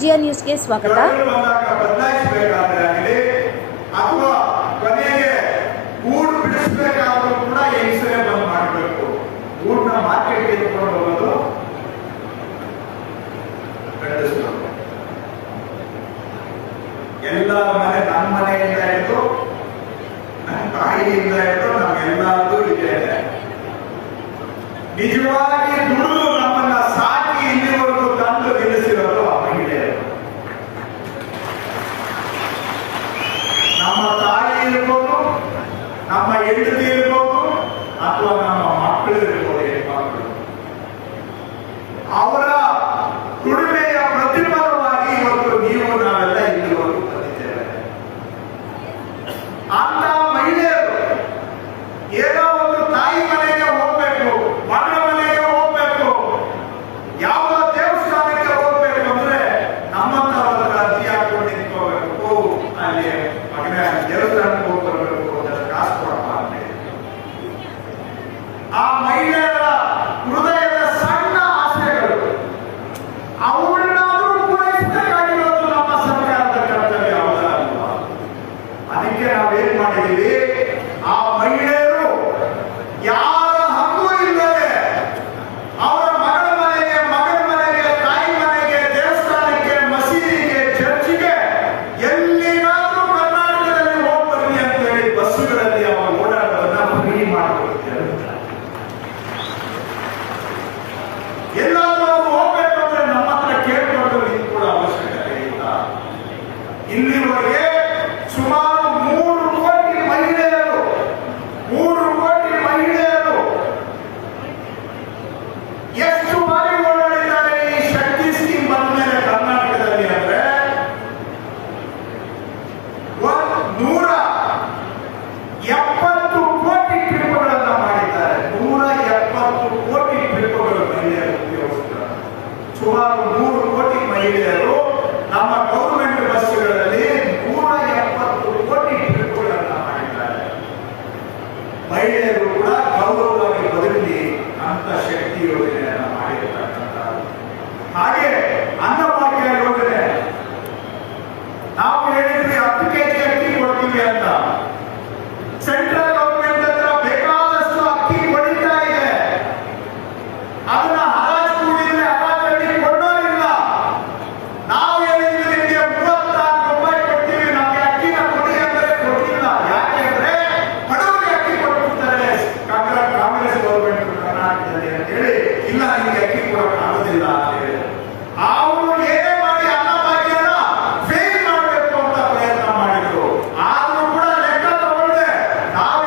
ವಿಜಯ ನ್ಯೂಸ್ಗೆ ಸ್ವಾಗತ. ಎಲ್ಲ ಮನೆ ನಮ್ಮ ಮನೆಯಿಂದ ಇದ್ದು ತಾಯಿಯಿಂದ ಇದ್ದು ನಮ್ಗೆಲ್ಲದೂ ಇದೆ. ನಿಜವಾಗಿ ದುಡಿದು ನಮ್ಮನ್ನ ಸಾಕಿ ಇಲ್ಲಿವರೆಗೂ ತಂದು ನಿಲ್ಲಿಸಿರೋದು ಆ ಮಹಿಳೆಯರು. ನಮ್ಮ ತಾಯಿ ಇರ್ಬೋದು, ನಮ್ಮ ಹೆಂಡತಿ ಇರ್ಬೋದು, ಅಥವಾ ನಮ್ಮ ಮಕ್ಕಳು ಇರ್ಬೋದು, ಹೆಣ್ಮಕ್ಕಳು. ಅವರ ದುಡಿಮೆಯ ಪ್ರತಿಫಲವಾಗಿ ಇವತ್ತು ನೀವು ನಾವೆಲ್ಲ ಇಲ್ಲಿವರೆಗೂ ಬಂದಿದ್ದೇವೆ. ಅಂತ ಮಹಿಳೆಯರು ಏನೋ ಒಂದು ತಾಯಿ ಮನೆಗೆ ಹೋಗ್ಬೇಕು, ಮಗಳ ಮನೆಗೆ ಹೋಗ್ಬೇಕು, ಯಾವ ದೇವಸ್ಥಾನಕ್ಕೆ ಹೋಗ್ಬೇಕು ಅಂದ್ರೆ ನಮ್ಮಂತವರ ಅರ್ಜಿ ಹಾಕೊಂಡು ನಿಂತ್ಕೋಬೇಕು. ಅಲ್ಲಿ ಮಗನ ದೇವಸ್ಥಾನಕ್ಕೆ ಹೋಗಿ ಬರ್ಬೇಕು, ಅದರ ಕಾಸು ಕೊಡಪ್ಪ ಅಂತ. ಆ ಮಹಿಳೆಯರ ಹೃದಯದ ಸಣ್ಣ ಆಸೆಗಳು ಅವರನ್ನಾದ್ರೂ ಪೂರೈಸಬೇಕಾಗಿರೋದು ನಮ್ಮ ಸರ್ಕಾರದ ಕರ್ತವ್ಯ, ಹೌದಾ ಅಲ್ವಾ? ಅದಕ್ಕೆ ನಾವೇನ್ ಮಾಡಿದೀವಿ, ಆ ಮಹಿಳೆಯರು ಯಾರ ಹಕ್ಕು ಇಲ್ಲದೆ ಅವರ ಮಗಳ ಮನೆಗೆ, ಮಗನ ಮನೆಗೆ, ತಾಯಿ ಮನೆಗೆ, ದೇವಸ್ಥಾನಕ್ಕೆ, ಮಸೀದಿಗೆ, ಚರ್ಚಿಗೆ ಎಲ್ಲಿಗಾದ್ರೂ ಕರ್ನಾಟಕದಲ್ಲಿ ಹೋಗಿ ಬನ್ನಿ ಅಂತ ಹೇಳಿ ಬಸ್ಸುಗಳಲ್ಲಿ ಅವರ ಓಡಾಟವನ್ನ ಫ್ರೀ ಮಾಡಿಕೊಡ್ತಾರೆ. ಎಲ್ಲಾದ್ರೂ ಅವರು ಹೋಗ್ಬೇಕು ಅಂದ್ರೆ ನಮ್ಮ ಹತ್ರ ಕೇಳ್ಕೊಂಡು ನಿಂತ್ಕೊಳ್ಳೋ ಅವಶ್ಯಕತೆ ಇಲ್ಲ. ಇಲ್ಲಿವರೆಗೆ ಸುಮಾರು 3 ಕೋಟಿ ಮಹಿಳೆಯರು ಎಷ್ಟು ಬಾರಿ ಓಡಾಡಿದ್ದಾರೆ ಈ ಶಕ್ತಿ ಸ್ಕೀಮ್ ಬಂದ ಮೇಲೆ ಕರ್ನಾಟಕದಲ್ಲಿ ಅಂದ್ರೆ 170 ಕೋಟಿ ಟ್ರಿಪ್ಗಳನ್ನ ಮಾಡಿದ್ದಾರೆ. 170 ಕೋಟಿ ಟ್ರಿಪ್ಗಳು ಮಹಿಳೆಯರು ಉಪಯೋಗಿಸ್ತಾರೆ. ಸುಮಾರು 3 ಕೋಟಿ ಮಹಿಳೆಯರು ನಮ್ಮ ಗೌರ್ಮೆಂಟ್ ಬಸ್ಸುಗಳಲ್ಲಿ 170 ಕೋಟಿ ಟ್ರಿಪ್ಗಳನ್ನ ಮಾಡಿದ್ದಾರೆ. ಮಹಿಳೆಯರು ಕೂಡ ಗೌರವವಾಗಿ ಬದುಕಲಿ ಅಂತ ಶಕ್ತಿ ಯೋಜನೆಯನ್ನ ಮಾಡಿರ್ತಕ್ಕಂಥ. ಹಾಗೆ ಅನ್ನಭಾಗ್ಯ ಯೋಜನೆ ನಾವು ಹೇಳಿದ್ವಿ 10 ಕೆಜಿ ಅಕ್ಕಿ ಕೊಡ್ತೀವಿ ಅಂತ. ಸೆಂಟ್ರಲ್ ಗೌರ್ಮೆಂಟ್ ಹತ್ರ ಬೇಕಾದಷ್ಟು ಅಕ್ಕಿ ಕೊಡಿತಾ ಇದೆ. ಅದನ್ನ ಹರಾಜು ಕೂಡಿದ್ರೆ ಹರಾಜಲ್ಲಿ ಕೊಡೋರಿಲ್ಲ. ನಾವು ಹೇಳಿದ್ವಿ ನಿಮಗೆ 34 ರೂಪಾಯಿ ಕೊಡ್ತೀವಿ, ನಮಗೆ ಅಕ್ಕಿನ ಕೊಡಿ ಅಂದ್ರೆ ಕೊಟ್ಟಿಲ್ಲ. ಯಾಕೆಂದ್ರೆ ಬಡವರಿಗೆ ಅಕ್ಕಿ ಕೊಡ್ತಿರ್ತಾರೆ ಕಾಂಗ್ರೆಸ್ ಗೌರ್ಮೆಂಟ್ ಕರ್ನಾಟಕದಲ್ಲಿ ಅಂತ ಹೇಳಿ, ಇಲ್ಲ ನಿಮಗೆ ಅಕ್ಕಿ ಕೊಡೋಕೆ ಆಗೋದಿಲ್ಲ ಅಂತ ಹೇಳಿ ಅವರು ಏನೇ ಮಾಡಿ ಅನ್ನಭಾಗ್ಯನ ಫೇಲ್ ಮಾಡಬೇಕು ಅಂತ ಪ್ರಯತ್ನ ಮಾಡಿದ್ರು. ಆದ್ರೂ ಕೂಡ ಲೆಕ್ಕ ತಗೊಳ್ಳದೆ ನಾವು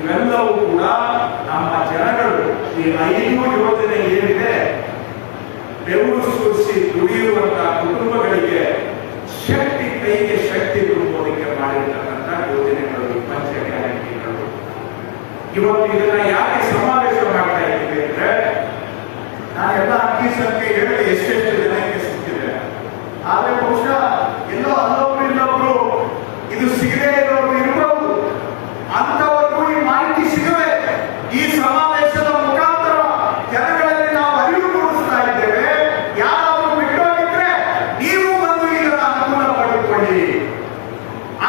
ಇವೆಲ್ಲವೂ ಕೂಡ ನಮ್ಮ ಜನಗಳು ಈ 5 ಯೋಜನೆ ಏನಿದೆ ಬೆವರು ಸುರಿಸಿ ದುಡಿಯುವಂತಹ ಕುಟುಂಬಗಳಿಗೆ ಶಕ್ತಿ, ಕೈಗೆ ಶಕ್ತಿ ತುಂಬುವುದಕ್ಕೆ ಮಾಡಿರ್ತಕ್ಕಂಥ ಯೋಜನೆಗಳು ಈ ಪಂಚ ಗ್ಯಾರಂಟಿಗಳು. ಇವತ್ತು ಇದನ್ನ ಯಾಕೆ ಸಮಾವೇಶ ಮಾಡ್ತಾ ಇದ್ದೀವಿ ಅಂದ್ರೆ, ನಾನೆಲ್ಲ ಅಕ್ಕಿ ಸಂಖ್ಯೆ ಹೇಳಿ ಎಷ್ಟೆಷ್ಟು ಜನಕ್ಕೆ ಸಿಗ್ತಿದೆ, ಆದ್ರೆ ಬಹುಶಃ ಎಲ್ಲೋ ಇನ್ನೊಬ್ರು ಇದು ಸಿಗದೇ ಇರೋರು ಇರಬಹುದು. ಅಂತವರೆಗೂ ಈ ಮಾಹಿತಿ ಸಿಗಬೇಕು. ಈ ಸಮಾವೇಶದ ಮುಖಾಂತರ ಜನಗಳಲ್ಲಿ ನಾವು ಅರಿವು ಮೂಡಿಸ್ತಾ ಇದ್ದೇವೆ. ಯಾರಾದ್ರೂ ಬಿಟ್ಟೋಗಿದ್ರೆ ನೀವು ಬಂದು ಇದರ ಅನುಕೂಲ ಪಡೆದುಕೊಳ್ಳಿ.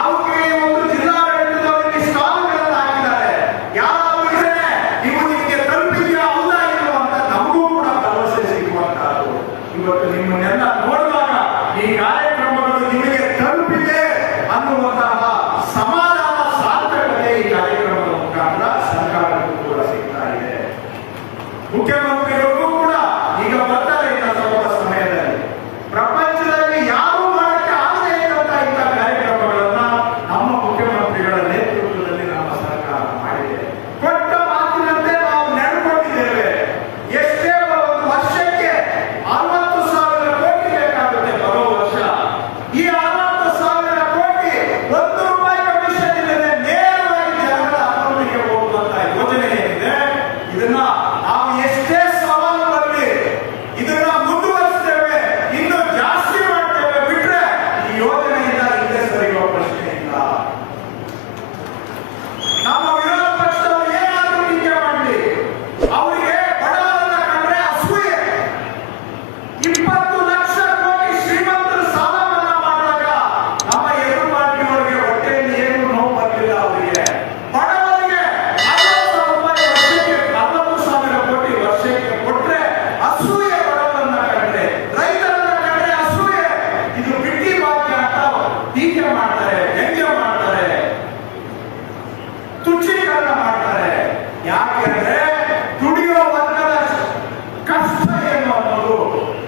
ಅವ್ರಿಗೆ ಒಂದು ಜಿಲ್ಲಾಡಳಿತದವರಿಗೆ ಸ್ಟಾಲ್ಗಳನ್ನು ಹಾಕಿದ್ದಾರೆ. ಯಾರಾದ್ರೂ ಇದ್ರೆ ನೀವು ನಿಮಗೆ ತಲುಪಿದೆಯಾ ಹೌದಾ ಇಲ್ವಾ ಅಂತ ನಮಗೂ ಕೂಡ ಭರವಸೆ ಸಿಗುವಂತಹದ್ದು. ಇವತ್ತು ನಿಮ್ಮನ್ನೆಲ್ಲ ನೋಡುವಾಗ ಈ ಕಾರ್ಯಕ್ರಮಗಳು ನಿಮಗೆ ತಲುಪಿದೆ ಅನ್ನುವಂತಹ ಸಮಾಧಾನ, ಸಾರ್ಥಕತೆ ಈ ಕಾರ್ಯಕ್ರಮದ ಮುಖಾಂತರ ಸರ್ಕಾರಕ್ಕೂ ಕೂಡ ಸಿಗ್ತಾ ಇದೆ. ಮುಖ್ಯಮಂತ್ರಿಗಳಿಗೂ ಕೂಡ ಈಗ ಬರ್ತಾರೆ ಇನ್ನ ಸ್ವಲ್ಪ ಸಮಯದಲ್ಲಿ. ಪ್ರಪಂಚದಲ್ಲಿ ಯಾರು ಮಾಡಕ್ಕೆ ಆಗದೇ ಇದ್ದಂತಹ ಇಂಥ ಕಾರ್ಯಕ್ರಮಗಳನ್ನ ನಮ್ಮ ಮುಖ್ಯಮಂತ್ರಿಗಳ ನೇತೃತ್ವದಲ್ಲಿ ನಮ್ಮ ಸರ್ಕಾರ ಮಾಡಿದೆ. ಕೊಟ್ಟ ಮಾತಿನಂತೆ ನಾವು ನಡೆದುಕೊಂಡಿದ್ದೇವೆ. ಎಷ್ಟೇ ಒಂದು ವರ್ಷಕ್ಕೆ 60,000 ಕೋಟಿ ಬೇಕಾಗುತ್ತೆ ಬರೋ ವರ್ಷ. ಈ 60,000 ಕೋಟಿ ₹1 ಕಮಿಷನ್ ಇಲ್ಲದೆ ನೇರವಾಗಿ ಜನಗಳ ಅಕೌಂಟ್ಗೆ ಹೋಗುವಂತಹ ಯೋಜನೆ ಏನಿದೆ, ಇದನ್ನ ನಾವು ಎಷ್ಟೇ ಸವಾಲು ಬರಲಿ ಇದನ್ನ ಮುಂದುವರಿಸ್ತೇವೆ, ಇನ್ನು ಜಾಸ್ತಿ ಮಾಡ್ತೇವೆ. ಬಿಟ್ರೆ ಈ ಯೋಜನೆಯಿಂದ ಹಿಂದೆ ಸರಿಯುವ ಪ್ರಶ್ನೆ ಇಲ್ಲ. ನಮ್ಮ ವಿರೋಧ ಪಕ್ಷದವರು ಏನಾದರೂ ಟೀಕೆ ಮಾಡಲಿ, ಅವರಿಗೆ ಬಡವರನ್ನ ಕಂಡ್ರೆ ಅಸೂಯೆ. 20 ಲಕ್ಷ ಕೋಟಿ ಶ್ರೀಮಂತರು ಸಾಲ ಮನ್ನಾ ಮಾಡಿದಾಗ ನಮ್ಮ ಎದುರು ಪಾರ್ಟಿಯವರಿಗೆ ಹೊಟ್ಟೆಯಲ್ಲಿ ಏನು ನೋವು ಬರಲಿಲ್ಲ. ಅವರಿಗೆ ಬಡವರಿಗೆ 60,000 ಕೋಟಿ ವರ್ಷಕ್ಕೆ ಕೊಟ್ರೆ ಅಸೂಯೆ. ಬಡವರನ್ನ ಕಂಡ್ರೆ, ರೈತರನ್ನ ಕಂಡ್ರೆ ಅಸೂಯೆ. ಇದು ಬಿಟ್ಟಿ ಭಾಗ್ಯ ಅಂತ ಟೀಕೆ ಮಾಡ್ತಾರೆ, ವ್ಯಂಗ್ಯ ಮಾಡ್ತಾರೆ, ತುಚ್ಛೀಕರಣ ಮಾಡ್ತಾರೆ. ಯಾಕೆಂದ್ರೆ ದುಡಿಯುವ ವರ್ಗದ ಕಷ್ಟ ಏನು ಅನ್ನೋದು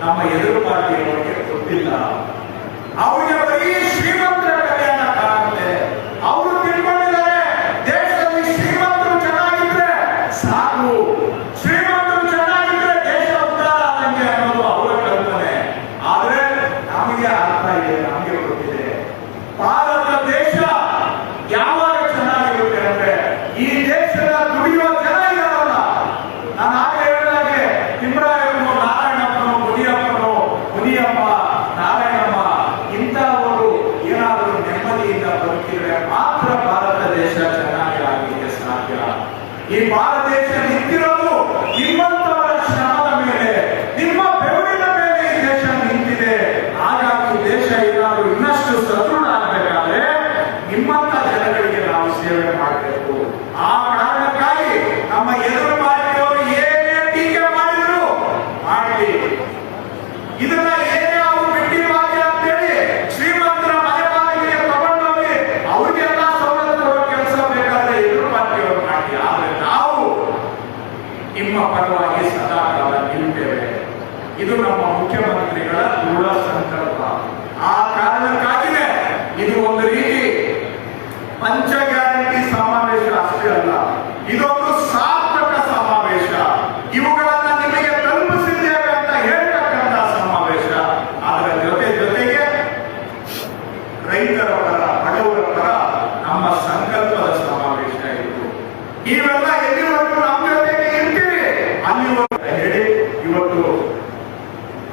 ನಮ್ಮ ಎದುರು ಪಾರ್ಟಿಯವರಿಗೆ ಗೊತ್ತಿಲ್ಲ. ಅವರಿಗೆ ಬರೀ ಶ್ರೀಮಂತರ ಕಲ್ಯಾಣ ಕಾಣುತ್ತೆ. ಅವರು ತಿಳ್ಕೊಂಡಿದ್ದಾರೆ ದೇಶದಲ್ಲಿ ಶ್ರೀಮಂತರು ಚೆನ್ನಾಗಿದ್ರೆ ಸಾಕು, ಶ್ರೀಮಂತರು ಚೆನ್ನಾಗಿದ್ರೆ ದೇಶ ಉದ್ಧಾರ ಆದಂಗೆ ಅನ್ನೋದು ಅವರ ಕಲ್ಪನೆ. ಆದ್ರೆ ನಮಗೆ ಅರ್ಥ ಇದೆ, ನಮಗೆ ಗೊತ್ತಿದೆ. ಭಾರತ ದೇಶ ಯಾವಾಗ ಚೆನ್ನಾಗಿರುತ್ತೆ ಅಂದ್ರೆ, ಈ ದೇಶದ ದುಡಿಯುವ ಜನ ಇದಾರಲ್ಲ, ನಾನು ಆಗಲೇ ಹೇಳಿದಾಗೆ ತಿಮ್ಮರಾಯಪ್ಪನು, ನಾರಾಯಣಪ್ಪನು, ಮುನಿಯಮ್ಮ, ನಾರಾಯಣಮ್ಮ ಇಂಥವರು ಏನಾದರೂ ನೆಮ್ಮದಿಯಿಂದ ಬದುಕಿದ್ರೆ ಮಾತ್ರ ಭಾರತ ದೇಶ ಚೆನ್ನಾಗಿ ಆಗಲಿಕ್ಕೆ ಸಾಧ್ಯ. ಈ ಭಾರತ ದೇಶ ನಿಂತಿರೋದು ನಿಮ್ಮಂತವರ ಶ್ರಮದ ಮೇಲೆ, ನಿಮ್ಮ ಬೆವರಿನ ಮೇಲೆ ಈ ದೇಶ ನಿಂತಿದೆ. ಹಾಗಾಗಿ ದೇಶ ಏನಾದರೂ ಇನ್ನಷ್ಟು ಸದೃಢ ಆಗಬೇಕಾದ್ರೆ ನಿಮ್ಮಂತ ಜನಗಳಿಗೆ ನಾವು ಸೇವೆ ಮಾಡಬೇಕು. ಆ ಕಾರಣಕ್ಕಾಗಿ ನಮ್ಮ ಎದುರು ಪಾರ್ಟಿಯವರು ಏನೇ ಟೀಕೆ ಮಾಡಿದ್ರು ಮಾಡಲಿ, ಇದನ್ನ ಏನೇ ಅವರು ಬಿಟ್ಟಿ ಭಾಗ್ಯ ಅಂತೇಳಿ ಶ್ರೀಮಂತರ ಮನೆ ಬಾಗಿಲಿಗೆ ತಗೊಂಡೋಗಿ ಅವ್ರಿಗೆಲ್ಲ ಸವಲತ್ತು ಕೊಡೋ ಕೆಲಸ ಬೇಕಾದ್ರೆ ಎದುರು ಪಾರ್ಟಿಯವರು ಮಾಡಿ. ಆದ್ರೆ ನಾವು ನಿಮ್ಮ ಪರವಾಗಿ ಸದಾ ಕಾಲ ನಿಲ್ತೇವೆ. ಇದು ನಮ್ಮ ಮುಖ್ಯಮಂತ್ರಿಗಳ ದೃಢ ಸಂಕಲ್ಪ. ಆ ಕಾರಣಕ್ಕಾಗಿಯೇ ಇದು ಒಂದು ರೀತಿ ಪಂಚ ಗ್ಯಾರಂಟಿ ಸಮಾವೇಶ ಅಷ್ಟೇ ಅಲ್ಲ, ಇದೊಂದು ಸಾರ್ಥಕ ಸಮಾವೇಶ. ಇವುಗಳನ್ನ ನಿಮಗೆ ತಲುಪಿಸಿದ್ದೇವೆ ಅಂತ ಹೇಳ್ತಕ್ಕಂಥ ಸಮಾವೇಶ. ಅದರ ಜೊತೆಗೆ ರೈತರ ಪರ, ಬಡವರ ಪರ ನಮ್ಮ ಸಂಕಲ್ಪದ ಸಮಾವೇಶ ಇದು. ಇವೆಲ್ಲ ಎಲ್ಲಿವರೆಗೂ ನಮ್ಮ ಜೊತೆಗೆ ಇರ್ತೀವಿ ಅಲ್ಲಿವರೆಗೂ ಹೇಳಿ ಇವತ್ತು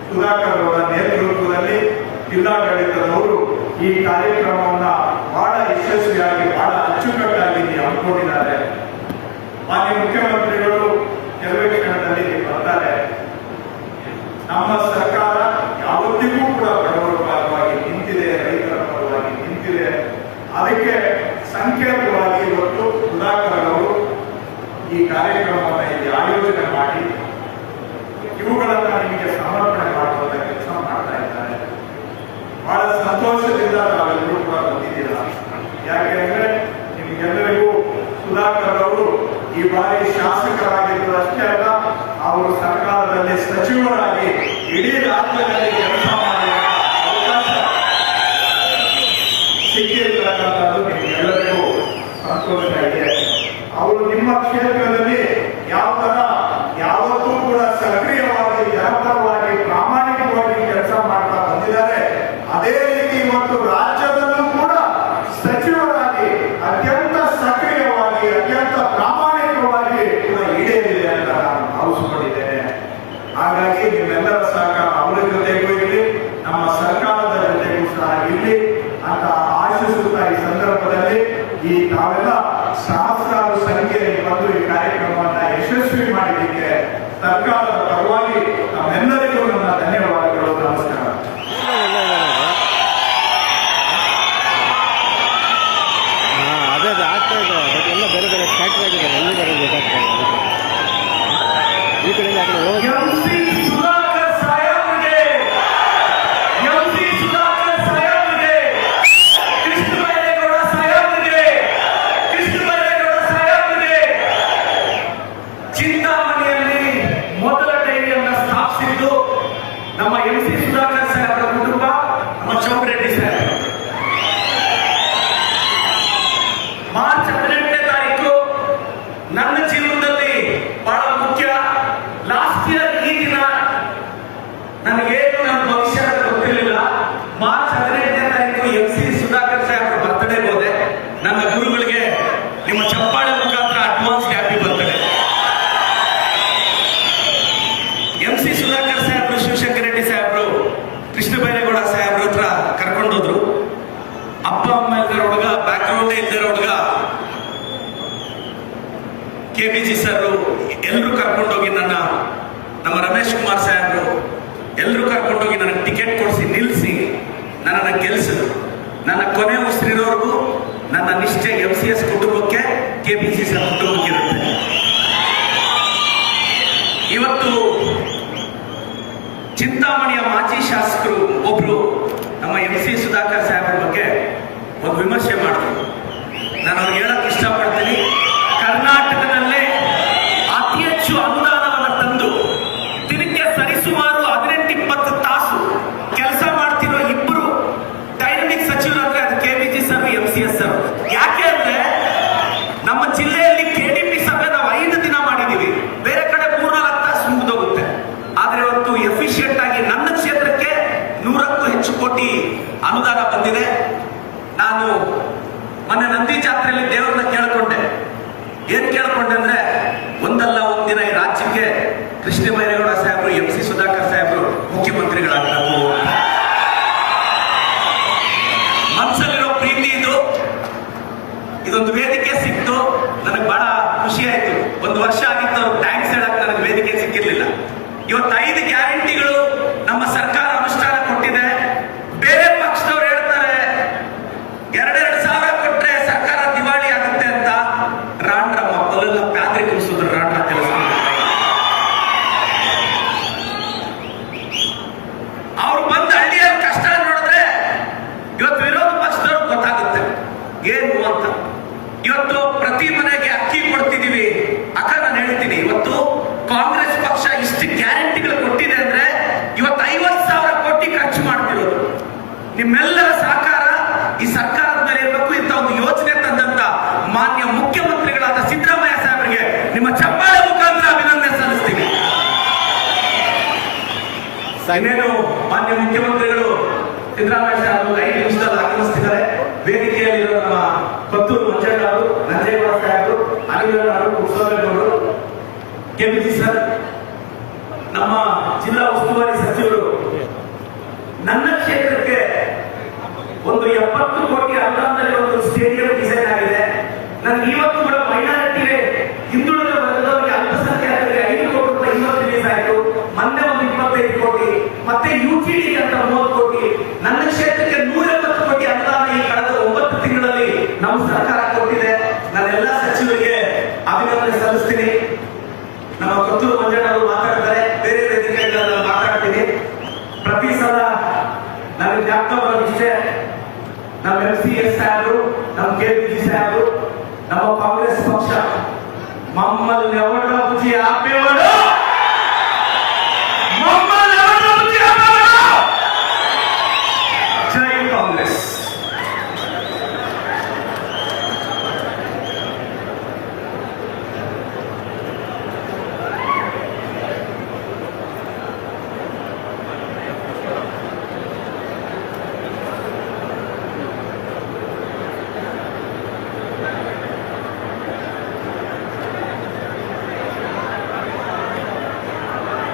ಸುಧಾಕರ್ ಅವರ ನೇತೃತ್ವದಲ್ಲಿ ಜಿಲ್ಲಾಡಳಿತದವರು ಈ ಕಾರ್ಯಕ್ರಮವನ್ನ ಬಹಳ ಯಶಸ್ವಿಯಾಗಿ, ಬಹಳ ಅಚ್ಚುಕಟ್ಟಾಗಿ ಹಮ್ಮಿಕೊಂಡಿದ್ದಾರೆ. ಮಾನ್ಯ ಮುಖ್ಯಮಂತ್ರಿಗಳು ಕೆಲವೇ ಕ್ಷಣದಲ್ಲಿ ಬರ್ತಾರೆ. ನಮ್ಮ ಸರ್ಕಾರ ಯಾವತ್ತಿಗೂ ಕೂಡ ಬಡವರ ಪರವಾಗಿ ನಿಂತಿದೆ, ರೈತರ ಪರವಾಗಿ ನಿಂತಿದೆ. ಅದಕ್ಕೆ ಸಂಕೇತವಾಗಿ ಇವತ್ತು ಸುಧಾಕರ್ ಅವರು ಈ ಕಾರ್ಯಕ್ರಮವನ್ನು ಇಲ್ಲಿ ಆಯೋಜನೆ ಮಾಡಿ ಇವುಗಳನ್ನು ನಿಮಗೆ ಸಮರ್ಪಣೆ ಮಾಡುವಂತ ಕೆಲಸ ಮಾಡ್ತಾ ಇದ್ದಾರೆ. ಬಹಳ ಸಂತೋಷದಿಂದ ನಾವೆಲ್ಲರೂ ಕೂಡ ಬಂದಿದ್ದೀರಾ. ಯಾಕೆಂದ್ರೆ ನಿಮ್ಗೆಲ್ಲರಿಗೂ ಸುಧಾಕರ್ ಅವರು ಈ ಬಾರಿ ಶಾಸಕರಾಗಿದ್ದು ಅಷ್ಟೇ ಅಲ್ಲ, ಅವರು ಸರ್ಕಾರದಲ್ಲಿ ಸಚಿವರಾಗಿ ಇಡೀ ರಾಜ್ಯದಲ್ಲಿ ಕೆಲಸ ಮಾಡುವ ಅವಕಾಶ ಸಿಕ್ಕಿರ್ತಕ್ಕಂಥದ್ದು ನಿಮಗೆಲ್ಲರಿಗೂ ಸಂತೋಷ ಇದೆ. ಅವರು ಕ್ಷೇತ್ರದಲ್ಲಿ ಯಾವ ತರ ಯಾವತ್ತೂ ಕೂಡ ಸಕ್ರಿಯವಾಗಿ ಜನಪರವಾಗಿ ಪ್ರಾಮಾಣಿಕವಾಗಿ ಕೆಲಸ ಮಾಡ್ತಾ ಬಂದಿದ್ದಾರೆ. ಅದೇ ರೀತಿ ಇವತ್ತು ರಾಜ್ಯದಲ್ಲೂ ಕೂಡ ಸಚಿವರಾಗಿ ಅತ್ಯಂತ ಸಕ್ರಿಯವಾಗಿ ಅತ್ಯಂತ ಪ್ರಾಮಾಣಿಕವಾಗಿ ಕೂಡ ಈಡೇರಿದೆ ಅಂತ ನಾನು ಭಾವಿಸಿಕೊಂಡಿದ್ದೇನೆ. ಹಾಗಾಗಿ ನಿಮ್ಮೆಲ್ಲರ ಸಹಕಾರ ಅವರ ಜೊತೆಗೂ ಇರಲಿ, ನಮ್ಮ ಸರ್ಕಾರದ ಜೊತೆಗೂ ಸಹ ಇರಲಿ ಅಂತ ಆಶಿಸುತ್ತಾ ಈ ಸಂದರ್ಭದಲ್ಲಿ ಈ ತಾವೆಲ್ಲ ಸಹಸ್ರಾರು ಸಂಖ್ಯೆಯಲ್ಲಿ ಬಂದು ಈ ಕಾರ್ಯಕ್ರಮವನ್ನು ಯಶಸ್ವಿ ಮಾಡಿದ್ದಕ್ಕೆ ಸರ್ಕಾರದ ಪರವಾಗಿ ನಮ್ಮೆಲ್ಲರಿಗೂ ನನ್ನ ಧನ್ಯವಾದಗಳು. ನಮಸ್ಕಾರ. ಅದೇ ಆಗ್ತಾ ಇದೆ, ಎಲ್ಲ ಬೇರೆ ಬೇರೆ ಫ್ಯಾಕ್ಟ್ರಿ ಆಗಿದ್ದಾರೆ, ಎಲ್ಲಿ ಬರೋದು ಗೊತ್ತಾಗ್ತಾ ಇದೆ. ಈ ಕಡೆಯಿಂದ ಆ ಕಡೆ ಹೋಗಿ ಚಿಂತಾಮಣಿಯಲ್ಲಿ ಮೊದಲ ಡೈರಿಯನ್ನು ಸ್ಥಾಪಿಸಿದ್ದು ನಮ್ಮ MC ಸುಧಾಕರ್ ಸಾಹೇಬರ ಕುಟುಂಬ, ನಮ್ಮ ಚೌಕರೆಡ್ಡಿ ಸಾಹೇಬ್. ಮಾರ್ಚ್ 18ನೇ ತಾರೀಕು ನನ್ನ ಜೀವನದಲ್ಲಿ ಬಹಳ ಮುಖ್ಯ. ಲಾಸ್ಟ್ ಇಯರ್ ಈ ದಿನ ನನಗೇನು ನನ್ನ ಭವಿಷ್ಯ ಅಂತ ಗೊತ್ತಿರಲಿಲ್ಲ. ಮಾರ್ಚ್ 18ನೇ ತಾರೀಕು MC ಸುಧಾಕರ್ ಸಾಹೇಬರ ಬರ್ತಡೇ ಹೋದೆ. ನನ್ನ ಗುರುಗಳಿಗೆ ನಿಮ್ಮ ಚಪ್ಪಾಳೆ ಮುಖಾಂತರ advance happy birthday. MC Sudhakar ಸಾಹೇಬರು ಶಿವಶಂಕರ ರೆಡ್ಡಿ ಸಾಹೇಬರು ಕೃಷ್ಣ ಬೈರೇಗೌಡ ಸಾಹೇಬ್ರ ಹತ್ರ ಕರ್ಕೊಂಡೋದ್ರು. ಅಪ್ಪ ಅಮ್ಮ ಇಲ್ದಿರೋ ಹುಡುಗ, ಬ್ಯಾಕ್ ಗ್ರೌಂಡ್ ಇಲ್ದಿರೋ ಹುಡುಗ, KBG ಸರ್ ಎಲ್ಲರೂ ಕರ್ಕೊಂಡೋಗಿ ನಮ್ಮ ರಮೇಶ್ ಕುಮಾರ್ ಸಾಹೇಬರು ಎಲ್ಲರೂ ಕರ್ಕೊಂಡೋಗಿ ನನಗೆ ಟಿಕೆಟ್ ಕೊಡಿಸಿ ನಿಲ್ಲಿಸಿ ನನ್ನನ್ನು ಗೆಲ್ಲಿಸಿದ್ರು. ನನ್ನ ಕೊನೆ ಉಸಿರಿರೋರ್ಗೂ ನನ್ನ ನಿಷ್ಠೆ MCS ಕುಟುಂಬಕ್ಕೆ, KBG ಸರ್ ಕುಟುಂಬಕ್ಕೆ ಇರುತ್ತೆ. ಇವತ್ತು ಚಿಂತಾಮಣಿಯ ಮಾಜಿ ಶಾಸಕರು ಒಬ್ರು ನಮ್ಮ MC ಸುಧಾಕರ್ ಸಾಹೇಬ್ರ ಬಗ್ಗೆ ಒಂದು ವಿಮರ್ಶೆ ಮಾಡಿದ್ರು. ನಾನು ಅವ್ರಿಗೆ ಹೇಳಕ್ ಇಷ್ಟಪಡ್ತೀನಿ, ಕರ್ನಾಟಕದಲ್ಲೇ ಅತಿ ಹೆಚ್ಚು ಅನುದಾನವನ್ನು ತಂದು ದಿನಕ್ಕೆ ಸರಿಸುಮಾರು 18-20 ತಾಸು ಕೆಲಸ ಮಾಡ್ತಿರೋ ಇಬ್ಬರು ಡೈನಮಿಕ್ ಸಚಿವರು ಅಂದ್ರೆ ಅದು KBG ಸರ್, MCS ಸರ್. ಯಾಕೆ ಅಂದ್ರೆ ನಮ್ಮ ಜಿಲ್ಲೆಯಲ್ಲಿ KDP ಸಭೆ ನಾವು 5 ದಿನ ಮಾಡಿದೀವಿ, ಬೇರೆ ಕಡೆ 3-4 ತಾಸು ಮುಗಿದೋಗುತ್ತೆ. ಆದ್ರೆ ಇವತ್ತು ಎಫಿಷಿಯಂಟ್ ಆಗಿ ನನ್ನ ಕ್ಷೇತ್ರಕ್ಕೆ 100ಕ್ಕೂ ಹೆಚ್ಚು ಕೋಟಿ ಅನುದಾನ ಬಂದಿದೆ. ನಾನು ಮೊನ್ನೆ ನಂದಿ ಜಾತ್ರೆಯಲ್ಲಿ ದೇವರನ್ನ ಕೇಳ್ಕೊಂಡೆ. ಏನ್ ಕೇಳ್ಕೊಂಡೆ ಅಂದ್ರೆ, ಒಂದಲ್ಲ ಒಂದಿನ ಈ ರಾಜ್ಯಕ್ಕೆ ಕೃಷ್ಣ ಬೈರೇಗೌಡ ಸಾಹೇಬರು, MC ಸುಧಾಕರ್ ಸಾಹೇಬರು ಮುಖ್ಯಮಂತ್ರಿಗಳಾಗಬೇಕು. ಮನಸ್ಸಲ್ಲಿರೋ ಪ್ರೀತಿ ಇದೊಂದು ವೇದಿಕೆ ಸಿಕ್ತು. ನನಗೆ ಬಹಳ ಖುಷಿ ಆಯ್ತು. 1 ವರ್ಷ ಆಗಿತ್ತು ಅವ್ರು ಥ್ಯಾಂಕ್ಸ್ ಹೇಳಕ್ ನನಗೆ ವೇದಿಕೆ ಸಿಕ್ಕಿರ್ಲಿಲ್ಲ. ಇವತ್ತು 5 ಗ್ಯಾರಂಟಿಗಳು ನಮ್ಮ ಸರ್ಕಾರ ಅನುಷ್ಠಾನ ಕೊಟ್ಟಿದೆ. ಬೇರೆ ಪಕ್ಷದವ್ರು ಹೇಳ್ತಾರೆ 2,2 ಸಾವಿರ ಕೊಟ್ರೆ ಸರ್ಕಾರ ದಿವಾಳಿ ಆಗುತ್ತೆ ಅಂತ. ರಾಂಡ್ರ ಮಕ್ಕಳೆಲ್ಲ ಪ್ಯಾದ್ರಿ ಕುಡಿಸಿದ್ರು, ರಾಂಡ್ರ ಕೆಲಸ. ಅವ್ರು ಬಂದು ಹಳ್ಳಿಯಲ್ಲಿ ಕಷ್ಟ ನೋಡಿದ್ರೆ ಇವತ್ತು ವಿರೋಧ ಪಕ್ಷದವ್ರು ಗೊತ್ತಾಗುತ್ತೆ ಏನು ಅಂತ. ಇವತ್ತು ಪ್ರತಿ ಮನೆಗೆ ಅಕ್ಕಿ ಕೊಡ್ತಿದೀವಿ. ಅಕ್ಕ ನಾನು ಹೇಳ್ತೀನಿ, ಇವತ್ತು ಕಾಂಗ್ರೆಸ್ ಪಕ್ಷ ಇಷ್ಟು ಗ್ಯಾರಂಟಿಗಳು ಕೊಟ್ಟಿದೆ ಅಂದ್ರೆ ಇವತ್ತು 50,000 ಕೋಟಿ ಖರ್ಚು ಮಾಡ್ತಿರೋದು. ನಿಮ್ಮೆಲ್ಲರ ಸಹಕಾರ ಈ ಸರ್ಕಾರದ ಮೇಲೆ ಇರಬೇಕು. ಇಂಥ ಒಂದು ಯೋಜನೆ ತಂದಂತ ಮಾನ್ಯ ಮುಖ್ಯಮಂತ್ರಿಗಳಾದ ಸಿದ್ದರಾಮಯ್ಯ ಸಾಹೇಬರಿಗೆ ನಿಮ್ಮ ಚಪ್ಪಾಳೆ ಮುಖಾಂತರ ಅಭಿನಂದನೆ ಸಲ್ಲಿಸ್ತೀವಿ. ಇನ್ನೇನು ಮಾನ್ಯ ಮುಖ್ಯಮಂತ್ರಿಗಳು ಸಿದ್ದರಾಮಯ್ಯ ಸಾಹೇಬರು 5 ನಿಮಿಷದಲ್ಲಿ ಆಗಮಿಸ್ತಿದ್ದಾರೆ. ವೇದಿಕೆಯಲ್ಲಿರೋ ನಮ್ಮ ಕೊತ್ತೂರು ಮಂಜಣ್ಣ ಅವರು, ನಂಜೇಗೌಡ ಸಾಹೇಬರು, ಅನಿಲ್ ಅವರು, ಕುಸೋಮೇಗೌಡರು, KBG ಸರ್, ನಮ್ಮ ಜಿಲ್ಲಾ ಉಸ್ತುವಾರಿ ಸಚಿವರು. ನನ್ನ ಕ್ಷೇತ್ರಕ್ಕೆ ಒಂದು 70 ಕೋಟಿ ಅನುದಾನದಲ್ಲಿ ಒಂದು ಸ್ಟೇಡಿಯಂ ಡಿಸೈನ್ ಆಗಿದೆ. ನನಗೆ ಇವತ್ತು ಕೂಡ ಮೈನಾರಿಟಿಗೆ, ಹಿಂದುಳಿದ ವರ್ಗದವರಿಗೆ, ಅಲ್ಪಸಂಖ್ಯಾತರಿಗೆ 5 ಕೋಟಿ ರೂಪಾಯಿ ಇವತ್ತು ರಿಲೀಸ್ ಆಯಿತು. ಮೊನ್ನೆ ಒಂದು 25 ಕೋಟಿ, ಮತ್ತೆ UGD ಅಂತ 30 ಕೋಟಿ. ನನ್ನ ಕ್ಷೇತ್ರಕ್ಕೆ 150 ಕೋಟಿ ಅನುದಾನ ಈ ಕಳೆದ 9 ತಿಂಗಳಲ್ಲಿ ನಮ್ಮ ಸರ್ಕಾರ ಕೊಟ್ಟಿದೆ. ನಾನೆಲ್ಲ ಸಚಿವರಿಗೆ ಅಭಿನಂದನೆ ಸಲ್ಲಿಸ್ತೀನಿ. ನಮ್ಮ ಕೊತ್ತೂರು ಮಂಜಣ್ಣ ಅವರು ಮಾತಾಡ್ತಾರೆ, ಬೇರೆ ವೇದಿಕೆಗಳಲ್ಲಿ ಮಾತಾಡ್ತೀನಿ. ಪ್ರತಿ ಸಲ ನನಗೆ ಜ್ಞಾಪಕ ಬರೋ ವಿಷಯ, ನಮ್ಮ MCS ಸಾಹೇಬರು, ನಮ್ಮ KBG ಸಾಹೇಬರು, ನಮ್ಮ ಕಾಂಗ್ರೆಸ್ ಪಕ್ಷ ಮಮ್ಮಲ್ని ఎవరు బుజ్జి ఆపేవాడు, మమ్మల్ని ఎవరు బుజ్జి ఆపేవాడు. జై కాంగ్రెస్.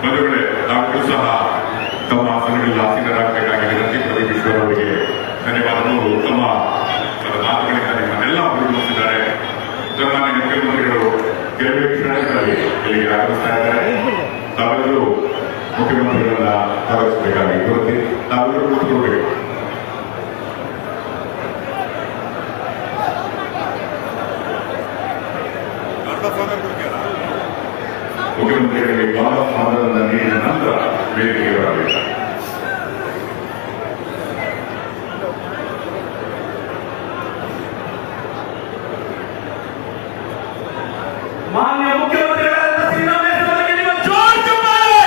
ಬಂಧುಗಳೇ, ತಾವು ಸಹ ತಮ್ಮ ಆಸನಗಳಲ್ಲಿ ಆಸೀನರಾಗಬೇಕಾಗಿ ವಿನಂತಿ. ಪ್ರದೀಪೇಶ್ವರ ಅವರಿಗೆ ಧನ್ಯವಾದಗಳು. ಉತ್ತಮ ಮಾತುಗಳಿಂದ ನಿಮ್ಮನ್ನೆಲ್ಲ ಅಭಿವೃದ್ಧಿಸಿದ್ದಾರೆ. ಸನ್ಮಾನ್ಯ ಮುಖ್ಯಮಂತ್ರಿಗಳು ಕೆಲವೇ ಕ್ಷಣಗಳಲ್ಲಿ ಇಲ್ಲಿಗೆ ಆಗಮಿಸ್ತಾ ಇದ್ದಾರೆ. ತಾವೆಲ್ಲರೂ ಮುಖ್ಯಮಂತ್ರಿಗಳನ್ನ ಸ್ವಾಗತಿಸಬೇಕಾಗಿ ವಿನಂತಿ. ತಾವೆಲ್ಲರೂ ಕೂತ್ಕೊಳ್ಬೇಕು. ಮುಖ್ಯಮಂತ್ರಿಗಳಿಗೆ ಬಾಲ ಸ್ವಾಗತದ ನೀಡಿದ ನಂತರ ವೇದಿಕೆಗೆ ಬರಬೇಕು. ಮಾನ್ಯ ಮುಖ್ಯಮಂತ್ರಿಗಳಾದ ಸಿದ್ದರಾಮಯ್ಯ ಅವರಿಗೆ ನಿಮ್ಮ ಜೋರು ಚಪ್ಪಾಳೆ.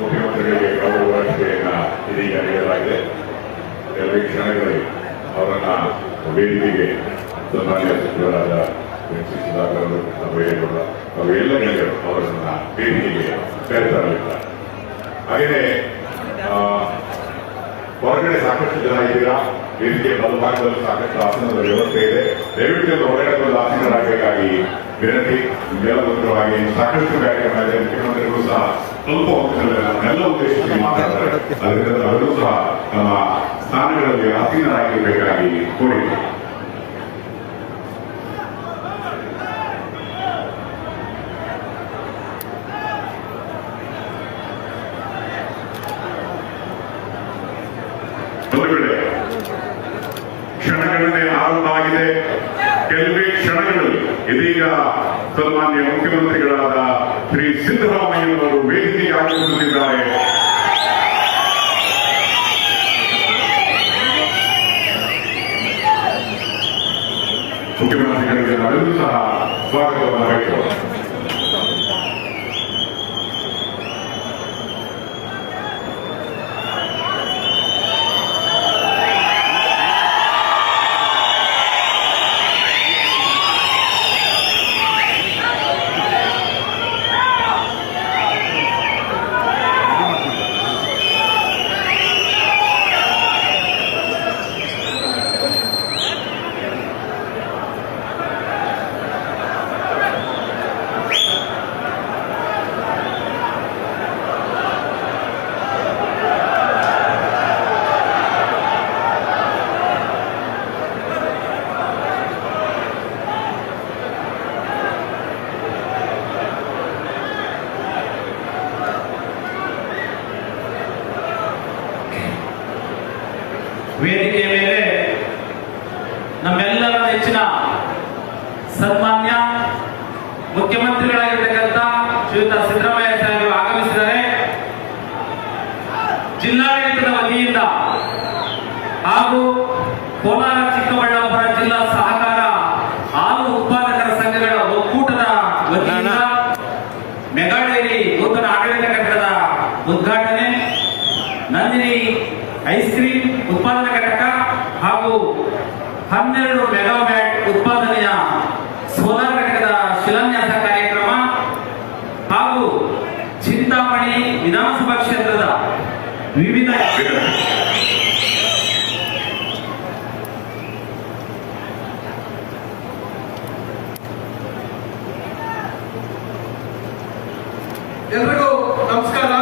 ಮುಖ್ಯಮಂತ್ರಿಗಳಿಗೆ ಗೌರವ ವಂದನೆಯನ್ನ ಇದೀಗ ನೀಡಲಾಗಿದೆ. ಕೆಲವೇ ಕ್ಷಣಗಳಲ್ಲಿ ಅವರನ್ನ ವೇದಿಕೆಗೆ ಸನ್ಮಾನ್ಯ ಸಚಿವರಾದ ವೆಂಕಟೇಶ ಸುಧಾಕರ್ ಅವರು, ಬೈರೇಗೌಡ ಹಾಗೂ ಎಲ್ಲ ಗಣ್ಯರು ಅವರನ್ನ ವೇದಿಕೆಗೆ ಕರೆತರಲಿದ್ದಾರೆ. ಹಾಗೆಯೇ ಹೊರಗಡೆ ಸಾಕಷ್ಟು ಜನ ಇದ್ದೀರಾ. ವೇದಿಕೆ ಬಲಭಾಗದಲ್ಲಿ ಸಾಕಷ್ಟು ಆಸನದ ವ್ಯವಸ್ಥೆ ಇದೆ. ದಯವಿಟ್ಟು ಹೊರಗಡೆ ಬಂದು ಆಸೀನರಾಗಬೇಕಾಗಿ ವಿನಂತಿ. ನಿಮ್ಮೆಲ್ಲ ಗೊತ್ತಿರುವಾಗಿ ಸಾಕಷ್ಟು ಕಾರ್ಯಕ್ರಮ ಇದೆ. ಮುಖ್ಯಮಂತ್ರಿಗಳು ಸಹ ಸ್ವಲ್ಪ ಹೊತ್ತಿನಲ್ಲಿ ನಮ್ಮೆಲ್ಲ ಉದ್ದೇಶಿಸಿ ಮಾತಾಡ್ತಾರೆ. ಅದರಿಂದ ನಾವೆಲ್ಲರೂ ಸಹ ನಮ್ಮ ಸ್ಥಾನಗಳಲ್ಲಿ ಆಸೀನರಾಗಿರಬೇಕಾಗಿ ಕೋರಿದೆ. ಬಂಧುಗಳೇ, ಕ್ಷಣಗಳನ್ನೇ ಆರಂಭ ಆಗಿದೆ. ಕೆಲವೇ ಕ್ಷಣಗಳಲ್ಲಿ ಇದೀಗ ಸನ್ಮಾನ್ಯ ಮುಖ್ಯಮಂತ್ರಿಗಳಾದ ಶ್ರೀ ಸಿದ್ದರಾಮಯ್ಯನವರು ವೇದಿಕೆಗೆ ಆಗಮಿಸುತ್ತಿದ್ದಾರೆ. ಮುಖ್ಯಮಂತ್ರಿಗಳಿಗೆ ನಾವೆಲ್ಲರೂ ಸಹ ಸ್ವಾಗತವನ್ನು ಬಯಸೋಣ. ವೇದಿಕೆಯ ಮೇಲೆ ನಮ್ಮೆಲ್ಲರ ನೆಚ್ಚಿನ ಸನ್ಮಾನ್ಯ ಮುಖ್ಯಮಂತ್ರಿಗಳಾಗಿರ್ತಕ್ಕಂಥ ಶ್ರೀಯುತ ಸಿದ್ದರಾಮಯ್ಯ ಸಾಹೇಬರು ಆಗಮಿಸಿದ್ದಾರೆ. ಜಿಲ್ಲಾಡಳಿತದ ವತಿಯಿಂದ ಹಾಗೂ ಕೋಲಾರ ಚಿಕ್ಕಬಳ್ಳಾಪುರ ಜಿಲ್ಲಾ ಸಹಕಾರ ಹಾಲು ಉತ್ಪಾದಕರ ಸಂಘಗಳ ಒಕ್ಕೂಟದ ವತಿಯಿಂದ ಮೆಗಾ ಡೈರಿ ನೂತನ ಆಡಳಿತ ಕಟ್ಟಡದ ಉದ್ಘಾಟನೆ, ನಂದಿನಿ ಐಸ್ ಕ್ರೀಮ್ ಉತ್ಪಾದನಾ ಘಟಕ ಹಾಗೂ 12 ಮೆಗಾವ್ಯಾಟ್ ಉತ್ಪಾದನೆಯ ಸೋಲಾರ್ ಘಟಕದ ಶಿಲಾನ್ಯಾಸ ಕಾರ್ಯಕ್ರಮ ಹಾಗೂ ಚಿಂತಾಮಣಿ ವಿಧಾನಸಭಾ ಕ್ಷೇತ್ರದ ವಿವಿಧ ಎಲ್ರಿಗೂ ನಮಸ್ಕಾರ.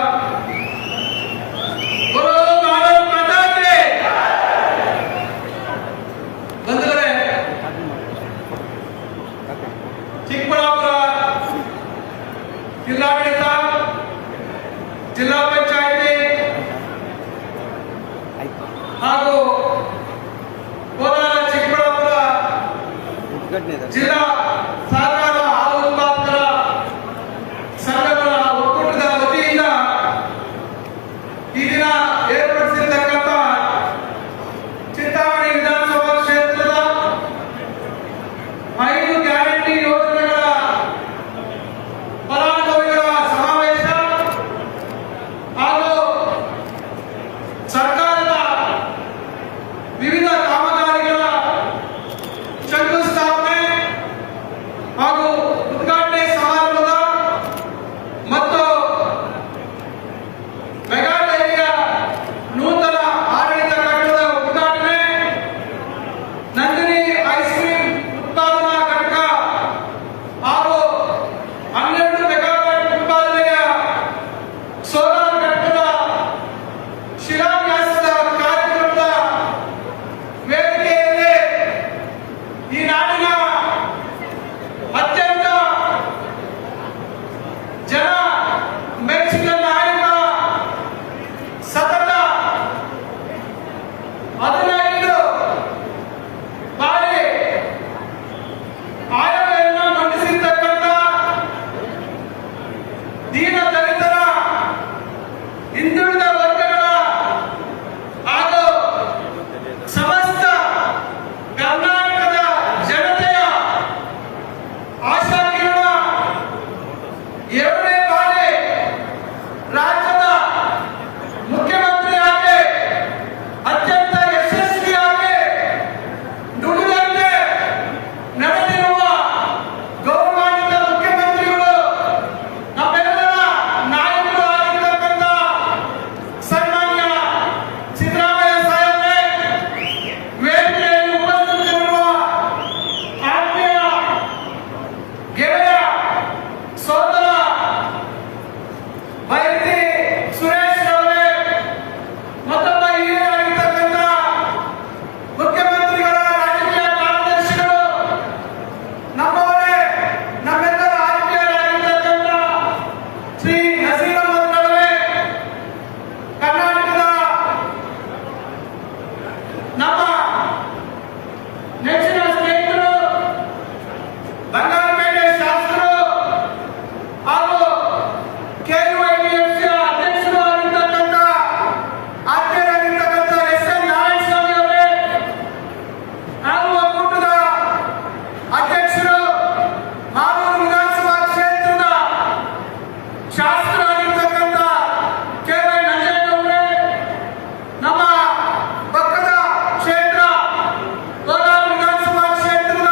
ಬಂಧುಗಳೇ, ಚಿಕ್ಕಬಳ್ಳಾಪುರ ಜಿಲ್ಲಾಡಳಿತ, ಜಿಲ್ಲಾ ಪಂಚಾಯಿತಿ ಹಾಗೂ ಕೋಲಾರ ಚಿಕ್ಕಬಳ್ಳಾಪುರ ಜಿಲ್ಲಾ ಸಹಕಾರ ಹಾಲು ಉತ್ಪಾದಕರ ಸಂಘಗಳ ಒಕ್ಕೂಟದ ವತಿಯಿಂದ ಈ ದಿನ ಏರ್ಪಡಿಸಿರ್ತಕ್ಕಂಥ ಚಿಂತಾಮಣಿ ವಿಧಾನಸಭಾ ಕ್ಷೇತ್ರದ 5 ಗ್ಯಾರಂಟಿ ಯೋಜನೆಗಳ ಫಲಾನುಭವಿಗಳ ಸಮಾವೇಶ ಹಾಗೂ ಆಶಾ ಕಿರಣ ಎರಡನೇ ಬಾರಿ ರಾಜ್ಯದ ಮುಖ್ಯಮಂತ್ರಿಯಾಗಿ ಅತ್ಯಂತ ಯಶಸ್ವಿಯಾಗಿ ನುಡಿದಂತೆ ನಡೆದಿರುವ ಗೌರವಾನ್ವಿತ ಮುಖ್ಯಮಂತ್ರಿಗಳು ನಮ್ಮೆಲ್ಲರ ನಾಯಕರು ಆಗಿರ್ತಕ್ಕಂಥ ಸನ್ಮಾನ್ಯ ಸಿದ್ದರಾಮಯ್ಯ ಸಾಹೇಬ್ರೆ, ವೇದಿಕೆಯಲ್ಲಿ ಉಪಸ್ಥಿತರಿರುವ ಆತ್ಮೀಯ ಗೆಳೆಯ ಸೋದರ ಬೈರತಿ ಸುರೇಶ್ ಅವರೇ, ಮತ್ತೊಬ್ಬ ಹಿರಿಯರಾಗಿರ್ತಕ್ಕಂಥ ಮುಖ್ಯಮಂತ್ರಿಗಳ ರಾಜಕೀಯ ಕಾರ್ಯದರ್ಶಿಗಳು, ನಮ್ಮವರೇ ನಮ್ಮೆಲ್ಲರ ಆತ್ಮೀಯರಾಗಿರ್ತಕ್ಕಂಥ ಶ್ರೀ ನಸೀರ್ ಅಹಮದ್ ಅವರೇ, ಕರ್ನಾಟಕದ ನಮ್ಮ ನೆಚ್ಚಿನ ಸ್ನೇಹಿತರು, ಬಂಗಾರಪೇಟೆ ಶಾಸಕರು ಹಾಗೂ ಕೆಯುಐಡಿಎಫ್ಸಿಯ ಅಧ್ಯಕ್ಷರು ಆಗಿರ್ತಕ್ಕಂಥ ಆತ್ಮೀಯರಾಗಿರ್ತಕ್ಕಂಥ ಎಸ್.ಎನ್. ನಾರಾಯಣಸ್ವಾಮಿ ಅವರೇ ಹಾಗೂ ಒಕ್ಕೂಟದ ಅಧ್ಯಕ್ಷರು, ಮಾಲೂರು ವಿಧಾನಸಭಾ ಕ್ಷೇತ್ರದ ಶಾಸಕರಾಗಿರ್ತಕ್ಕಂಥ ಕೆ.ವೈ. ನಂಜೇಗೌಡರೇ, ನಮ್ಮ ಪಕ್ಕದ ಕ್ಷೇತ್ರ ಕೋಲಾರ ವಿಧಾನಸಭಾ ಕ್ಷೇತ್ರದ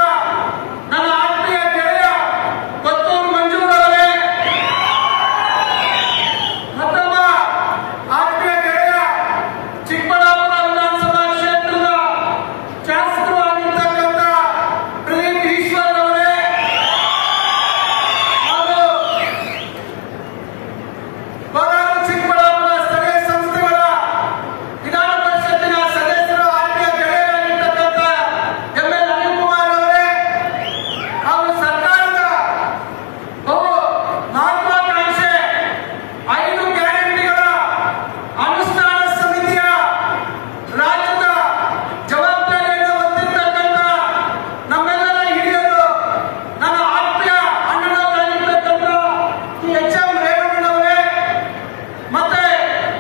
ನನ್ನ ಆತ್ಮೀಯ ಗೆಳೆಯ ಕೊತ್ತೂರು ಮಂಜೂರ್ ಅವರೇ, ಮತ್ತೊಬ್ಬ ಆತ್ಮೀಯ ಗೆಳೆಯ ಚಿಕ್ಕಬಳ್ಳಾಪುರ ವಿಧಾನಸಭಾ ಕ್ಷೇತ್ರದ ಶಾಸಕರು ಆಗಿರ್ತಕ್ಕಂಥ ಪ್ರದೀಪ್ ಈಶ್ವರ್ ಅವರೇ, ಹಾಗೂ ಕೋಲಾರ ಚಿಕ್ಕಬಳ್ಳಾಪುರ ಸ್ಥಳೀಯ ಸಂಸ್ಥೆಗಳ ವಿಧಾನ ಪರಿಷತ್ತಿನ ಸದಸ್ಯರು, ಆತ್ಮೀಯ ಗೆಳೆಯರಾಗಿರ್ತಕ್ಕಂಥ ಎಂ.ಎಲ್. ಅನಿಲ್ ಕುಮಾರ್ ಅವರೇ, ಹಾಗೂ ಸರ್ಕಾರದ ಬಹು ಮಹತ್ವಾಕಾಂಕ್ಷೆ 5 ಗ್ಯಾರಂಟಿಗಳ ಅನುಷ್ಠಾನ ಸಮಿತಿಯ ರಾಜ್ಯದ ಜವಾಬ್ದಾರಿಯನ್ನು ಹೊತ್ತಿರ್ತಕ್ಕಂಥ ನಮ್ಮೆಲ್ಲರ ಹಿರಿಯರು, ನನ್ನ ಆತ್ಮೀಯ ಅಣ್ಣನವರಾಗಿರ್ತಕ್ಕಂಥ ಎಚ್ ಎಂ ರೇವಣ್ಣನವರೇ, ಮತ್ತೆ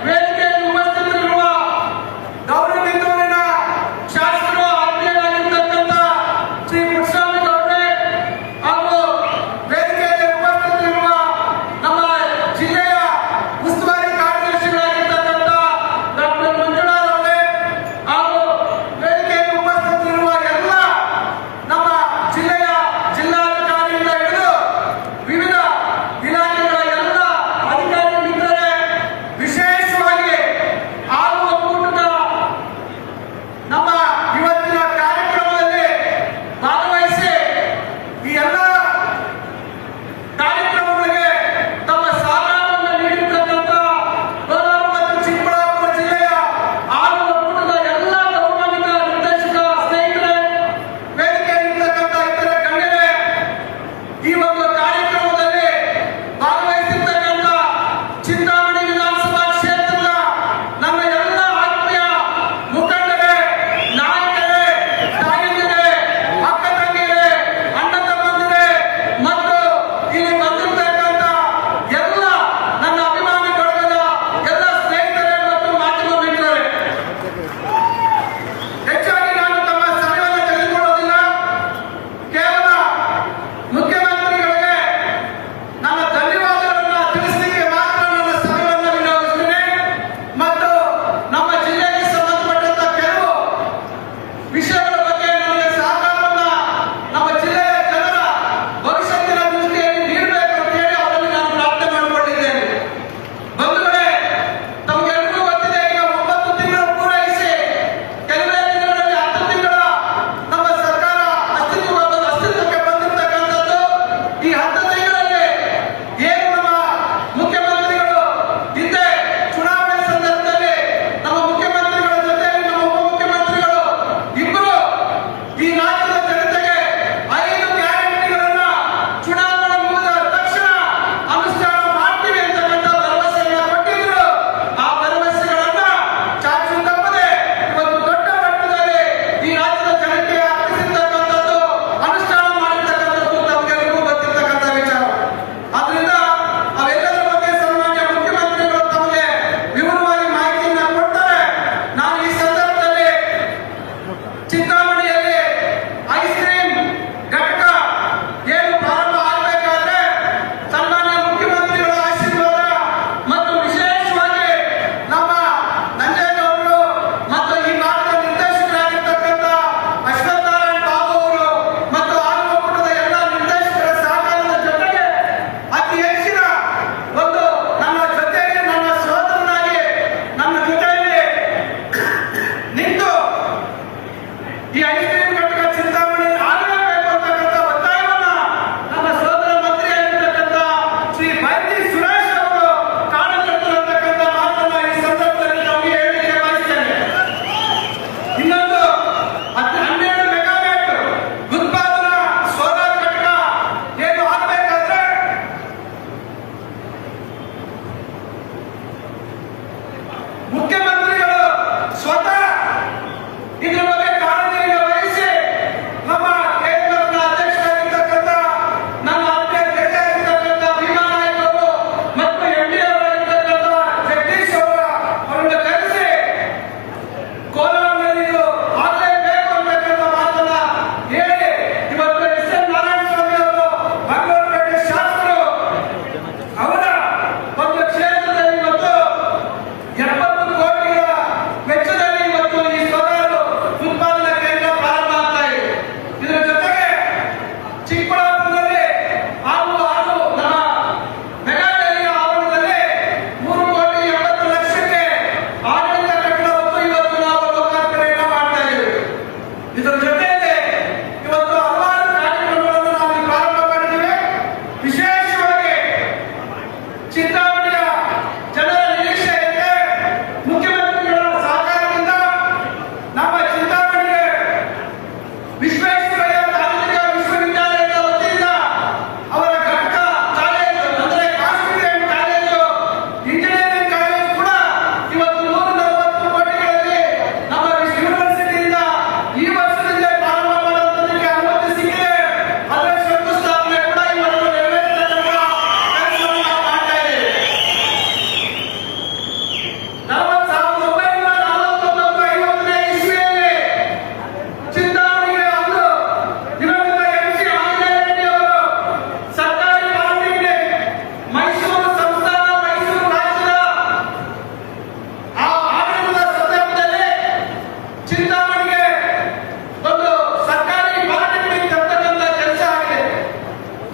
ವೇದಿಕೆಯಲ್ಲಿ ಉಪಸ್ಥಿತರಿರುವ ಗೌರಿಬಿದನೂರಿನ ಶಾಸಕರು ಆತ್ಮೀಯರಾಗಿರ್ತಕ್ಕಂಥ ಶ್ರೀ ಪುಟ್ಟಸ್ವಾಮಿ ಗೌಡ್ರೆ, ಹಾಗೂ ವೇದಿಕೆಯಲ್ಲಿ ಉಪಸ್ಥಿತರಿರುವ ನಮ್ಮ ಜಿಲ್ಲೆಯ ಉಸ್ತುವಾರಿ ಕಾರ್ಯದರ್ಶಿಗಳಾಗಿರ್ತಕ್ಕಂಥ ಡಾಕ್ಟರ್ ಮಂಜುಳಾ ಅವರೇ, ಹಾಗೂ ವೇದಿಕೆಯಲ್ಲಿ ಉಪಸ್ಥಿತರಿರುವ ಎಲ್ಲ ನಮ್ಮ ಜಿಲ್ಲೆಯ ಜಿಲ್ಲಾಧಿಕಾರಿಯಿಂದ ಹಿಡಿದು ವಿವಿಧ ಇಲಾಖೆಗಳ ಎಲ್ಲ ಅಧಿಕಾರಿ ಮಿತ್ರರೇ, ವಿಶೇಷವಾಗಿ ಹಾಗೂ ಒಕ್ಕೂಟದ ನಮ್ಮ ಇವತ್ತಿನ ಕಾರ್ಯಕ್ರಮದಲ್ಲಿ ಭಾಗವಹಿಸಿ ಈ ಎಲ್ಲ ಕಾರ್ಯಕ್ರಮಗಳಿಗೆ ತಮ್ಮ ಸಹಕಾರವನ್ನು ನೀಡಿರ್ತಕ್ಕಂಥ ಕೋಲಾರ ಮತ್ತು ಚಿಕ್ಕಬಳ್ಳಾಪುರ ಜಿಲ್ಲೆಯ ಹಾಗೂ ಒಕ್ಕೂಟದ ಎಲ್ಲ ಗೌರವಾನ್ವಿತ ನಿರ್ದೇಶಕ ಸ್ನೇಹಿತರೆ, ವೇದಿಕೆಯಲ್ಲಿರ್ತಕ್ಕಂಥ ಇತರ ಗಣ್ಯರೇ, ಈ ಒಂದು ಕಾರ್ಯಕ್ರಮದಲ್ಲಿ ಭಾಗವಹಿಸಿರ್ತಕ್ಕಂಥ ಚಿಂತಾಮಣಿ ವಿಧಾನಸಭಾ ಕ್ಷೇತ್ರದ ನಮ್ಮ ಎಲ್ಲ ಆತ್ಮೀಯ ಮುಖಂಡರೇ, ನಾಯಕರೇ, ತಾಯಂದಿರೇ, ಅಕ್ಕ ತಂಗಿಯರೇ, ಅಣ್ಣ ತಮ್ಮಂದಿರೇ, ಮತ್ತು ಇಲ್ಲಿ ಬಂದಿರತಕ್ಕಂಥ ಎಲ್ಲ ನನ್ನ ಅಭಿಮಾನಿ ಬಳಗದ ಎಲ್ಲ ಸ್ನೇಹಿತರೇ ಮತ್ತು ಮಾಧ್ಯಮ ಮಿತ್ರರೇ, ಹೆಚ್ಚಾಗಿ ನಾನು ತಮ್ಮ ಸಮಯವನ್ನು ತೆಗೆದುಕೊಳ್ಳೋದಿಲ್ಲ. ಕೇವಲ ಮುಖ್ಯಮಂತ್ರಿಗಳಿಗೆ ನನ್ನ ಧನ್ಯವಾದಗಳನ್ನು ತಿಳಿಸಲಿಕ್ಕೆ ಮಾತ್ರ ನನ್ನ ಸಮಯವನ್ನು ವಿನಿಯೋಗಿಸುತ್ತೇನೆ ಮತ್ತು ನಮ್ಮ ಜಿಲ್ಲೆಗೆ ಸಂಬಂಧಪಟ್ಟಂತ ಕೆಲವು ವಿಷಯಗಳ ಬಗ್ಗೆ ನನಗೆ ಸಹಕಾರವನ್ನ ನಮ್ಮ ಜಿಲ್ಲೆಯ ಜನರ ಭವಿಷ್ಯತ್ತಿನ ದೃಷ್ಟಿಯಲ್ಲಿ ನೀಡಬೇಕು ಅಂತ ಹೇಳಿ ಅವರಲ್ಲಿ ನಾನು ಪ್ರಾರ್ಥನೆ ಮಾಡಿಕೊಂಡಿದ್ದೇನೆ. ಬಂಧುಗಳೇ, ತಮಗೆಲ್ಲರಿಗೂ ಗೊತ್ತಿದೆ, ಈಗ 9 ತಿಂಗಳು ಪೂರೈಸಿ ಕೆಲವೇ ದಿನಗಳಲ್ಲಿ 10 ತಿಂಗಳ ನಮ್ಮ ಸರ್ಕಾರ ಅಸ್ತಿತ್ವಕ್ಕೆ ಬಂದಿರತಕ್ಕಂಥದ್ದು. ಈ 10 ತಿಂಗಳಲ್ಲಿ ಏನು ನಮ್ಮ ಮುಖ್ಯಮಂತ್ರಿಗಳು ಹಿಂದೆ ಚುನಾವಣೆ ಸಂದರ್ಭದಲ್ಲಿ ನಮ್ಮ ಮುಖ್ಯಮಂತ್ರಿಗಳ ಜೊತೆ ನಮ್ಮ ಉಪಮುಖ್ಯಮಂತ್ರಿಗಳು ಇಬ್ಬರು ಈ ರಾಜ್ಯದ ಜನತೆಗೆ 5 ಗ್ಯಾರಂಟಿಗಳನ್ನ ಚುನಾವಣೆ ಮುಗಿದ ತಕ್ಷಣ ಅನುಷ್ಠಾನ ಮಾಡ್ತೀವಿ ಅಂತಕ್ಕಂಥ ಭರವಸೆಯನ್ನ ಕೊಟ್ಟಿದ್ರು. ಆ ಭರವಸೆಗಳನ್ನ ಚಾಚು ತಪ್ಪದೆ ಇವತ್ತು ದೊಡ್ಡ ಮಟ್ಟದಲ್ಲಿ ಈ ರಾಜ್ಯದ ಜನತೆಗೆ ಅರ್ಪಿಸಿರ್ತಕ್ಕಂಥದ್ದು, ಅನುಷ್ಠಾನ ಮಾಡಿರ್ತಕ್ಕಂಥದ್ದು ತಮಗೆಲ್ಲರಿಗೂ ಗೊತ್ತಿರ್ತಕ್ಕಂಥ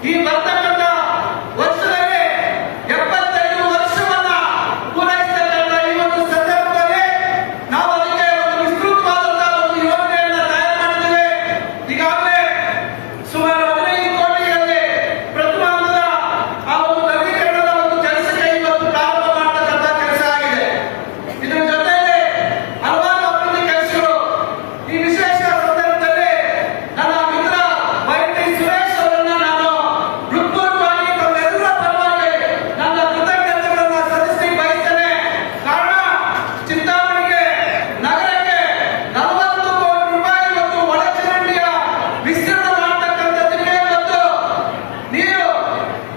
ಈ ಬರ್ತಕ್ಕಂಥ ವರ್ಷದಲ್ಲಿ 75 ವರ್ಷವನ್ನ ಪೂರೈಸತಕ್ಕಂಥ ಈ ಒಂದು ಸಂದರ್ಭದಲ್ಲಿ ನಾವು ಅದಕ್ಕೆ ಒಂದು ವಿಸ್ತೃತವಾದಂತಹ ಒಂದು ಯೋಜನೆಯನ್ನ ತಯಾರು ಮಾಡಿದ್ದೇವೆ. ಈಗಾಗಲೇ ಸುಮಾರು 15 ಕೋಟಿಗಳಲ್ಲಿ ಪ್ರಥಮ ಹಂತದ ಆ ಒಂದು ನವೀಕರಣದ ಒಂದು ಕೆಲಸಕ್ಕೆ ಇವತ್ತು ಪ್ರಾರಂಭ ಮಾಡತಕ್ಕಂಥ ಕೆಲಸ ಆಗಿದೆ. ಇದರ ಜೊತೆಗೆ ಹಲವಾರು ಅಭಿವೃದ್ಧಿ ಕೆಲಸಗಳು. ಈ ವಿಶೇಷ ಸಂದರ್ಭದಲ್ಲಿ ನನ್ನ ಮಿತ್ರ ವೈಟಿ ಸುರೇಶ್ ಅವರನ್ನ ನಾನು ಹೃತ್ಪೂರ್ವಕವಾಗಿ ತಮ್ಮೆಲ್ಲರ ಪರವಾಗಿ ನನ್ನ ಕೃತಜ್ಞತೆಗಳನ್ನು ಸಲ್ಲಿಸಿ ಬಯಸ್ತೇನೆ. ಕಾರಣ ಚಿಂತಾಮಣಿಗೆ ನಗರಕ್ಕೆ 40 ಕೋಟಿ ರೂಪಾಯಿ ಮತ್ತು ಒಳಚರಂಡಿಯ ವಿಸ್ತರಣೆ ಮಾಡತಕ್ಕಂಥದ್ದಕ್ಕೆ ಮತ್ತು ನೀರು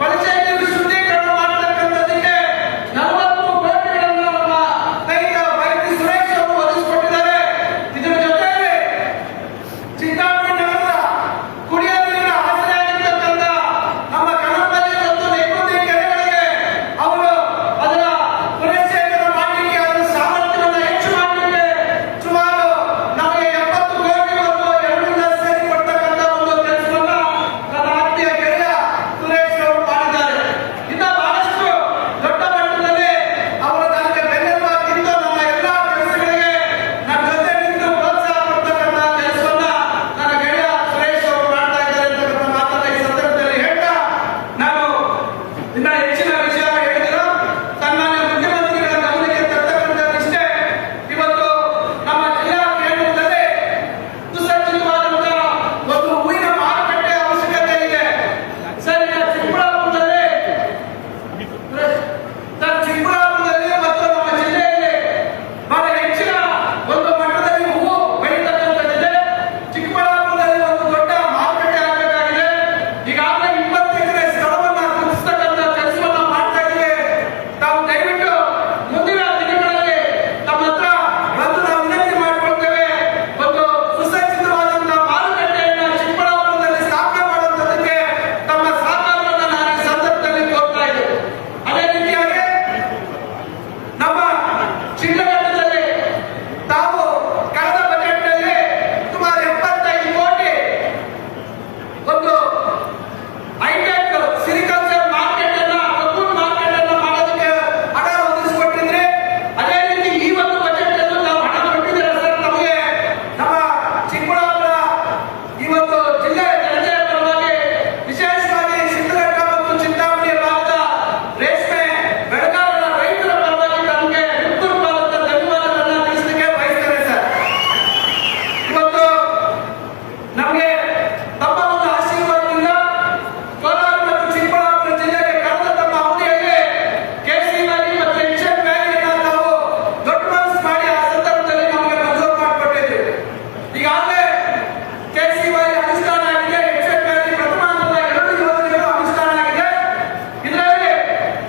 ಒಳಚರಂಡಿ ಶುದ್ಧೀಕರಣ ಮಾಡತಕ್ಕಂಥದ್ದಕ್ಕೆ 40 ಕೋಟಿಗಳನ್ನು ನಮ್ಮ ಕೈಗ ವೈಟಿ ಸುರೇಶ್ ಅವರು ಒದಗಿಸಿಕೊಟ್ಟಿದ್ದಾರೆ. ಇದರ ಜೊತೆಗೆ ಚಿಂತಾಮಣಿ ನಗರದ ಕುಡಿಯುವ ನೀರಿನ ಆಸರೆಯಾಗಿರ್ತಕ್ಕಂಥ ನಮ್ಮ ಕಣಪಲ್ಲಿ ಮತ್ತು ನೆಕ್ಕುಂದಿ ಕೆರೆಗಳಿಗೆ ಅವರು ಅದರ ಪುನಶ್ಚೇತನ ಮಾಡಲಿಕ್ಕೆ ಅದರ ಸಾಮರ್ಥ್ಯವನ್ನು ಹೆಚ್ಚು ಮಾಡಲಿಕ್ಕೆ ಸುಮಾರು ನಮಗೆ 70 ಕೋಟಿ ಮತ್ತು 2 ಸೇರಿ ಕೊಡ್ತಕ್ಕಂಥ ಒಂದು ಕೆಲಸವನ್ನ ನನ್ನ ಆತ್ಮೀಯ ಗೆಳೆಯ ಸುರೇಶ್ ಅವರು ಮಾಡಿದ್ದಾರೆ. ಇನ್ನು ಬಹಳಷ್ಟು ದೊಡ್ಡ ಮಟ್ಟದಲ್ಲಿ ಅವರು ನನಗೆ ಬೆನ್ನೆಲುಬಾಗಿದ್ದು ನಮ್ಮ ಎಲ್ಲಾ ಕೆಲಸಗಳಿಗೆ ನನ್ನ ಜೊತೆ ನಿಂತು ಪ್ರೋತ್ಸಾಹ ಕೊಡ್ತಕ್ಕಂಥ ಕೆಲಸವನ್ನ ನನ್ನ ಗೆಳೆಯ ಸುರೇಶ್ ಅವರು ಮಾಡ್ತಾ ಇದ್ದಾರೆ ಅಂತಕ್ಕಂಥ ಮಾತನ್ನ ಈ ಸಂದರ್ಭದಲ್ಲಿ ಹೇಳ್ತಾ ನಾನು ಇನ್ನ ಹೆಚ್ಚಿನ ವಿಷಯ ಹೇಳಿದ್ರು ಸನ್ಮಾನ್ಯ ಮುಖ್ಯಮಂತ್ರಿಗಳ ಗಮನಕ್ಕೆ ತರ್ತಕ್ಕಂಥದ್ದಿಷ್ಟೇ. ಇವತ್ತು ನಮ್ಮ ಜಿಲ್ಲಾ ಕೇಂದ್ರದಲ್ಲಿ ಸುಸಜ್ಜಿತವಾದಂತಹ ಒಂದು ಹೂವಿನ ಮಾರುಕಟ್ಟೆ ಅವಶ್ಯಕತೆ ಇದೆ. ಸರ್, ಈಗ ಚಿಕ್ಕಬಳ್ಳಾಪುರದಲ್ಲಿ ಮತ್ತು ನಮ್ಮ ಜಿಲ್ಲೆಯಲ್ಲಿ ಬಹಳ ಹೆಚ್ಚಿನ ಒಂದು ಮಟ್ಟದಲ್ಲಿ ಹೂವು ಬೆಳೀತಕ್ಕಂಥದ್ದಿದೆ. ಚಿಕ್ಕಬಳ್ಳಾಪುರದಲ್ಲಿ ಒಂದು ದೊಡ್ಡ ಮಾರುಕಟ್ಟೆ ಆಗಬೇಕಾಗಿದೆ. ಈಗಾಗಲೇ 20 ಎಕರೆ ಸ್ಥಳವನ್ನ ಗುರುತಿಸ್ತಕ್ಕಂಥ ಕೆಲಸವನ್ನ ಮಾಡ್ತಾ ಇದ್ದೀವಿ. ತಾವು ದಯವಿಟ್ಟು ಮುಂದಿನ ದಿನಗಳಲ್ಲಿ ತಮ್ಮ ಹತ್ರ ಬಂದು ನಾವು ವಿನಂತಿ ಮಾಡಿಕೊಳ್ತೇವೆ. ಒಂದು ಸುಸಜ್ಜಿತವಾದಂತಹ ಮಾರುಕಟ್ಟೆಯನ್ನ ಚಿಕ್ಕಬಳ್ಳಾಪುರದಲ್ಲಿ ಸ್ಥಾಪನೆ ಮಾಡುವಂತದಕ್ಕೆ ತಮ್ಮ ಸಹಕಾರವನ್ನು ನಾನು ಈ ಸಂದರ್ಭದಲ್ಲಿ ಕೋರ್ತಾ ಇದ್ದೇನೆ. ಅದೇ ರೀತಿಯಾಗಿ ನಮ್ಮ ಶಿಡ್ಲಘಟ್ಟದಲ್ಲಿ ತಾವು ಕಳೆದ ಬಜೆಟ್ನಲ್ಲಿ ಸುಮಾರು 75 ಕೋಟಿ ಒಂದು ಹೈಟೆಕ್ ಸಿರಿಕಲ್ಚರ್ ಮಾರ್ಕೆಟ್ ಅನ್ನ ಕಬ್ಬೂನ್ ಮಾರ್ಕೆಟ್ ಅನ್ನ ಮಾಡೋದಕ್ಕೆ ಹಣ ಒದಗಿಸಿಕೊಟ್ಟಿದ್ರೆ, ಅದೇ ರೀತಿ ಈ ಒಂದು ಬಜೆಟ್ ಅನ್ನು ನಾವು ಹಣ ಕೊಟ್ಟಿದ್ದೀರಾ ಸರ್ ನಮಗೆ. ನಮ್ಮ ಚಿಕ್ಕಬಳ್ಳಾಪುರ ಈ ಒಂದು ಜಿಲ್ಲೆ ಜನತೆಯ ಪರವಾಗಿ ವಿಶೇಷವಾಗಿ ಶಿಡ್ಲಘಟ್ಟ ಮತ್ತು ಚಿಂತಾಮಣಿ ಭಾಗದ ರೇಷ್ಮೆ ಬೆಳೆಗಾರರ ರೈತರ ಪರವಾಗಿ ತಮಗೆ ಹೃತ್ಪೂರ್ವಕವಾದಂತಹ ಧನ್ಯವಾದಗಳನ್ನು ತಿಳಿಸಲಿಕ್ಕೆ ಬಯಸ್ತೇನೆ ಸರ್. ಇವತ್ತು ನಮಗೆ ತಮ್ಮ ಒಂದು ಆಶೀರ್ವಾದದಿಂದ ಕೋಲಾರ ಮತ್ತು ಚಿಕ್ಕಬಳ್ಳಾಪುರ ಜಿಲ್ಲೆಗೆ ಕಳೆದ ತಮ್ಮ ಅವಧಿಯಲ್ಲಿ KC ವ್ಯಾಲಿ ಮತ್ತು ಎಕ್ಸೆನ್ ವ್ಯಾಲಿಯನ್ನು ನಾವು ದೊಡ್ಡ ಮನಸ್ಸು ಮಾಡಿ ಆ ಸಂದರ್ಭದಲ್ಲಿ ನಮಗೆ ಮಂಜೂರು ಮಾಡಿಕೊಟ್ಟಿದ್ದೀವಿ. ಈಗಾಗಲೇ KC ವ್ಯಾಲಿ ಅನುಷ್ಠಾನ ಆಗಿದೆ, ಎಕ್ಸೆನ್ ವ್ಯಾಲಿ ಪ್ರಥಮ ಹಂತದ 2 ಯೋಜನೆಗಳು ಅನುಷ್ಠಾನ ಆಗಿದೆ. ಇದರಲ್ಲಿ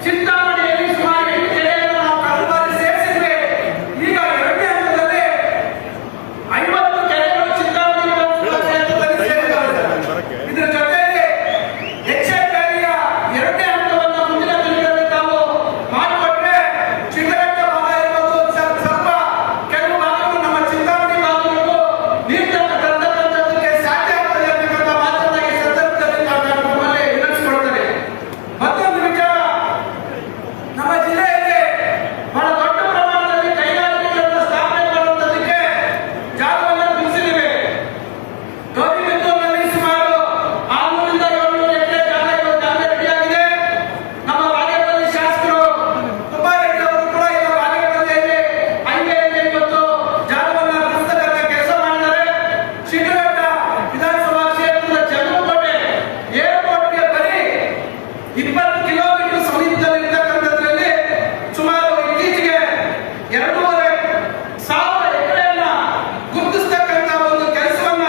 ಚಿಂತಾಮಣಿಯಲ್ಲಿ ಸುಮಾರು 8 ಕೆರೆಯನ್ನು ನಾವು ಕಳೆದ ಬಾರಿ ಸೇರಿಸಿದ್ವಿ. ಈಗ 2ನೇ ಹಂತದಲ್ಲಿ 50 ಕೆರೆಗಳು ಚಿಂತಾಮಣಿ ಕ್ಷೇತ್ರದಲ್ಲಿ ಸೇರಿದ್ದಾವೆ ಸರ್. ಇದರ ಜೊತೆಗೆ ಎಕ್ಸೆನ್ ವ್ಯಾಲಿಯ 2ನೇ ಹಂತವನ್ನು ಮುಂದಿನ ದಿನಗಳಲ್ಲಿ ತಾವು ಮಾಡಿಕೊಟ್ರೆ ಶಿಡ್ಲಘಟ್ಟ ಭಾಗ ಇರ್ಬೋದು, ಸ್ವಲ್ಪ ಕೆಲವು ಭಾಗಗಳು ನಮ್ಮ ಚಿಂತಾಮಣಿ ಭಾಗಗಳಿಗೂ ನೀರು ತರತಕ್ಕಂಥದ್ದಕ್ಕೆ ಸಾಧ್ಯ ಆಗ್ತದೆ ಅಂತಕ್ಕಂಥ ಮಾತನ್ನ ಈ ಸಂದರ್ಭದಲ್ಲಿ ನಾನು ನಮ್ಮಲ್ಲಿ ವಿನಂತಿಸಿಕೊಳ್ತೇನೆ. ಮತ್ತೊಂದು ವಿಚಾರ, ನಮ್ಮ ಜಿಲ್ಲೆಯಲ್ಲಿ ಬಹಳ ದೊಡ್ಡ ಪ್ರಮಾಣದಲ್ಲಿ ಕೈಗಾರಿಕೆಗಳನ್ನು ಸ್ಥಾಪನೆ ಮಾಡುವಂತದಕ್ಕೆ ಜಾಗವನ್ನು ಮೀಸಲಿವೆ. ಗೌರಿಬಿದನೂರಿನಲ್ಲಿ ಸುಮಾರು 600 ರಿಂದ 700 ಎಕರೆ ಜಾಗ ರೆಡಿಯಾಗಿದೆ. ನಮ್ಮ ಬಾಗೇಪಲ್ಲಿ ಶಾಸಕರು ತುಪ್ಪಾರೆಡ್ಡಿ ಅವರು ಕೂಡ ಈಗ ಬಾಗೇಪಲ್ಲಿಯಲ್ಲಿ ಹೈವೇಯಲ್ಲಿ ಇವತ್ತು ಜಾಗವನ್ನು ಗುರುತಿಸ್ತಕ್ಕಂಥ ಕೆಲಸ ಮಾಡಿದ್ದಾರೆ. ಶಿಡ್ಲಘಟ್ಟ ವಿಧಾನಸಭಾ ಕ್ಷೇತ್ರದ ಜಂಗಮಕೋಟೆ ಏರ್ಪೋರ್ಟ್ಗೆ ಬರೀ 20 ಕಿಲೋಮೀಟರ್ ಸಮೀಪದಲ್ಲಿರ್ತಕ್ಕಂಥದ್ರಲ್ಲಿ ಸುಮಾರು ಇತ್ತೀಚೆಗೆ 2,500 ಎಕರೆಯನ್ನ ಗುರುತಿಸ್ತಕ್ಕಂಥ ಒಂದು ಕೆಲಸವನ್ನ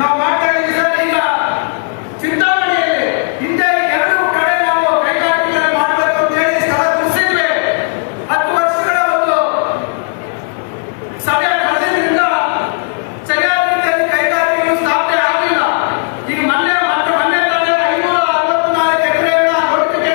ನಾವು ಮಾಡ್ತಾ ಇದ್ದೀವಿ ಸರ್. ಈಗ ಚಿಂತಾಮಣಿಯಲ್ಲಿ ಹಿಂದೆ 2 ಕಡೆ ನಾವು ಕೈಗಾರಿಕೆಗಳನ್ನು ಮಾಡಬೇಕು ಅಂತ ಹೇಳಿ ಸ್ಥಳ ಗುರುತಿಸಿದ್ವಿ. 10 ವರ್ಷಗಳ ಒಂದು ಸಮಯ ಕಳೆದ್ರಿಂದ ಸರಿಯಾದ ರೀತಿಯಲ್ಲಿ ಕೈಗಾರಿಕೆಗಳು ಸ್ಥಾಪನೆ ಆಗಲಿಲ್ಲ. ಈಗ ಮೊನ್ನೆ ತಾನೇ 564 ಎಕರೆಯನ್ನ ನೋಟಿಫಿಕೇಶನ್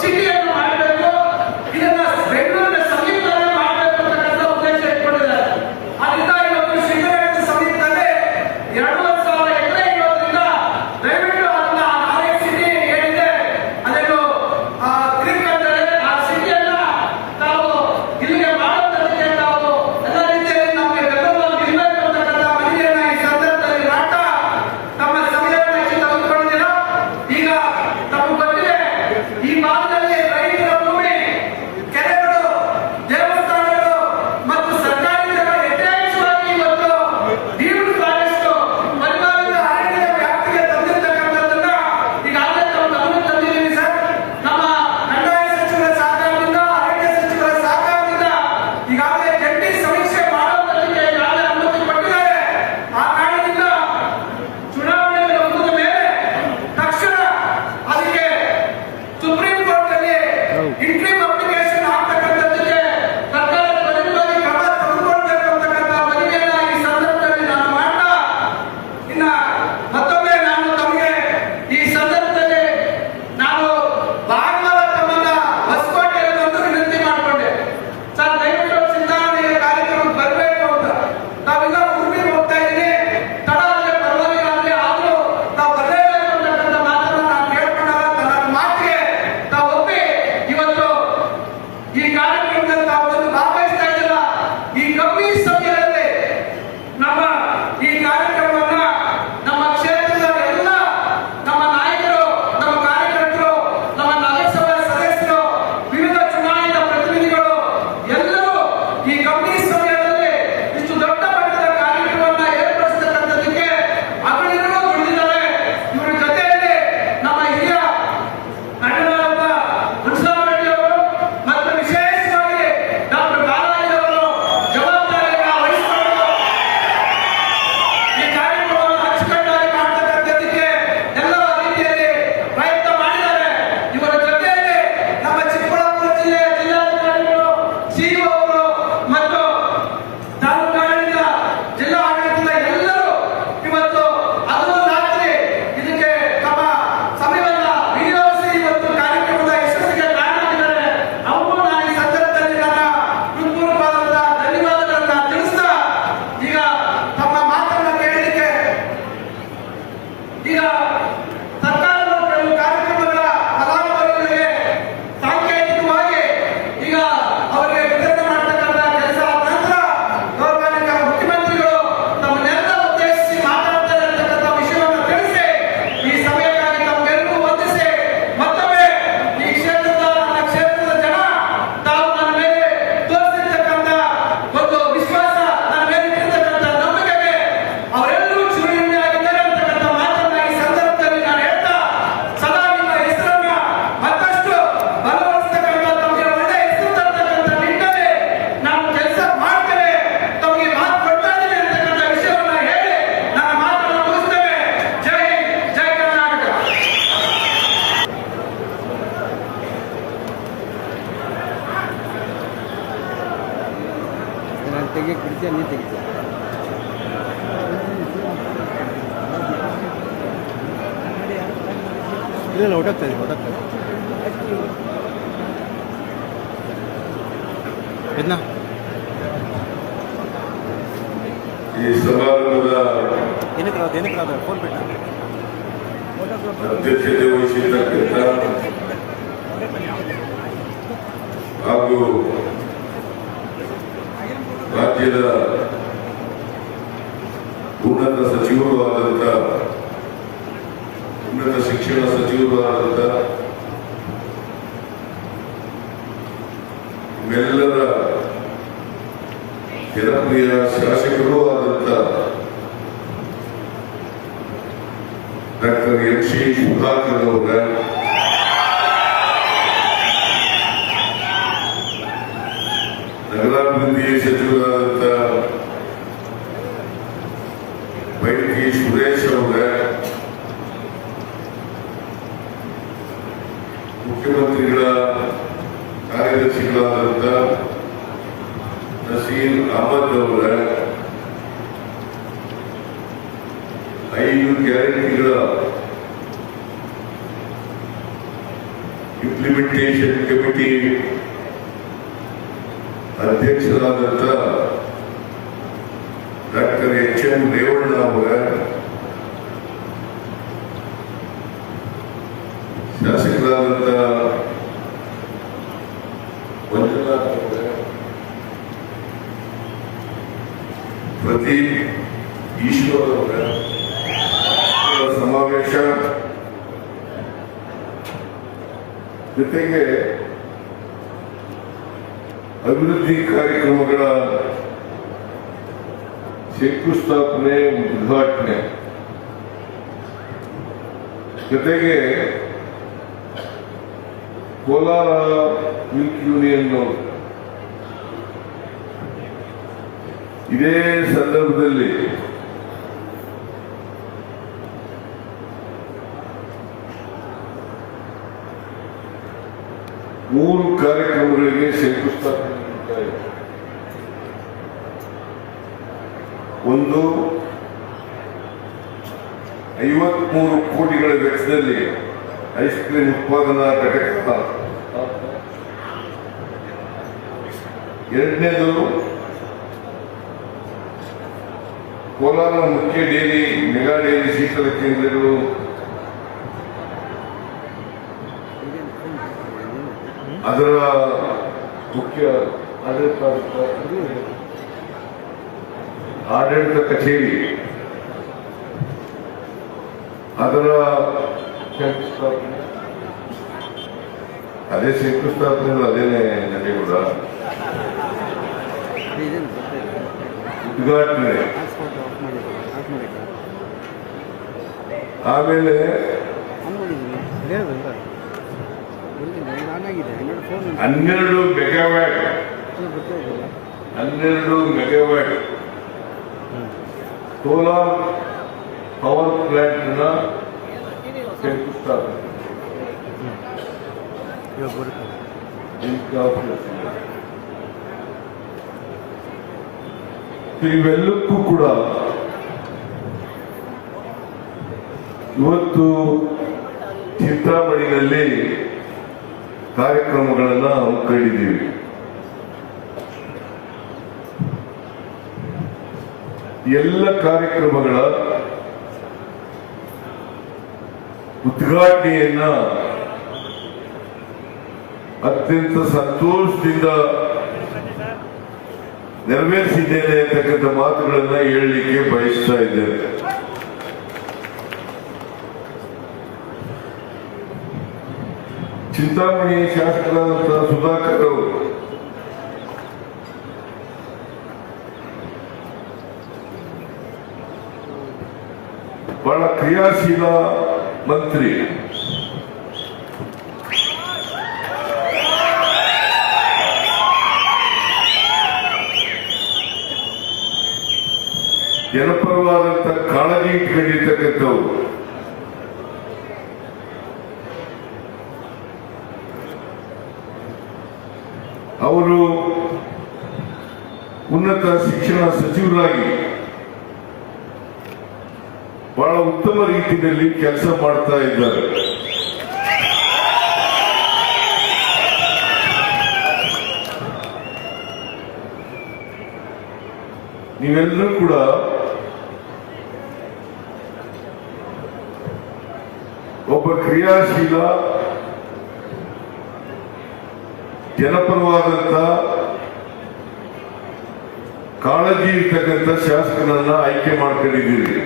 ಸಿಟಿಯನ್ನು ಮಾಡಬೇಕು, ಇದನ್ನ ಬೆಂಗಳೂರಿನ ಸಮೀಪದಲ್ಲೇ ಮಾಡಬೇಕು ಅಂತಕ್ಕಂಥ ಉದ್ದೇಶ ಇಟ್ಕೊಂಡಿದ್ದಾರೆ. ಅದರಿಂದ ಇವತ್ತು ಶ್ರೀರಂಗಪಟ್ಟಣ ಸಮೀಪದಲ್ಲಿ 2,000 ಎಕರೆ ಇರೋದ್ರಿಂದ ದಯವಿಟ್ಟು ಅದನ್ನ ನಾಲೆಜ್ ಸಿಟಿ ಏನಿದೆ ಅದನ್ನು ಕ್ರಿಕ್ ಅಂತಾರೆ, ಆ ಸಿಟಿಯನ್ನ ನಾವು ಇಲ್ಲಿಗೆ ಮಾಡೋದಕ್ಕೆ ನಾವು ಎಲ್ಲ ರೀತಿಯಲ್ಲಿ ನಮಗೆ ಬೆಂಬಲವಾಗಿ ನಿಲ್ಲಬೇಕು ಅಂತಕ್ಕಂಥ ಮನವಿಯನ್ನ ಈ ಸಂದರ್ಭದಲ್ಲಿ ಮಾಡ್ತಾ ತಮ್ಮ ಸಮಯವನ್ನು ತೆಗೆದುಕೊಂಡಿದ್ದೀರಾ. ಈಗ ತಮಗೆ ಗೊತ್ತಿದೆ, ಈ ಭಾಗದಲ್ಲಿ ರೈತರ ಭೂಮಿ, ಕೆರೆಗಳು, ದೇವಸ್ಥಾನಗಳು ಮತ್ತು ಸರ್ಕಾರಿ ಜಾಗ ಯಥೇಚ್ಛವಾಗಿ ಇವತ್ತು ಡೀಮ್ಡ್ ಫಾರೆಸ್ಟ್ ಪರಿಪಾಲಿತ ಅರಣ್ಯದ ವ್ಯಾಪ್ತಿಗೆ ತಂದಿರ್ತಕ್ಕಂಥದ್ದನ್ನ ಈಗಾಗಲೇ ತಾವು ಗಮನಕ್ಕೆ ತಂದಿದ್ದೀವಿ ಸರ್. ನಮ್ಮ ಕಂದಾಯ ಸಚಿವರ ಸಹಕಾರದಿಂದ, ಅರಣ್ಯ ಸಚಿವರ ಸಹಕಾರದಿಂದ ಈಗಾಗಲೇ ಜಂಟಿ ಸಮೀಕ್ಷೆ ಮಾಡೋದಕ್ಕೆ ಈಗಾಗಲೇ ಅನುಮತಿ ಕೊಟ್ಟಿದ್ದಾರೆ. ಆ ಕಾರಣದಿಂದ ಚುನಾವಣೆಗಳು ಮುಗಿದ ಮೇಲೆ ತಕ್ಷಣ ಅದಕ್ಕೆ ಸುಪ್ರೀಂ ಕೋರ್ಟ್ ಅಲ್ಲಿ ಇಂಟ್ರಿಮ್ ಅಪ್ಲಿಕೇಶನ್ ಹಾಕ್ತಕ್ಕಂಥದ್ದಕ್ಕೆ ಸರ್ಕಾರ ತ್ವರಿತವಾಗಿ ಕ್ರಮ ತೆಗೆದುಕೊಳ್ಬೇಕು ಅಂತಕ್ಕಂಥ ಮನವಿಯನ್ನ ಈ ಸಂದರ್ಭದಲ್ಲಿ ನಾನು ಮಾಡ್ತಾ, ಇನ್ನ ಮತ್ತೊಮ್ಮೆ ನಾನು ತಮಗೆ ಈ ಸಂದರ್ಭದಲ್ಲಿ ನಾನು ಭಾನುವಾರ ತಮ್ಮನ್ನ ಹೊಸಕೋಟೆಯಲ್ಲಿ ಬಂದು ವಿನಂತಿ ಮಾಡಿಕೊಂಡೆ, ಸರ್ ದಯವಿಟ್ಟು ಸಿದ್ದರಾಮಯ್ಯ ಕಾರ್ಯಕ್ರಮಕ್ಕೆ ಬರಬೇಕು ಅಂತ. ನಾವೆಲ್ಲ ಉಡುಪಿಗೆ ಹೋಗ್ತಾ ಇದ್ದೀನಿ, ತಡ ಆಗಲಿ ಪರವಾಗಿಲ್ಲ ಆಗಲಿ ಆದ್ರೂ ನಾವು ಬರಲೇಬೇಕು ಅಂತಕ್ಕಂಥ ಮಾತನ್ನ ನಾನು ಕೇಳ್ಕೊಂಡಾಗ ನನ್ನ ಮಾತಿಗೆ ತಾವು ಒಪ್ಪಿ ಇವತ್ತು ಈ ಕಾರ್ಯಕ್ರಮದಲ್ಲಿ ತಾವು ಬಂದು ಭಾಗವಹಿಸ್ತಾ ಇದ್ದೀರ. ಈ ಕಮ್ಮಿ ಸಮಯದಲ್ಲಿ ನಮ್ಮ ಈ ಕಾರ್ಯಕ್ರಮವನ್ನ ನಮ್ಮ ಕ್ಷೇತ್ರದ ಎಲ್ಲ ನಮ್ಮ ನಾಯಕರು, ನಮ್ಮ ಕಾರ್ಯಕರ್ತರು, ನಮ್ಮ ನಗರಸಭಾ ಸದಸ್ಯರು, ವಿವಿಧ ಚುನಾಯಿತ ಪ್ರತಿನಿಧಿಗಳು ಎಲ್ಲರೂ ಈ ಕಮ್ಮಿ ಸಮಯದಲ್ಲಿ ಇಷ್ಟು ದೊಡ್ಡ ಮಟ್ಟದ ಕಾರ್ಯಕ್ರಮವನ್ನ ಏರ್ಪಡಿಸತಕ್ಕಂಥದ್ದಕ್ಕೆ ಅಗಲಿಗಳು ದುಡಿದಿದ್ದಾರೆ. ಇವರ ಜೊತೆಯಲ್ಲಿ ನಮ್ಮ ಹಿರಿಯ ನಟರಾದ ಮುನ್ಸಾಮರೆಡ್ಡಿ ಅವರು ಮತ್ತು ವಿಶೇಷವಾಗಿ ಡಾಕ್ಟರ್ ಬಾಲಾಜಿ ಅವರು ಜವಾಬ್ದಾರಿಯನ್ನು ವಹಿಸಿಕೊಂಡು ಈ ಕಾರ್ಯಕ್ರಮವನ್ನು ಅಚ್ಚುಕಟ್ಟಾಗಿ ಮಾಡತಕ್ಕಂಥದ್ದಕ್ಕೆ ಎಲ್ಲ ರೀತಿಯಲ್ಲಿ ಪ್ರಯತ್ನ ಮಾಡಿದ್ದಾರೆ. ಇವರ ಜೊತೆಯಲ್ಲಿ ನಮ್ಮ ಚಿಕ್ಕಬಳ್ಳಾಪುರ ಜಿಲ್ಲೆಯ ಜಿಲ್ಲಾಧಿಕಾರಿಗಳು, ಸಿಇಒ ಅವರು ಮತ್ತು ತಾಲೂಕಾಡಳಿತ, ಜಿಲ್ಲಾ ಆಡಳಿತದ ಎಲ್ಲರೂ ಇವತ್ತು ಅದು ರಾತ್ರಿ ಇದಕ್ಕೆ ತಮ್ಮ ಸಮಯವನ್ನ ವಿನಿಯೋಗಿಸಿ ಇವತ್ತು ಕಾರ್ಯಕ್ರಮದ ಯಶಸ್ಸಿಗೆ ಕಾರಣವಾಗಿದ್ದಾರೆ. ಅವರು ನಾನು ಈ ಸಂದರ್ಭದಲ್ಲಿ ನನ್ನ ಹೃತ್ಪೂರ್ವಕವಾದ ಧನ್ಯವಾದಗಳನ್ನ ತಿಳಿಸ್ತಾ, ಈಗ ತಮ್ಮ ಮಾತನ್ನ ಕೇಳಲಿಕ್ಕೆ ಈಗ ಸರ್ಕಾರದ ಕೆಲವು ಕಾರ್ಯಕ್ರಮಗಳ ಫಲಾನುಭವಿಗಳಿಗೆ ಸಾಂಕೇತಿಕವಾಗಿ ಈಗ ಅವರಿಗೆ ವಿತರಣೆ ಮಾಡತಕ್ಕಂಥ ಕೆಲಸ ಆದ ನಂತರ ಗೌರವಾನ್ವಿತ ಮುಖ್ಯಮಂತ್ರಿಗಳು ತಮ್ಮನ್ನೆಲ್ಲ ಉದ್ದೇಶಿಸಿ ಮಾತನಾಡ್ತಾರೆ ಅಂತಕ್ಕಂಥ ವಿಷಯವನ್ನು ತಿಳಿಸಿ ಈ ಸಮಯಕ್ಕಾಗಿ ತಮಗೆಲ್ಲರಿಗೂ ವಂದಿಸಿ, ಮತ್ತೊಮ್ಮೆ ಈ ಕ್ಷೇತ್ರದ ನನ್ನ ಕ್ಷೇತ್ರದ ಜನ ತಾವು ನನ್ನ ಮೇಲೆ ತೋರಿಸಿರ್ತಕ್ಕಂಥ ಒಂದು ವಿಶ್ವಾಸ, ನನ್ನ ಮೇಲೆ ಇಟ್ಟಿರ್ತಕ್ಕಂಥ ನಂಬಿಕೆಗೆ ಅವರೆಲ್ಲರೂ ಚಿರಋಣಿಯಾಗಿದ್ದಾರೆ ಅಂತಕ್ಕಂಥ ಮಾತನ್ನ ಈ ಸಂದರ್ಭದಲ್ಲಿ ನಾನು ಹೇಳ್ತಾ, ಸದಾ ನಿಮ್ಮ ಹೆಸರನ್ನ ಮತ್ತಷ್ಟು ಬಲಪಡಿಸ್ತಕ್ಕಂಥ, ತಮಗೆ ಒಳ್ಳೆ ಹೆಸರು ತರ್ತಕ್ಕಂಥ ನಿಟ್ಟಿನಲ್ಲಿ ನಾವು ಕೆಲಸ ಮಾಡ್ತೇವೆ, ತಮಗೆ ಮಾತು ಕೊಡ್ತಾ ಇದ್ದೀವಿ ಅಂತಕ್ಕಂಥ ವಿಷಯವನ್ನ ಹೇಳಿ ನನ್ನ ಮಾತನ್ನು ಮುಗಿಸ್ತೇವೆ. ಜೈ ಹಿಂದ್, ಜೈ ಕರ್ನಾಟಕ. ನಾನು ತೆಗಿಯಕ್ಕೆ ಬಿಡ್ತೀಯ, ನೀನು ತೆಗಿತೀಯ. ಇಲ್ಲ ಹೊರಟಾಗ್ತಾ ಇದೆ, ಹೊರಟಾಗ್ತಾ ಇದೆ. ಎದ್ನಾ ಈ ಸಮಾರಂಭದ ಏನಕ್ಕೆ ಫೋನ್ ಬಿಟ್ಟು ಅಧ್ಯಕ್ಷತೆ ವಹಿಸಿರ್ತಕ್ಕಂಥ ಹಾಗೂ ರಾಜ್ಯದ ಉನ್ನತ ಸಚಿವರು ಆದಂಥ, ಉನ್ನತ ಶಿಕ್ಷಣ ಸಚಿವರು ಆದಂಥ ನಿಮ್ಮೆಲ್ಲರ ಜನಪ್ರಿಯ ಶಾಸಕರೂ ಆದಂಥ ಡಾಕ್ಟರ್ ಎಂ ಸಿ ಸುಧಾಕರ್ ಅವರ, ನಗರಾಭಿವೃದ್ಧಿ ಸಚಿವರಾದಂಥ ಬೈರಗಿ ಸುರೇಶ್ ಅವರ, ಮುಖ್ಯಮಂತ್ರಿಗಳ ಕಾರ್ಯದರ್ಶಿಗಳಾದಂಥ ನಸೀರ್ ಅಹಮದ್ ಅವರ, 5 ಗ್ಯಾರಂಟಿಗಳ ಇಂಪ್ಲಿಮೆಂಟೇಷನ್ ಕಮಿಟಿ ಅಧ್ಯಕ್ಷರಾದಂಥ ಡಾಕ್ಟರ್ ಎಚ್.ಎಂ. ರೇವಣ್ಣ ಅವರ, ಶಾಸಕರಾದಂಥ ಮಂಜುನಾಥ್ ಅವರ, ಪ್ರದೀಪ್ ಈಶ್ವರ್ ಅವರ ಸಮಾವೇಶ, ಜೊತೆಗೆ ಅಭಿವೃದ್ಧಿ ಕಾರ್ಯಕ್ರಮಗಳ ಶಂಕುಸ್ಥಾಪನೆ, ಉದ್ಘಾಟನೆ, ಜೊತೆಗೆ ಕೋಲಾರ ಮಿಲ್ಕ್ ಯೂನಿಯನ್ ಇದೇ ಸಂದರ್ಭದಲ್ಲಿ ಮೂರು ಕಾರ್ಯಕ್ರಮಗಳಿಗೆ ಶಂಕುಸ್ಥಾಪನೆ ನೀಡಿದ್ದಾರೆ. ಒಂದು 53 ಕೋಟಿಗಳ ವೆಚ್ಚದಲ್ಲಿ ಐಸ್ ಕ್ರೀಮ್ ಉತ್ಪಾದನಾ ಘಟಕ, ಎರಡನೇದು ಕೋಲಾರ ಮುಖ್ಯ ಡೈರಿ, ಮೆಗಾ ಡೈರಿ ಶೀತಲ ಕೇಂದ್ರಗಳು, ಅದರ ಮುಖ್ಯ ಆಡಳಿತ ಕಚೇರಿ, ಅದರ ಶಂಕುಸ್ಥಾಪನೆ, ಅದೇ ಶಂಕುಸ್ಥಾಪನೆ ಅದೇನೆ ನಡೆಯುವುದ ಉದ್ಘಾಟನೆ, ಆಮೇಲೆ 12 ಮೆಗಾವ್ಯಾಟ್ ಸೋಲಾರ್ ಪವರ್ ಪ್ಲಾಂಟ್ ಶಂಕುಸ್ಥಾಪನೆ. ಇವೆಲ್ಲಕ್ಕೂ ಕೂಡ ಇವತ್ತು ಚಿಂತಾಮಣಿಯಲ್ಲಿ ಕಾರ್ಯಕ್ರಮಗಳನ್ನು ಹಮ್ಮಿಕೊಂಡಿದ್ದೀವಿ. ಎಲ್ಲ ಕಾರ್ಯಕ್ರಮಗಳ ಉದ್ಘಾಟನೆಯನ್ನ ಅತ್ಯಂತ ಸಂತೋಷದಿಂದ ನೆರವೇರಿಸಿದ್ದೇನೆ ಅಂತಕ್ಕಂಥ ಮಾತುಗಳನ್ನ ಹೇಳಲಿಕ್ಕೆ ಬಯಸ್ತಾ ಇದ್ದೇನೆ. ಚಿಂತಾಮಣಿ ಶಾಸಕರಾದಂತಹ ಸುಧಾಕರ್ ಅವರು ಬಹಳ ಕ್ರಿಯಾಶೀಲ ಮಂತ್ರಿ. ಜನಪರವಾದಂತ ಕಾಳಜಿ ಇಟ್ಕೊಂಡಿರ್ತಕ್ಕಂಥವ್ರು. ಅವರು ಉನ್ನತ ಶಿಕ್ಷಣ ಸಚಿವರಾಗಿ ಬಹಳ ಉತ್ತಮ ರೀತಿಯಲ್ಲಿ ಕೆಲಸ ಮಾಡ್ತಾ ಇದ್ದಾರೆ. ನೀವೆಲ್ಲರೂ ಕೂಡ ಒಬ್ಬ ಕ್ರಿಯಾಶೀಲ ಜನಪರವಾದಂತ ಕಾಳಜಿ ಇರ್ತಕ್ಕಂಥ ಶಾಸಕರನ್ನ ಆಯ್ಕೆ ಮಾಡ್ಕೊಂಡಿದ್ದೀರಿ.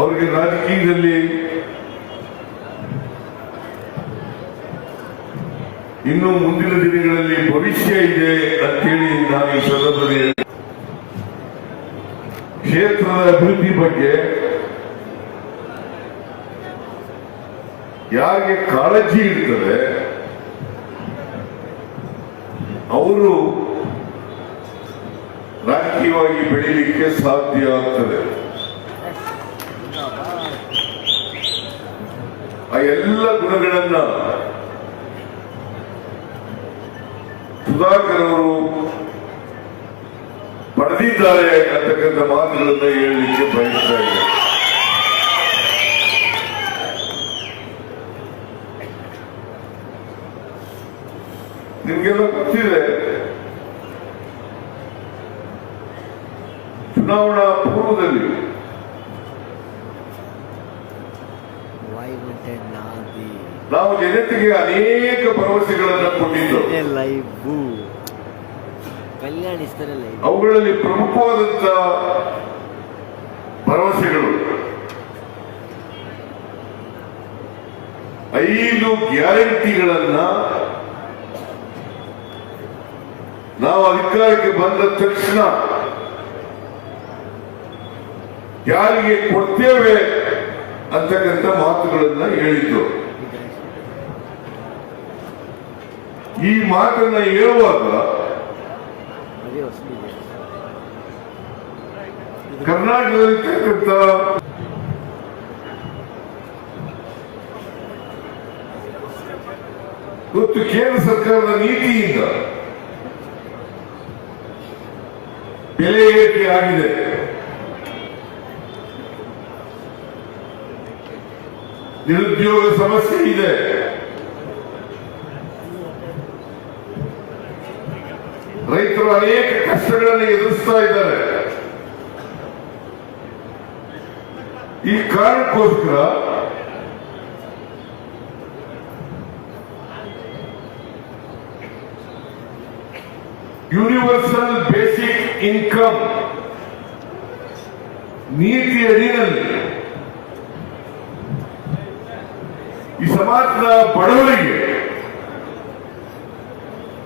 ಅವರಿಗೆ ರಾಜಕೀಯದಲ್ಲಿ ಇನ್ನು ಮುಂದಿನ ದಿನಗಳಲ್ಲಿ ಭವಿಷ್ಯ ಇದೆ ಅಂತೇಳಿ ನಾನು ಈ ಸಂದರ್ಭದಲ್ಲಿ ಕ್ಷೇತ್ರದ ಅಭಿವೃದ್ಧಿ ಬಗ್ಗೆ ಯಾರಿಗೆ ಕಾಳಜಿ ಇರ್ತದೆ ಅವರು ರಾಜಕೀಯವಾಗಿ ಬೆಳೀಲಿಕ್ಕೆ ಸಾಧ್ಯ ಆಗ್ತದೆ. ಆ ಎಲ್ಲ ಗುಣಗಳನ್ನ ಸುಧಾಕರ್ ಅವರು ಪಡೆದಿದ್ದಾರೆ ಅಂತಕ್ಕಂಥ ಮಾತುಗಳನ್ನ ಹೇಳಲಿಕ್ಕೆ ಬಯಸ್ತಾ ಇದ್ದಾರೆ. ಲೈವ್ ನಾದಿ ನಾವು ಜನತೆಗೆ ಅನೇಕ ಭರವಸೆಗಳನ್ನು ಕೊಟ್ಟಿದ್ದು. ಲೈವ್ ಕಲ್ಯಾಣಿಸ್ತಾರೆ ಲೈವ್. ಅವುಗಳಲ್ಲಿ ಪ್ರಮುಖವಾದಂತ ಭರವಸೆಗಳು 5 ಗ್ಯಾರಂಟಿಗಳನ್ನ ನಾವು ಅಧಿಕಾರಕ್ಕೆ ಬಂದ ತಕ್ಷಣ ಯಾರಿಗೆ ಕೊಡ್ತೇವೆ ಅಂತಕ್ಕಂಥ ಮಾತುಗಳನ್ನ ಹೇಳಿದ್ದು. ಈ ಮಾತನ್ನ ಹೇಳುವಾಗ ಅದೇ ಹೊಸದಿದೆ. ಕರ್ನಾಟಕದಲ್ಲಿರ್ತಕ್ಕಂಥ ಇವತ್ತು ಕೇಂದ್ರ ಸರ್ಕಾರದ ನೀತಿಯಿಂದ ಬೆಲೆ ಏರಿಕೆ ಆಗಿದೆ. ನಿರುದ್ಯೋಗ ಸಮಸ್ಯೆ ಇದೆ. ರೈತರು ಅನೇಕ ಕಷ್ಟಗಳನ್ನು ಎದುರಿಸ್ತಾ ಇದ್ದಾರೆ. ಈ ಕಾರಣಕ್ಕೋಸ್ಕರ ಯೂನಿವರ್ಸಲ್ ಬೇಸಿಕ್ ಇನ್ಕಮ್ ನೀತಿ ಅಡಿಯಲ್ಲಿ ಈ ಸಮಾಜದ ಬಡವರಿಗೆ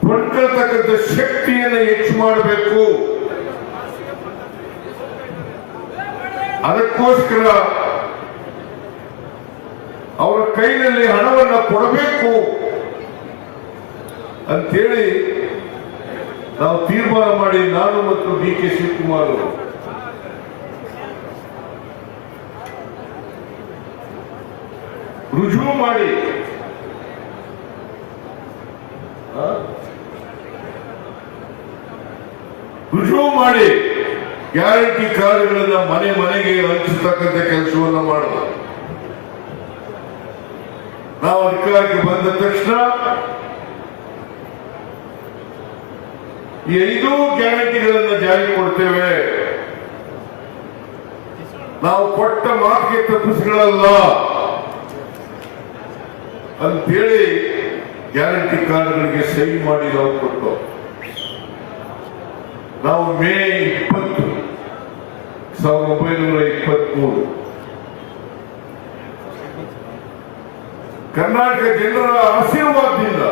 ಕೊಂಡ್ಕೊಳ್ತಕ್ಕಂಥ ಶಕ್ತಿಯನ್ನು ಹೆಚ್ಚು ಮಾಡಬೇಕು. ಅದಕ್ಕೋಸ್ಕರ ಅವರ ಕೈನಲ್ಲಿ ಹಣವನ್ನು ಕೊಡಬೇಕು ಅಂತೇಳಿ ನಾವು ತೀರ್ಮಾನ ಮಾಡಿ ನಾನು ಮತ್ತು ಡಿ ಕೆ ಶಿವಕುಮಾರ್ ರುಜುವು ಮಾಡಿ ಗ್ಯಾರಂಟಿ ಕಾರ್ಡ್ಗಳನ್ನ ಮನೆ ಮನೆಗೆ ಹಂಚತಕ್ಕಂಥ ಕೆಲಸವನ್ನ ಮಾಡುವ. ನಾವು ಅಧಿಕಾರಕ್ಕೆ ಬಂದ ತಕ್ಷಣ ಈ 5 ಗ್ಯಾರಂಟಿಗಳನ್ನು ಜಾರಿ ಕೊಡ್ತೇವೆ. ನಾವು ಕೊಟ್ಟ ಮಾತಿಗೆ ತಪ್ಪಿಸಿಗಳಲ್ಲ ಅಂತೇಳಿ ಗ್ಯಾರಂಟಿ ಕಾರ್ಡ್ಗಳಿಗೆ ಸಹಿ ಮಾಡಿ ನಾವು ಕೊಟ್ಟು ನಾವು ಮೇ 20, 1923 ಕರ್ನಾಟಕ ಜನರ ಆಶೀರ್ವಾದದಿಂದ,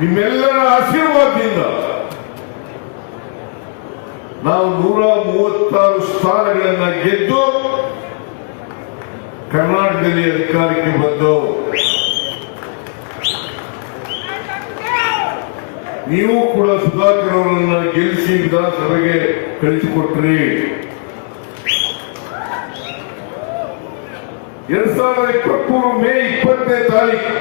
ನಿಮ್ಮೆಲ್ಲರ ಆಶೀರ್ವಾದದಿಂದ ನಾವು 136 ಸ್ಥಾನಗಳನ್ನು ಗೆದ್ದು ಕರ್ನಾಟಕದಲ್ಲಿ ಅಧಿಕಾರಕ್ಕೆ ಬಂದು ನೀವು ಕೂಡ ಸುಧಾಕರ್ ಅವರನ್ನ ಗೆಲ್ಲಿಸಿ ವಿಧಾನಸಭೆಗೆ ಕಳಿಸಿಕೊಟ್ರಿ. 2023 ಮೇ 20ನೇ ತಾರೀಕು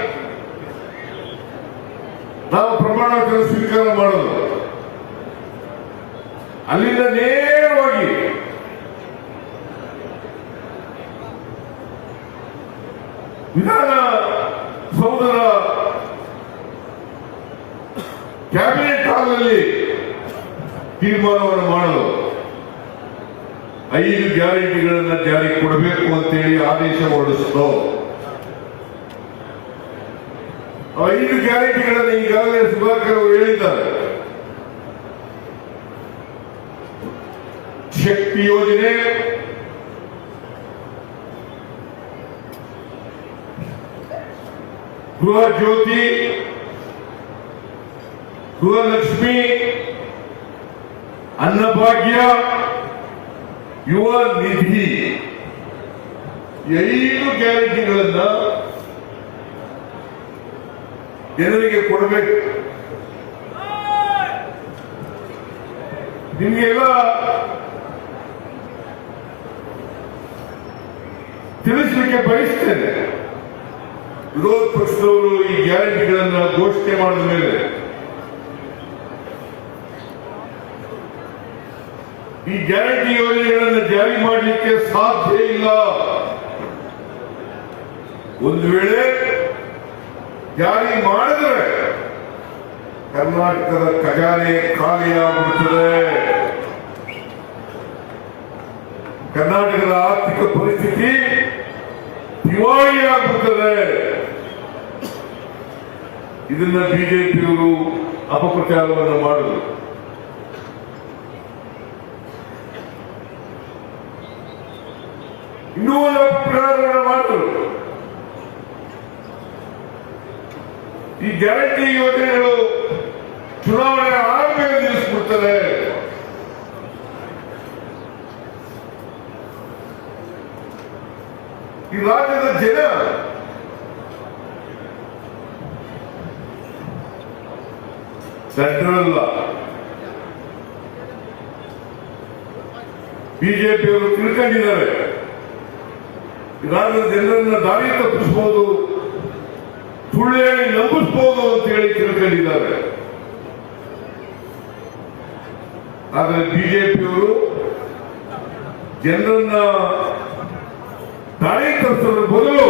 ನಾವು ಪ್ರಮಾಣ ವಚನ ಸ್ವೀಕಾರ ಮಾಡೋದು. ಅಲ್ಲಿಂದ ನೇರವಾಗಿ ವಿಧಾನಸೌಧದ ಕ್ಯಾಬಿನೆಟ್ ಹಾಲ್ನಲ್ಲಿ ತೀರ್ಮಾನವನ್ನು ಮಾಡಲು 5 ಗ್ಯಾರಂಟಿಗಳನ್ನು ಜಾರಿ ಕೊಡಬೇಕು ಅಂತೇಳಿ ಆದೇಶ ಹೊರಡಿಸಿತು. 5 ಗ್ಯಾರಂಟಿಗಳನ್ನು ಈಗಾಗಲೇ ಸುಧಾಕರ್ ಅವರು ಹೇಳಿದ್ದಾರೆ. ಶಕ್ತಿ ಯೋಜನೆ, ಗೃಹ ಜ್ಯೋತಿ, ಗೃಹಲಕ್ಷ್ಮಿ, ಅನ್ನಭಾಗ್ಯ, ಯುವ ನಿಧಿ, 5 ಗ್ಯಾರಂಟಿಗಳನ್ನ ಜನರಿಗೆ ಕೊಡಬೇಕು. ನಿಮಗೆಲ್ಲ ತಿಳಿಸಲಿಕ್ಕೆ ಬಯಸ್ತೇನೆ. ವಿರೋಧ ಪಕ್ಷದವರು ಈ ಗ್ಯಾರಂಟಿಗಳನ್ನ ಘೋಷಣೆ ಮಾಡಿದ ಮೇಲೆ ಈ ಗ್ಯಾರಂಟಿ ಯೋಜನೆಗಳನ್ನು ಜಾರಿ ಮಾಡಲಿಕ್ಕೆ ಸಾಧ್ಯ ಇಲ್ಲ. ಒಂದು ವೇಳೆ ಜಾರಿ ಮಾಡಿದ್ರೆ ಕರ್ನಾಟಕದ ಖಜಾನೆ ಖಾಲಿಯಾಗುತ್ತದೆ. ಕರ್ನಾಟಕದ ಆರ್ಥಿಕ ಪರಿಸ್ಥಿತಿ ದಿವಾಳಿ ಆಗ್ಬಿಡ್ತದೆ. ಇದನ್ನ ಬಿಜೆಪಿಯವರು ಅಪಪ್ರಚಾರವನ್ನು ಮಾಡಿದ್ರು. ಇನ್ನೂ ಒಂದು ಅಪಪ್ರಚಾರವನ್ನು ಮಾಡಿದ್ರು. ಈ ಗ್ಯಾರಂಟಿ ಯೋಜನೆಗಳು ಚುನಾವಣೆ ಆದ್ಮೇಲೆ ನಿಲ್ಲಿಸ್ಬಿಡ್ತಾರೆ. ಈ ರಾಜ್ಯದ ಜನ ಸೆಂಟ್ರಲ್ ಬಿಜೆಪಿಯವರು ತಿಳ್ಕೊಂಡಿದ್ದಾರೆ. ರಾಜ್ಯದ ಜನರನ್ನ ದಾರಿ ತಪ್ಪಿಸಬಹುದು, ಸುಳ್ಳು ಹೇಳಿ ನಂಬಿಸಬಹುದು ಅಂತ ಹೇಳಿ ತಿಳ್ಕೊಂಡಿದ್ದಾರೆ. ಆದರೆ ಬಿಜೆಪಿಯವರು ಜನರನ್ನ ದಾರಿ ತಪ್ಪಿಸೋದ್ರ ಬದಲು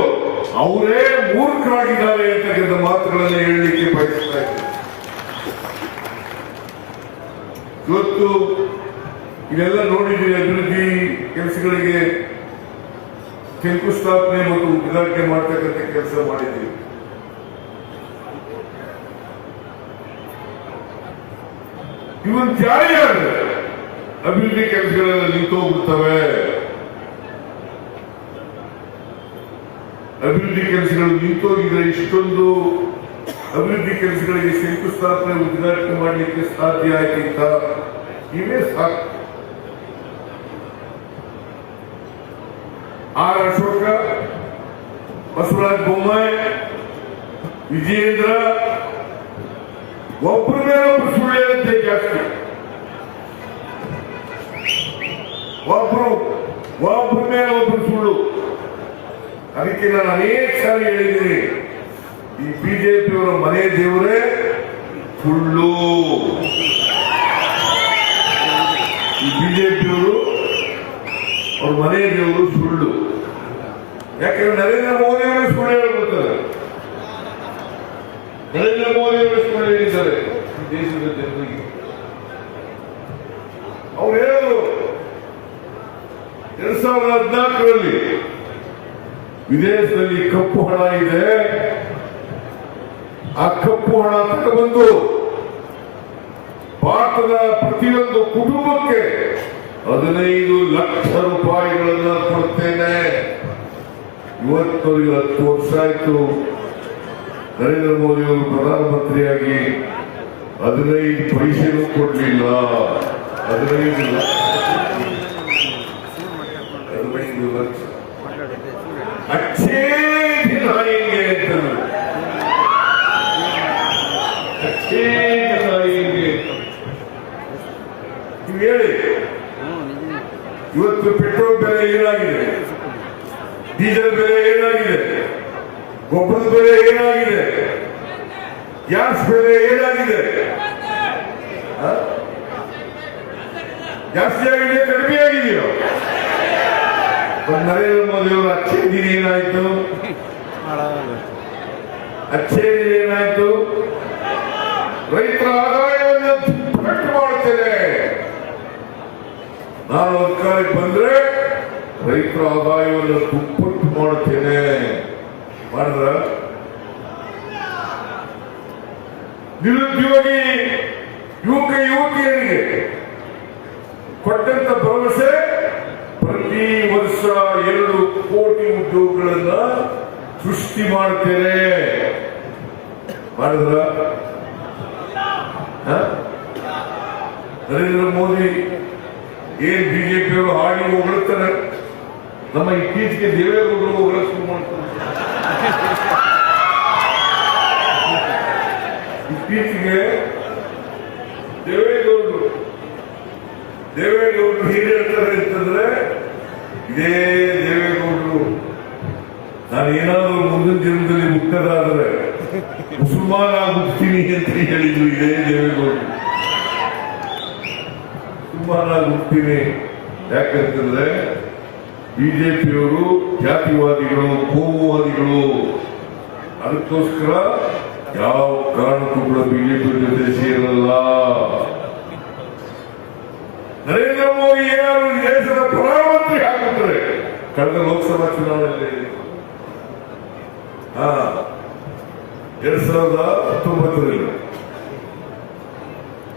ಅವರೇ ಮೂರ್ಖರಾಗಿದ್ದಾರೆ ಅಂತಕ್ಕಂಥ ಮಾತುಗಳನ್ನು ಹೇಳಲಿಕ್ಕೆ ಬಯಸ್ತಾ ಇದ್ದಾರೆ. ಇವತ್ತು ಇದೆಲ್ಲ ನೋಡಿದ್ದೀವಿ. ಅಭಿವೃದ್ಧಿ ಕೆಲಸಗಳಿಗೆ ಶಂಕುಸ್ಥಾಪನೆ ಮತ್ತು ಉದ್ಘಾಟನೆ ಮಾಡ್ತಕ್ಕಂಥ ಕೆಲಸ ಮಾಡಿದ್ದೀವಿ. ಇವನ್ ಜಾರಿಯಾದ್ರೆ ಅಭಿವೃದ್ಧಿ ಕೆಲಸಗಳೆಲ್ಲ ನಿಂತೋಗ್ಬಿಡ್ತವೆ. ಅಭಿವೃದ್ಧಿ ಕೆಲಸಗಳು ನಿಂತೋಗಿದ್ರೆ ಇಷ್ಟೊಂದು ಅಭಿವೃದ್ಧಿ ಕೆಲಸಗಳಿಗೆ ಶಂಕುಸ್ಥಾಪನೆ ಉದ್ಘಾಟನೆ ಮಾಡಲಿಕ್ಕೆ ಸಾಧ್ಯ ಆಯ್ತಿತ್ತ? ಇವೇ ಸಾಕು. ಆರ್ ಅಶೋಕ, ಬಸವರಾಜ ಬೊಮ್ಮಾಯಿ, ವಿಜಯೇಂದ್ರ ಒಬ್ಬರ ಮೇಲೆ ಒಬ್ಬರು ಸುಳ್ಳು ಹೇಳುತ್ತೆ ಜಾಸ್ತಿ. ಒಬ್ಬರ ಮೇಲೆ ಒಬ್ಬರು ಸುಳ್ಳು. ಅದಕ್ಕೆ ನಾನು ಅನೇಕ ಸಾರಿ ಹೇಳಿದ್ದೀನಿ, ಈ ಬಿಜೆಪಿಯವರ ಮನೆ ದೇವರೇ ಸುಳ್ಳು. ಈ ಬಿಜೆಪಿಯವರು ಅವ್ರ ಮನೆ ದೇವರು ಸುಳ್ಳು. ಯಾಕಂದ್ರೆ ನರೇಂದ್ರ ಮೋದಿ ಅವರು ಸುಳ್ಳು ಹೇಳ್ಬಿಡ್ತಾರೆ. ನರೇಂದ್ರ ಮೋದಿ ಅವರು ಸುಳ್ಳು ಹೇಳಿದ್ದಾರೆ ಈ ದೇಶದ ಜನರಿಗೆ. ಅವ್ರು ಹೇಳಿದ್ರು 2014ರಲ್ಲಿ ವಿದೇಶದಲ್ಲಿ ಕಪ್ಪು ಹಣ ಇದೆ, ಆ ಕಪ್ಪು ಹಣ ತಗೊಂಡು ಭಾರತದ ಪ್ರತಿಯೊಂದು ಕುಟುಂಬಕ್ಕೆ 15 ಲಕ್ಷ ರೂಪಾಯಿಗಳನ್ನ ಕೊಡ್ತೇನೆ. ಇವತ್ತು 10 ವರ್ಷ ಆಯ್ತು ನರೇಂದ್ರ ಮೋದಿ ಅವರು ಪ್ರಧಾನಮಂತ್ರಿಯಾಗಿ 15 ಪೈಸೆನೂ ಕೊಡಲಿಲ್ಲ. 15 ಲಕ್ಷ अच्छे दिन आएंगे, अच्छे दिन आएंगे. ಹೇಳಿ, ಇವತ್ತು ಪೆಟ್ರೋಲ್ ಬೆಲೆ ಏನಾಗಿದೆ, ಡೀಸೆಲ್ ಬೆಲೆ ಏನಾಗಿದೆ, ಗೊಬ್ಬರದ ಬೆಲೆ ಏನಾಗಿದೆ, ಗ್ಯಾಸ್ ಬೆಲೆ ಏನಾಗಿದೆ? ಜಾಸ್ತಿ ಆಗಿದೆ, ಕಡಿಮೆ ಆಗಿದೆಯೋ? ನರೇಂದ್ರ ಮೋದಿ ಅವರು ಅಚ್ಚೇ ದಿನ ಏನಾಯ್ತು? ಅಚ್ಚೇ ದಿನ ಏನಾಯ್ತು? ರೈತರ ಆದಾಯವನ್ನು ದುಪ್ಪಟ್ಟು ಮಾಡುತ್ತೇನೆ. ನಾನು ಅಧಿಕಾರಕ್ಕೆ ಬಂದ್ರೆ ರೈತರ ಆದಾಯವನ್ನು ದುಪ್ಪಟ್ಟು ಮಾಡುತ್ತೇನೆ. ಮಾಡಿದ್ರ ನಿರುದ್ಯೋಗಿ ಯುವಕ ಯುವತಿಯರಿಗೆ ಕೊಟ್ಟಂತ ಭರವಸೆ ಪ್ರತಿ ವರ್ಷ 2 ಕೋಟಿ ಉದ್ಯೋಗಗಳನ್ನ ಸೃಷ್ಟಿ ಮಾಡ್ತೇನೆ. ಮಾಡಿದ್ರ ನರೇಂದ್ರ ಮೋದಿ ಏನ್ ಬಿಜೆಪಿಯವರು ಹಾಡಿ ಹೊಗಳುತ್ತಾರೆ, ನಮ್ಮ ಇತ್ತೀಚೆಗೆ ದೇವೇಗೌಡರು ಹೊಗಳ ಶುರು ಮಾಡ್ತಾರೆ. ಇತ್ತೀಚೆಗೆ ದೇವೇಗೌಡರು ಏನ್ ಹೇಳ್ತಾರೆ ಅಂತಂದ್ರೆ, ಇದೇ ದೇವೇಗೌಡರು ನಾನೇನಾದ್ರೂ ಮುಂದಿನ ದಿನದಲ್ಲಿ ಮುಕ್ತರಾದರೆ ಮುಸಲ್ಮಾನ ಆಗುತ್ತೀನಿ ಅಂತ ಹೇಳಿದ್ರು. ಇದೇ ದೇವೇಗೌಡರು ಮುಸಲ್ಮಾನ ಆಗುತ್ತೀನಿ. ಯಾಕಂತಂದ್ರೆ ಬಿಜೆಪಿಯವರು ಜಾತಿವಾದಿಗಳು, ಕೋಮುವಾದಿಗಳು. ಅದಕ್ಕೋಸ್ಕರ ಯಾವ ಕಾರಣಕ್ಕೂ ಕೂಡ ಬಿಜೆಪಿ ಜೊತೆ ಸೇರಲ್ಲ. ನರೇಂದ್ರ ಮೋದಿ ಏನಾದ್ರು ದೇಶದ ಪ್ರಧಾನಮಂತ್ರಿ ಆಗಿರ್ತಾರೆ. ಕಳೆದ ಲೋಕಸಭಾ ಚುನಾವಣೆಯಲ್ಲಿ 2019ರಲ್ಲಿ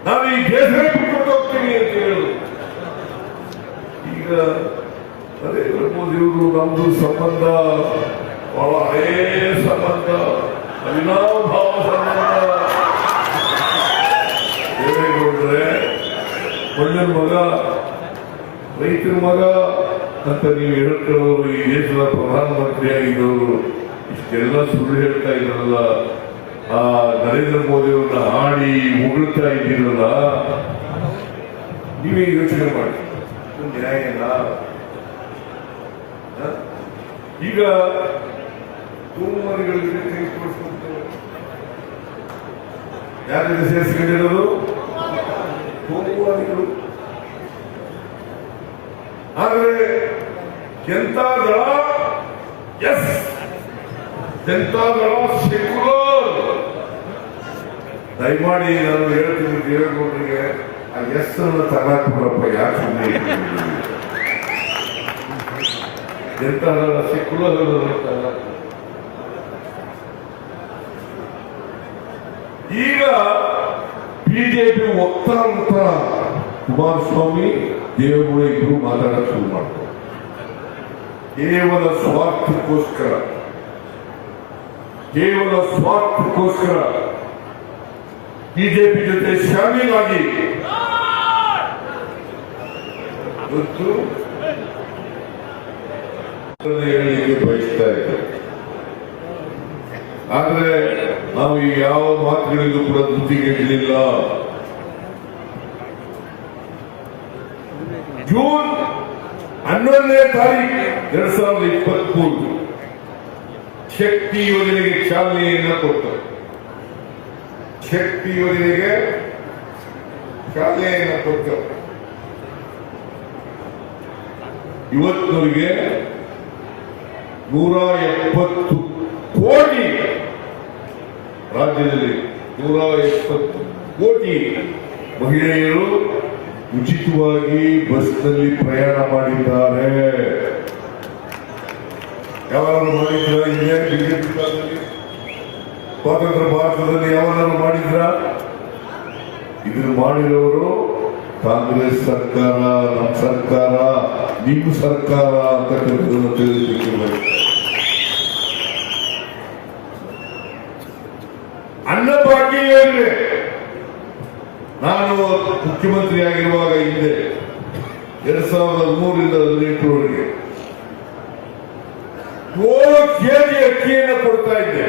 ನಾನು ಈ ದೇಶವೇ ಬಿಟ್ಕೊಂಡು ಹೋಗ್ತೀನಿ ಅಂತ ಹೇಳುದು. ಈಗ ನರೇಂದ್ರ ಮೋದಿಯವರು ನಮ್ದು ಸಂಬಂಧ ಬಹಳ ಹಳೆಯ ಸಂಬಂಧ, ಅವಿನಾಭಾವ ಸಂಬಂಧ. ದೇವೇಗೌಡ್ರೆ ಒಳ್ಳೆ ಮಗ, ರೈತರ ಮಗ ಅಂತ ನೀವು ಹೇಳ್ಕೊಳ್ಳೋರು, ಈ ದೇಶದ ಪ್ರಧಾನಮಂತ್ರಿ ಆಗಿದ್ದವರು ಇಷ್ಟೆಲ್ಲ ಸುಳ್ಳು ಹೇಳ್ತಾ ಇದ್ರಲ್ಲ, ಆ ನರೇಂದ್ರ ಮೋದಿ ಅವ್ರನ್ನ ಹಾಡಿ ಉಗುಳ್ತಾ ಇದ್ದೀರಲ್ಲ, ನೀವೇ ಯೋಚನೆ ಮಾಡಿ, ನ್ಯಾಯನಾ? ಈಗ ಸೋಮವಾರಿಗಳಿಗೆ ತೆಗೆದುಕೊಳ್ತಾರೆ, ಯಾರಿಗೆ ಸೇರಿಸಿಕೊಂಡಿರೋದು? ಸೋಮವಾರಿಗಳು. ಆದರೆ ಜನತಾ ದಳ, ಎಸ್ ಜನತಾ ದಳ ಸೆಕ್ಯುಲರ್. ದಯಮಾಡಿ ನಾನು ಹೇಳ್ತೀನಿ ದೇವೇಗೌಡರಿಗೆ, ಆ ಎಸ್ ಅನ್ನು ತಗೊಳಪ್ಪ, ಯಾಕೆ ಸುಮ್ಮನೆ ಜನತಾ ದಳ ಸೆಕ್ಯುಲರ್ ಈಗ ಬಿಜೆಪಿ ವಕ್ತಾರ ಕುಮಾರಸ್ವಾಮಿ ದೇವೇಗೌಡ ಇಬ್ರು ಮಾತಾಡಕ್ಕೆ ಶುರು ಮಾಡ್ತಾರೆ. ಕೇವಲ ಸ್ವಾರ್ಥಕ್ಕೋಸ್ಕರ ಬಿಜೆಪಿ ಜೊತೆ ಶಾಮೀಲಾಗಿ ಇವತ್ತು ಹೇಳಲಿಕ್ಕೆ ಬಯಸ್ತಾ ಇದ್ದಾರೆ. ಆದ್ರೆ ನಾವು ಈ ಯಾವ ಮಾತುಗಳಿಗೂ ಕೂಡ ಧೃತಿಗೆಡಲಿಲ್ಲ. ಜೂನ್ 11ನೇ ತಾರೀಕು 2023 ಶಕ್ತಿ ಯೋಜನೆಗೆ ಚಾಲನೆಯನ್ನು ಕೊಟ್ಟರು. ಶಕ್ತಿ ಯೋಜನೆಗೆ ಚಾಲನೆಯನ್ನು ಕೊಟ್ಟರು. ಇವತ್ತಿನವರೆಗೆ 170 ಕೋಟಿ, ರಾಜ್ಯದಲ್ಲಿ 170 ಕೋಟಿ ಮಹಿಳೆಯರು ಉಚಿತವಾಗಿ ಬಸ್ನಲ್ಲಿ ಪ್ರಯಾಣ ಮಾಡಿದ್ದಾರೆ. ಯಾವಾಗಲೂ ಮಾಡಿದ್ರ? ಇಂಡಿಯಾ ಬಿಜೆಪಿ ಕಾಲದಲ್ಲಿ, ಸ್ವಾತಂತ್ರ್ಯ ಭಾರತದಲ್ಲಿ ಯಾವಾಗಲೂ ಮಾಡಿದ್ರ? ಇದನ್ನು ಮಾಡಿರೋರು ಕಾಂಗ್ರೆಸ್ ಸರ್ಕಾರ, ನಮ್ಮ ಸರ್ಕಾರ, ನಿಮ್ಮ ಸರ್ಕಾರ ಅಂತಕ್ಕಂಥದ್ದನ್ನು ತಿಳಿದುಕೊಳ್ಳಬೇಕು. ಅನ್ನಭಾಗ್ಯ ಯೋಜನೆ ನಾನು ಮುಖ್ಯಮಂತ್ರಿ ಆಗಿರುವಾಗ ಹಿಂದೆ 2003ರಿಂದ 2018ರವರೆಗೆ 7 ಕೆಜಿ ಅಕ್ಕಿಯನ್ನು ಕೊಡ್ತಾ ಇದ್ದೆ.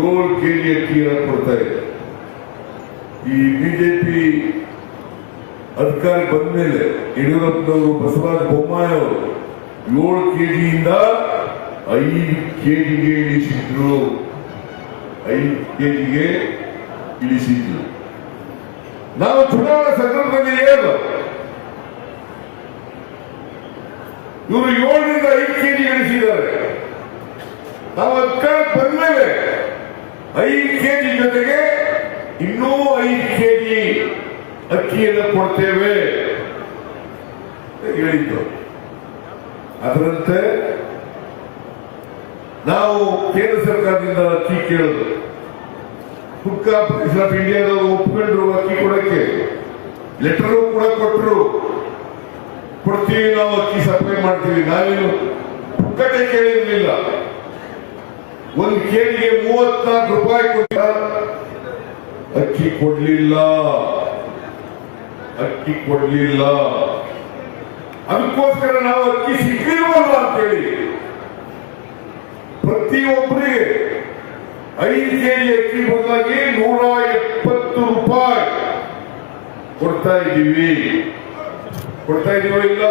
7 ಕೆಜಿ ಅಕ್ಕಿಯನ್ನು ಕೊಡ್ತಾ ಇದ್ದೆ. ಈ ಬಿಜೆಪಿ ಅಧಿಕಾರ ಬಂದ ಮೇಲೆ ಯಡಿಯೂರಪ್ಪನವರು, ಬಸವರಾಜ ಬೊಮ್ಮಾಯಿ ಅವರು 7 ಕೆಜಿಯಿಂದ 5 ಕೆಜಿಗೆ ಇಳಿಸಿದ್ರು. 5 ಕೆಜಿಗೆ ಇಳಿಸಿದ್ರು. ನಾವು ಚುನಾವಣಾ ಸಂದರ್ಭದಲ್ಲಿ ಏನು ಇವರು 7ರಿಂದ 5 ಕೆಜಿ ಇಳಿಸಿದ್ದಾರೆ. ನಾವು ಅಧಿಕಾರ ಬಂದ್ಮೇಲೆ 5 ಕೆಜಿ ಜೊತೆಗೆ ಇನ್ನೂ 5 ಕೆಜಿ ಅಕ್ಕಿಯನ್ನು ಕೊಡ್ತೇವೆ ಹೇಳಿದ್ದು. ಅದರಂತೆ ನಾವು ಕೇಂದ್ರ ಸರ್ಕಾರದಿಂದ ಅಕ್ಕಿ ಕೇಳೋದು. ಫುಡ್ ಕಾರ್ಪೊರೇಷನ್ ಆಫ್ ಇಂಡಿಯಾದವರು ಒಪ್ಪಿಕೊಂಡ್ರು ಅಕ್ಕಿ ಕೊಡಕ್ಕೆ, ಲೆಟರ್ ಕೂಡ ಕೊಟ್ಟರು. ಕೊಡ್ತೀವಿ, ನಾವು ಅಕ್ಕಿ ಸಪ್ಲೈ ಮಾಡ್ತೀವಿ. ನಾವೇನು ಪುಕ್ಕಟೆ ಕೇಳಿರ್ಲಿಲ್ಲ. 1 ಕೆಜಿಗೆ 34 ರೂಪಾಯಿ ಕೊಟ್ಟ ಅಕ್ಕಿ ಕೊಡ್ಲಿಲ್ಲ. ಅದಕ್ಕೋಸ್ಕರ ನಾವು ಅಕ್ಕಿ ಸಿಕ್ಕಿರುವಲ್ಲ ಅಂತೇಳಿ ಪ್ರತಿಯೊಬ್ಬರಿಗೆ 5 ಕೆಜಿ ಅಕ್ಕಿ ಬದಲಾಗಿ 170 ರೂಪಾಯಿ ಕೊಡ್ತಾ ಇದ್ದೀವಿ. ಕೊಡ್ತಾ ಇದೀವೋ ಇಲ್ಲ?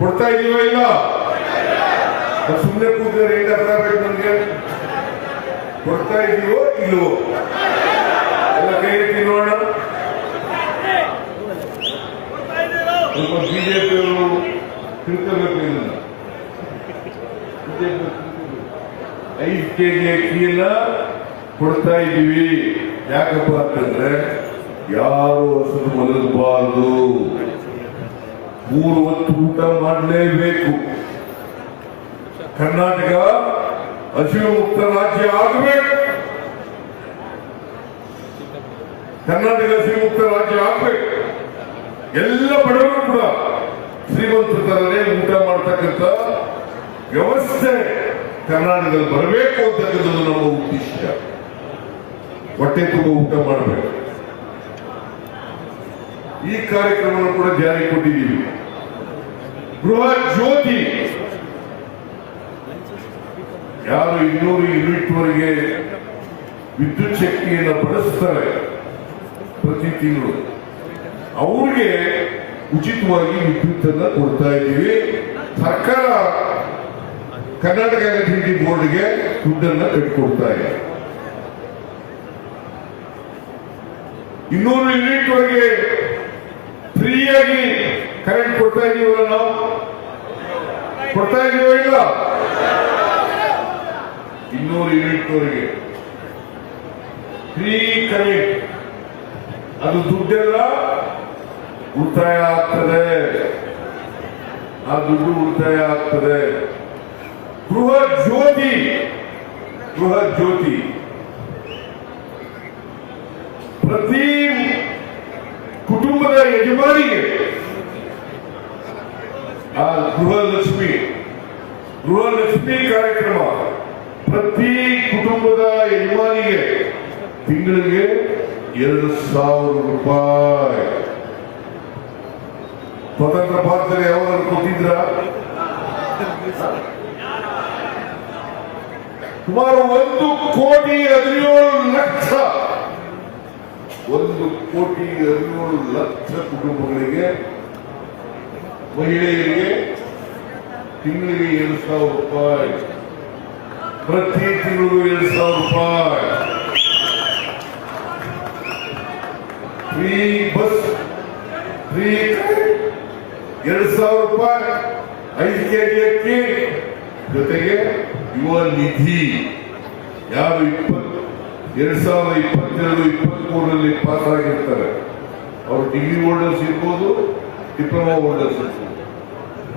ಕೊಡ್ತಾ ಇದೀವೋ ಇಲ್ಲ? ಸುಮ್ಮನೆ ಕೂತಿದ್ರೆ ಹೆಂಗ ಅರ್ಥ ಬೇಕು ನಮ್ಗೆ? ಕೊಡ್ತಾ ಇದೀವೋ ಇಲ್ವೋ? ಎಲ್ಲ ಕೈ ಎತ್ತಿ ನೋಡೋಣ. ಸ್ವಲ್ಪ ಬಿಜೆಪಿಯವರು ತಿಳ್ಕೋಬೇಕು. ಇದನ್ನ 5 ಕೆಜಿ ಅಕ್ಕಿಯನ್ನ ಕೊಡ್ತಾ ಇದ್ದೀವಿ. ಯಾಕಪ್ಪ ಅಂತಂದ್ರೆ ಯಾರು ಹಸಿರು ಮಲಗಬಾರದು, 3 ಹೊತ್ತು ಊಟ ಮಾಡಲೇಬೇಕು. ಕರ್ನಾಟಕ ಹಸಿವು ಮುಕ್ತ ರಾಜ್ಯ ಆಗಬೇಕು. ಕರ್ನಾಟಕ ಹಸಿವು ಮುಕ್ತ ರಾಜ್ಯ ಆಗಬೇಕು. ಎಲ್ಲ ಬಡವರು ಕೂಡ ಶ್ರೀಮಂತರ ತರನೇ ಊಟ ಮಾಡ್ತಕ್ಕಂಥ ವ್ಯವಸ್ಥೆ ಕರ್ನಾಟಕದಲ್ಲಿ ಬರಬೇಕು ಅಂತಕ್ಕಂಥದ್ದು ನಮ್ಮ ಉದ್ದೇಶ. ಹೊಟ್ಟೆ ತುಂಬ ಊಟ ಮಾಡಬೇಕು. ಈ ಕಾರ್ಯಕ್ರಮವನ್ನು ಕೂಡ ಜಾರಿ ಕೊಟ್ಟಿದ್ದೀವಿ. ಗೃಹ ಜ್ಯೋತಿ, ಯಾರು 200 ಯೂನಿಟ್ವರೆಗೆ ವಿದ್ಯುತ್ ಶಕ್ತಿಯನ್ನು ಬಳಸ್ತಾರೆ ಪ್ರತಿ ತಿಂಗಳು, ಅವ್ರಿಗೆ ಉಚಿತವಾಗಿ ವಿದ್ಯುತ್ ಅನ್ನ ಕೊಡ್ತಾ ಇದ್ದೀವಿ. ಸರ್ಕಾರ ಕರ್ನಾಟಕ ಎಲೆಕ್ಟ್ರಿಸಿಟಿ ಬೋರ್ಡ್ಗೆ ದುಡ್ಡನ್ನ ಕಟ್ಟಿಕೊಡ್ತಾ ಇದೆ. 200 ಯೂನಿಟ್ವರೆಗೆ ಫ್ರೀಯಾಗಿ ಕರೆಂಟ್ ಕೊಡ್ತಾ ಇದೀವಲ್ಲ, ನಾವು ಕೊಡ್ತಾ ಇದೀವೋ ಇಲ್ಲ? 200 ಯೂನಿಟ್ವರೆಗೆ ಫ್ರೀ ಕರೆಂಟ್, ಅದು ದುಡ್ಡೆಲ್ಲ ಉಳಿತಾಯ ಆಗ್ತದೆ. ಆ ದುಡ್ಡು ಉಳಿತಾಯ ಆಗ್ತದೆ. ಗೃಹ ಜ್ಯೋತಿ, ಗೃಹ ಜ್ಯೋತಿ ಪ್ರತಿ ಕುಟುಂಬದ ಯಜಮಾನಿಗೆ ಆ ಗೃಹಲಕ್ಷ್ಮಿ ಕಾರ್ಯಕ್ರಮ ಪ್ರತಿ ಕುಟುಂಬದ ಯಜಮಾನಿಗೆ ತಿಂಗಳಿಗೆ 2,000 ರೂಪಾಯಿ. ಸ್ವತಂತ್ರ ಭಾರತದಲ್ಲಿ ಯಾವಾಗಲೂ ಕೊಟ್ಟಿದ್ರ? ಸುಮಾರು 1,17,00,000 1,17,00,000 ಕುಟುಂಬಗಳಿಗೆ, ಮಹಿಳೆಯರಿಗೆ ತಿಂಗಳಿಗೆ 2,000 ರೂಪಾಯಿ, ಪ್ರತಿ ತಿಂಗಳು 2,000 ರೂಪಾಯಿ. ಫ್ರೀ ಬಸ್, ಫ್ರೀ 2,000 ರೂಪಾಯಿ, 5 kg ಅಕ್ಕಿ, ಜೊತೆಗೆ ಯುವ ನಿಧಿ. ಯಾರು 2022-23 ಪಾಸ್ ಆಗಿರ್ತಾರೆ, ಅವರು ಡಿಗ್ರಿ ಹೋಲ್ಡರ್ಸ್ ಇರ್ಬೋದು, ಡಿಪ್ಲೊಮಾ ಹೋಲ್ಡರ್ಸ್ ಇರ್ಬೋದು.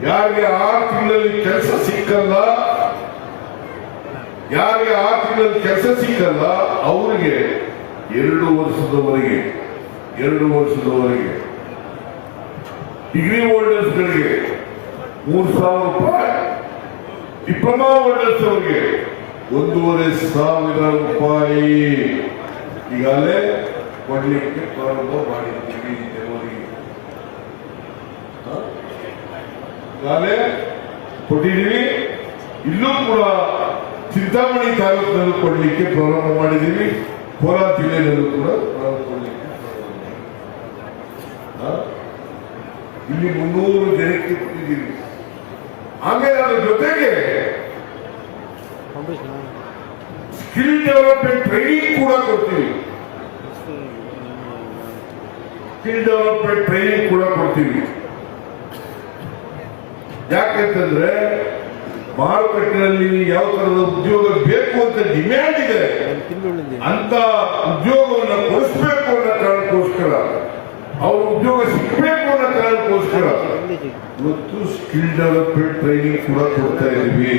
ಯಾರಿಗೆ 6 ತಿಂಗಳಲ್ಲಿ ಕೆಲಸ ಸಿಕ್ಕಲ್ಲ, ಅವರಿಗೆ 2 ವರ್ಷದವರೆಗೆ ಡಿಗ್ರಿ ಹೋಲ್ಡರ್ಸ್ಗಳಿಗೆ 3,000 ರೂಪಾಯಿ, ಡಿಪ್ಲೊಮಾ ಹೋಲ್ಡರ್ಸ್ ಅವರಿಗೆ 1,500 ರೂಪಾಯಿ ಈಗಾಗಲೇ ಕೊಡ್ಲಿಕ್ಕೆ ಪ್ರಾರಂಭ ಮಾಡಿದ್ದೀವಿ. ಈಗಾಗಲೇ ಕೊಟ್ಟಿದ್ದೀವಿ. ಇಲ್ಲೂ ಕೂಡ ಚಿಂತಾಮಣಿ ತಾಲೂಕಿನಲ್ಲೂ ಕೊಡ್ಲಿಕ್ಕೆ ಪ್ರಾರಂಭ ಮಾಡಿದ್ದೀವಿ. ಕೋಲಾರ ಜಿಲ್ಲೆಯಲ್ಲೂ ಕೂಡ ಪ್ರಾರಂಭ ಕೊಡ್ಲಿಕ್ಕೆ ಇಲ್ಲಿ 300 ಜನಕ್ಕೆ ಕೊಟ್ಟಿದ್ದೀವಿ. ಆಮೇಲೆ ಅದರ ಜೊತೆಗೆ ಸ್ಕಿಲ್ ಡೆವಲಪ್ಮೆಂಟ್ ಟ್ರೈನಿಂಗ್ ಕೂಡ ಕೊಡ್ತೀವಿ. ಯಾಕೆಂತಂದ್ರೆ ಮಾರುಕಟ್ಟೆಯಲ್ಲಿ ಯಾವ ತರದ ಉದ್ಯೋಗ ಬೇಕು ಅಂತ ಡಿಮ್ಯಾಂಡ್ ಇದೆ, ಅಂತ ಉದ್ಯೋಗವನ್ನು ಕೊಡಿಸ್ಬೇಕು ಅನ್ನೋ ಕಾರಣಕ್ಕೋಸ್ಕರ, ಅವ್ರ ಉದ್ಯೋಗ ಸಿಗಬೇಕು ಅನ್ನೋ ಕಾರಣಕ್ಕೋಸ್ಕರ ಇವತ್ತು ಸ್ಕಿಲ್ ಡೆವಲಪ್ಮೆಂಟ್ ಟ್ರೈನಿಂಗ್ ಕೂಡ ಕೊಡ್ತಾ ಇದ್ದೀವಿ.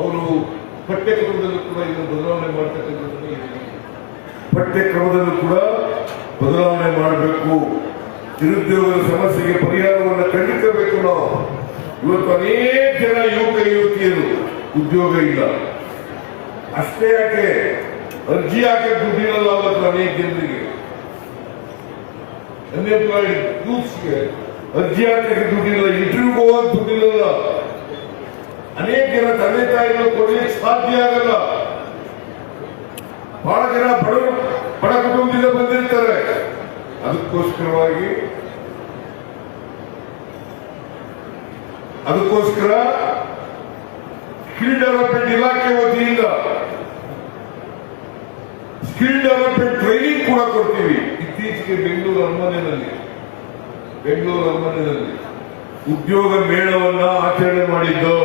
ಅವರು ಪಠ್ಯಕ್ರಮದಲ್ಲೂ ಕೂಡ ಇದನ್ನು ಬದಲಾವಣೆ ಮಾಡ್ತಕ್ಕಂಥದ್ದು, ಪಠ್ಯಕ್ರಮದಲ್ಲೂ ಕೂಡ ಬದಲಾವಣೆ ಮಾಡಬೇಕು. ನಿರುದ್ಯೋಗದ ಸಮಸ್ಯೆಗೆ ಪರಿಹಾರವನ್ನು ಕಂಡುಕೊಳ್ಳಬೇಕು. ನಾವು ಇವತ್ತು ಅನೇಕ ಜನ ಯುವಕ ಯುವತಿಯರು ಉದ್ಯೋಗ ಇಲ್ಲ. ಅಷ್ಟೇ ಯಾಕೆ ಅರ್ಜಿ ಹಾಕಿ ದುಡ್ಡಿರಲ್ಲ ಅವತ್ತು ಅನೇಕ ಜನರಿಗೆ, ಅನ್ಎಂಪ್ಲಾಯ್ಡ್ ಯೂತ್ಸ್ಗೆ ಅರ್ಜಿ ಹಾಕಕ್ಕೆ ದುಡ್ಡಿಲ್ಲ, ಇಂಟರ್ವ್ಯೂಗೆ ಹೋಗಕ್ಕೆ ದುಡ್ಡಿಲ್ಲ. ಅನೇಕ ಜನ ತಂದೆ ತಾಯಿಗಳು ಕೊಡ್ಲಿಕ್ಕೆ ಸಾಧ್ಯ ಆಗಲ್ಲ. ಬಹಳ ಜನ ಬಡ ಕುಟುಂಬದಿಂದ ಬಂದಿರ್ತಾರೆ. ಅದಕ್ಕೋಸ್ಕರ ಸ್ಕಿಲ್ ಡೆವಲಪ್ಮೆಂಟ್ ಇಲಾಖೆ ವತಿಯಿಂದ ಸ್ಕಿಲ್ ಡೆವಲಪ್ಮೆಂಟ್ ಟ್ರೈನಿಂಗ್ ಕೂಡ ಕೊಡ್ತೀವಿ. ಇತ್ತೀಚೆಗೆ ಬೆಂಗಳೂರು ಅರಮನೆಯಲ್ಲಿ ಉದ್ಯೋಗ ಮೇಳವನ್ನ ಆಚರಣೆ ಮಾಡಿದ್ದು.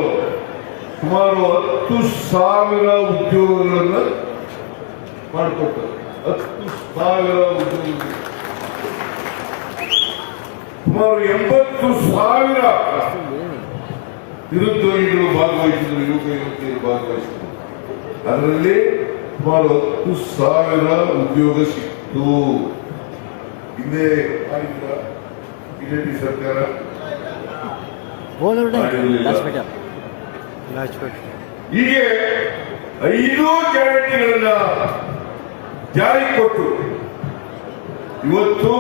ಸುಮಾರು 10,000 ಉದ್ಯೋಗಗಳನ್ನು ಮಾಡಿಕೊಟ್ಟರು. 10,000 ಉದ್ಯೋಗ. ಸುಮಾರು 80,000 ನಿರುದ್ಯೋಗಿಗಳು ಭಾಗವಹಿಸಿದರು, ಯುವಕ ಯುವತಿಯರು ಭಾಗವಹಿಸಿದರು. ಅದರಲ್ಲಿ ಸುಮಾರು 10,000 ಉದ್ಯೋಗ ಸಿಕ್ತು. ಹಿಂದೆ ಬಿಜೆಪಿ ಸರ್ಕಾರ ಹೀಗೆ 5 ಗ್ಯಾರಂಟಿಗಳನ್ನ ಜಾರಿ ಕೊಟ್ಟು ಇವತ್ತು